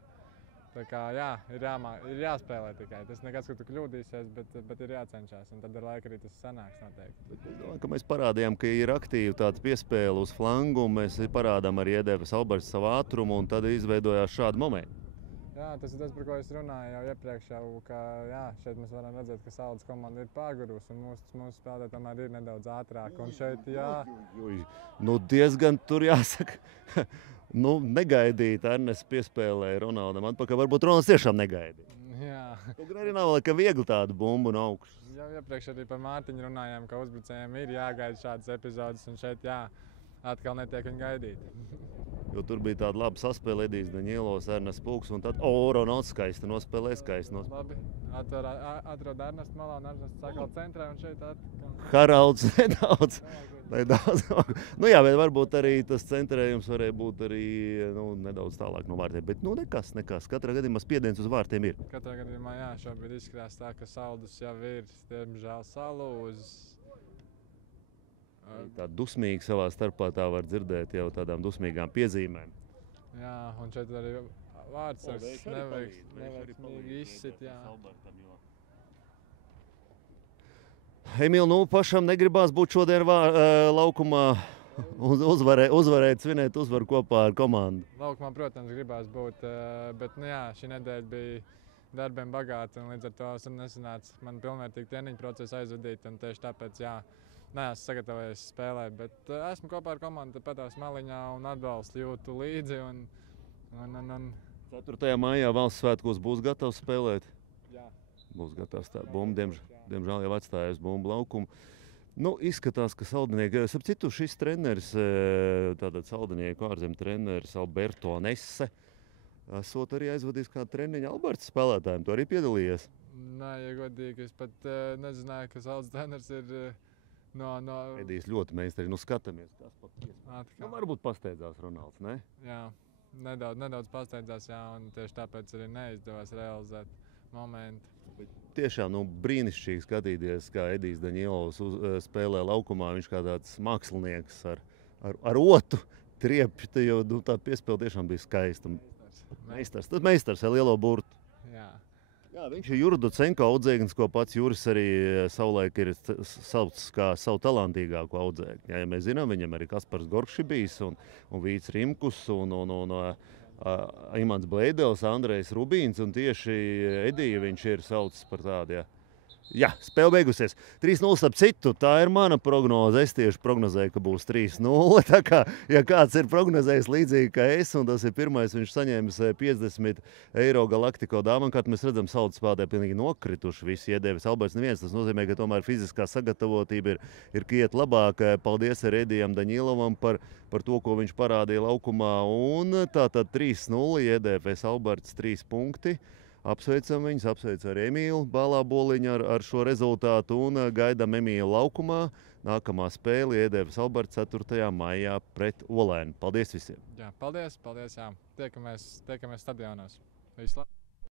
Tā kā ir jāspēlē tikai. Tas nekas, ka tu kļūdīsies, bet ir jācenšas. Un tad ar laiku arī tas sanāks noteikti. Es domāju, ka mēs parādījām, ka ir aktīva tāda piespēle uz flangu. Mēs parādām arī JDF Alberts savu ātrumu, un tad izveidojās šādi momenti. Jā, tas ir tas, par ko es runāju jau iepriekš, ka šeit mēs varam redzēt, ka Saudas komanda ir pāgurus, un mūsu spēlētāji tomēr ir nedaudz ātrāk. Un šeit, diezgan tur jāsaka. Negaidīt, Ernests piespēlēja Ronaldam atpakaļ. Varbūt Ronalds tiešām negaidīja. Jā. Tur arī nav viegli tādu bumbu no augšas. Jau iepriekš arī par Mārtiņu runājām, ka uzbrucējiem ir jāgaida šādas epizodes, un šeit atkal netiek viņi gaidīti. Jo tur bija tāda laba saspēle, Edijs Daņīlovs, Ernests Pulks, un tad Ronalds skaisti nospēlēja. Labi, atrod Ernestu malā, un Ernests atkal centrē, un šeit atkal. Haralds nedaudz. Jā, bet varbūt arī tas centrējums varēja būt arī nedaudz tālāk no vārtiem. Bet nekas. Katrā gadījumā spiediens uz vārtiem ir. Katrā gadījumā, šobrīd izskatās tā, ka Saudas jau ir, diemžēl, salūzis. Tā dusmīgi savā starpā tā var dzirdēt jau tādām dusmīgām piezīmēm. Jā, un šeit arī vārdsargs neveiksmīgi izsit, Emīl, pašam negribās būt šodien laukumā uzvarēt, svinēt uzvaru kopā ar komandu. Laukumā, protams, gribās būt, bet šī nedēļa bija darbiem bagāta, un līdz ar to nesanāca man pilnvērtīgi treniņu procesu aizvadīt, un tieši tāpēc, neesmu sagatavojies spēlēt, bet esmu kopā ar komandu patās maliņā un atbalstu jūtu līdzi. 4. maijā valsts svētkos būs gatavs spēlēt? Jā. Būs gatavs tā bumba, diemžēl jau atstājas bumbu laukumu. Izskatās, ka Saldinieki, ap citu šis treneris, tātad Saldinieku ārzemju treneris Alberto Nesse, esot arī aizvadījis kādu treniņu Alberts spēlētājiem, tu arī piedalījies? Nē, ja godīgi, es pat nezināju, ka Saudas treneris ir Edijs ļoti meistari, skatāmies, kas pat piespēlē. Varbūt pasteidzās Ronalds, ne? Jā, nedaudz pasteidzās, un tieši tāpēc arī neizdevās realizēt momentu. tiešām brīnišķīgi skatīties, kā Edijs Daņilovs spēlē laukumā. Viņš kā tāds mākslinieks ar otu triepšķi, jo tā piespēle tiešām bija skaista. Meistars. Tas meistars ar lielo burtu. Jā, viņš ir Jura Docenko audzēknis, ko pats Juris arī savulaik ir saucis kā savu talantīgāko audzēkni. Ja mēs zinām, viņam arī Kaspars Gorkši bijis un Vīts Rimkus un Imants Bleidels, Andrejs Rubīns, un tieši Ediju viņš ir saucis par tādu. Jā, spēle beigusies. 3-0 ap citu, tā ir mana prognoze. Es tieši prognozēju, ka būs 3-0. Tā kā, ja kāds ir prognozējis līdzīgi kā es, un tas ir pirmais, viņš saņēmis 50 eiro Galactico dāvanu, kā mēs redzam, saules spēlē pilnīgi nokrituši. Visi iedevis Alberts neviens. Tas nozīmē, ka tomēr fiziskā sagatavotība ir kiet labāk. Paldies Edijam Daņilovam par to, ko viņš parādīja laukumā. Un tātad 3-0 iedēvis Alberts 3 punkti. Apsveicam viņus, apsveicam arī Emīlu Balāboliņu ar šo rezultātu un gaidām Emīlu laukumā. Nākamā spēle iedēvis Alberts 4. maijā pret Olēnu. Paldies visiem! Jā, paldies, jā. Tiekamies stadionos. Visu labi!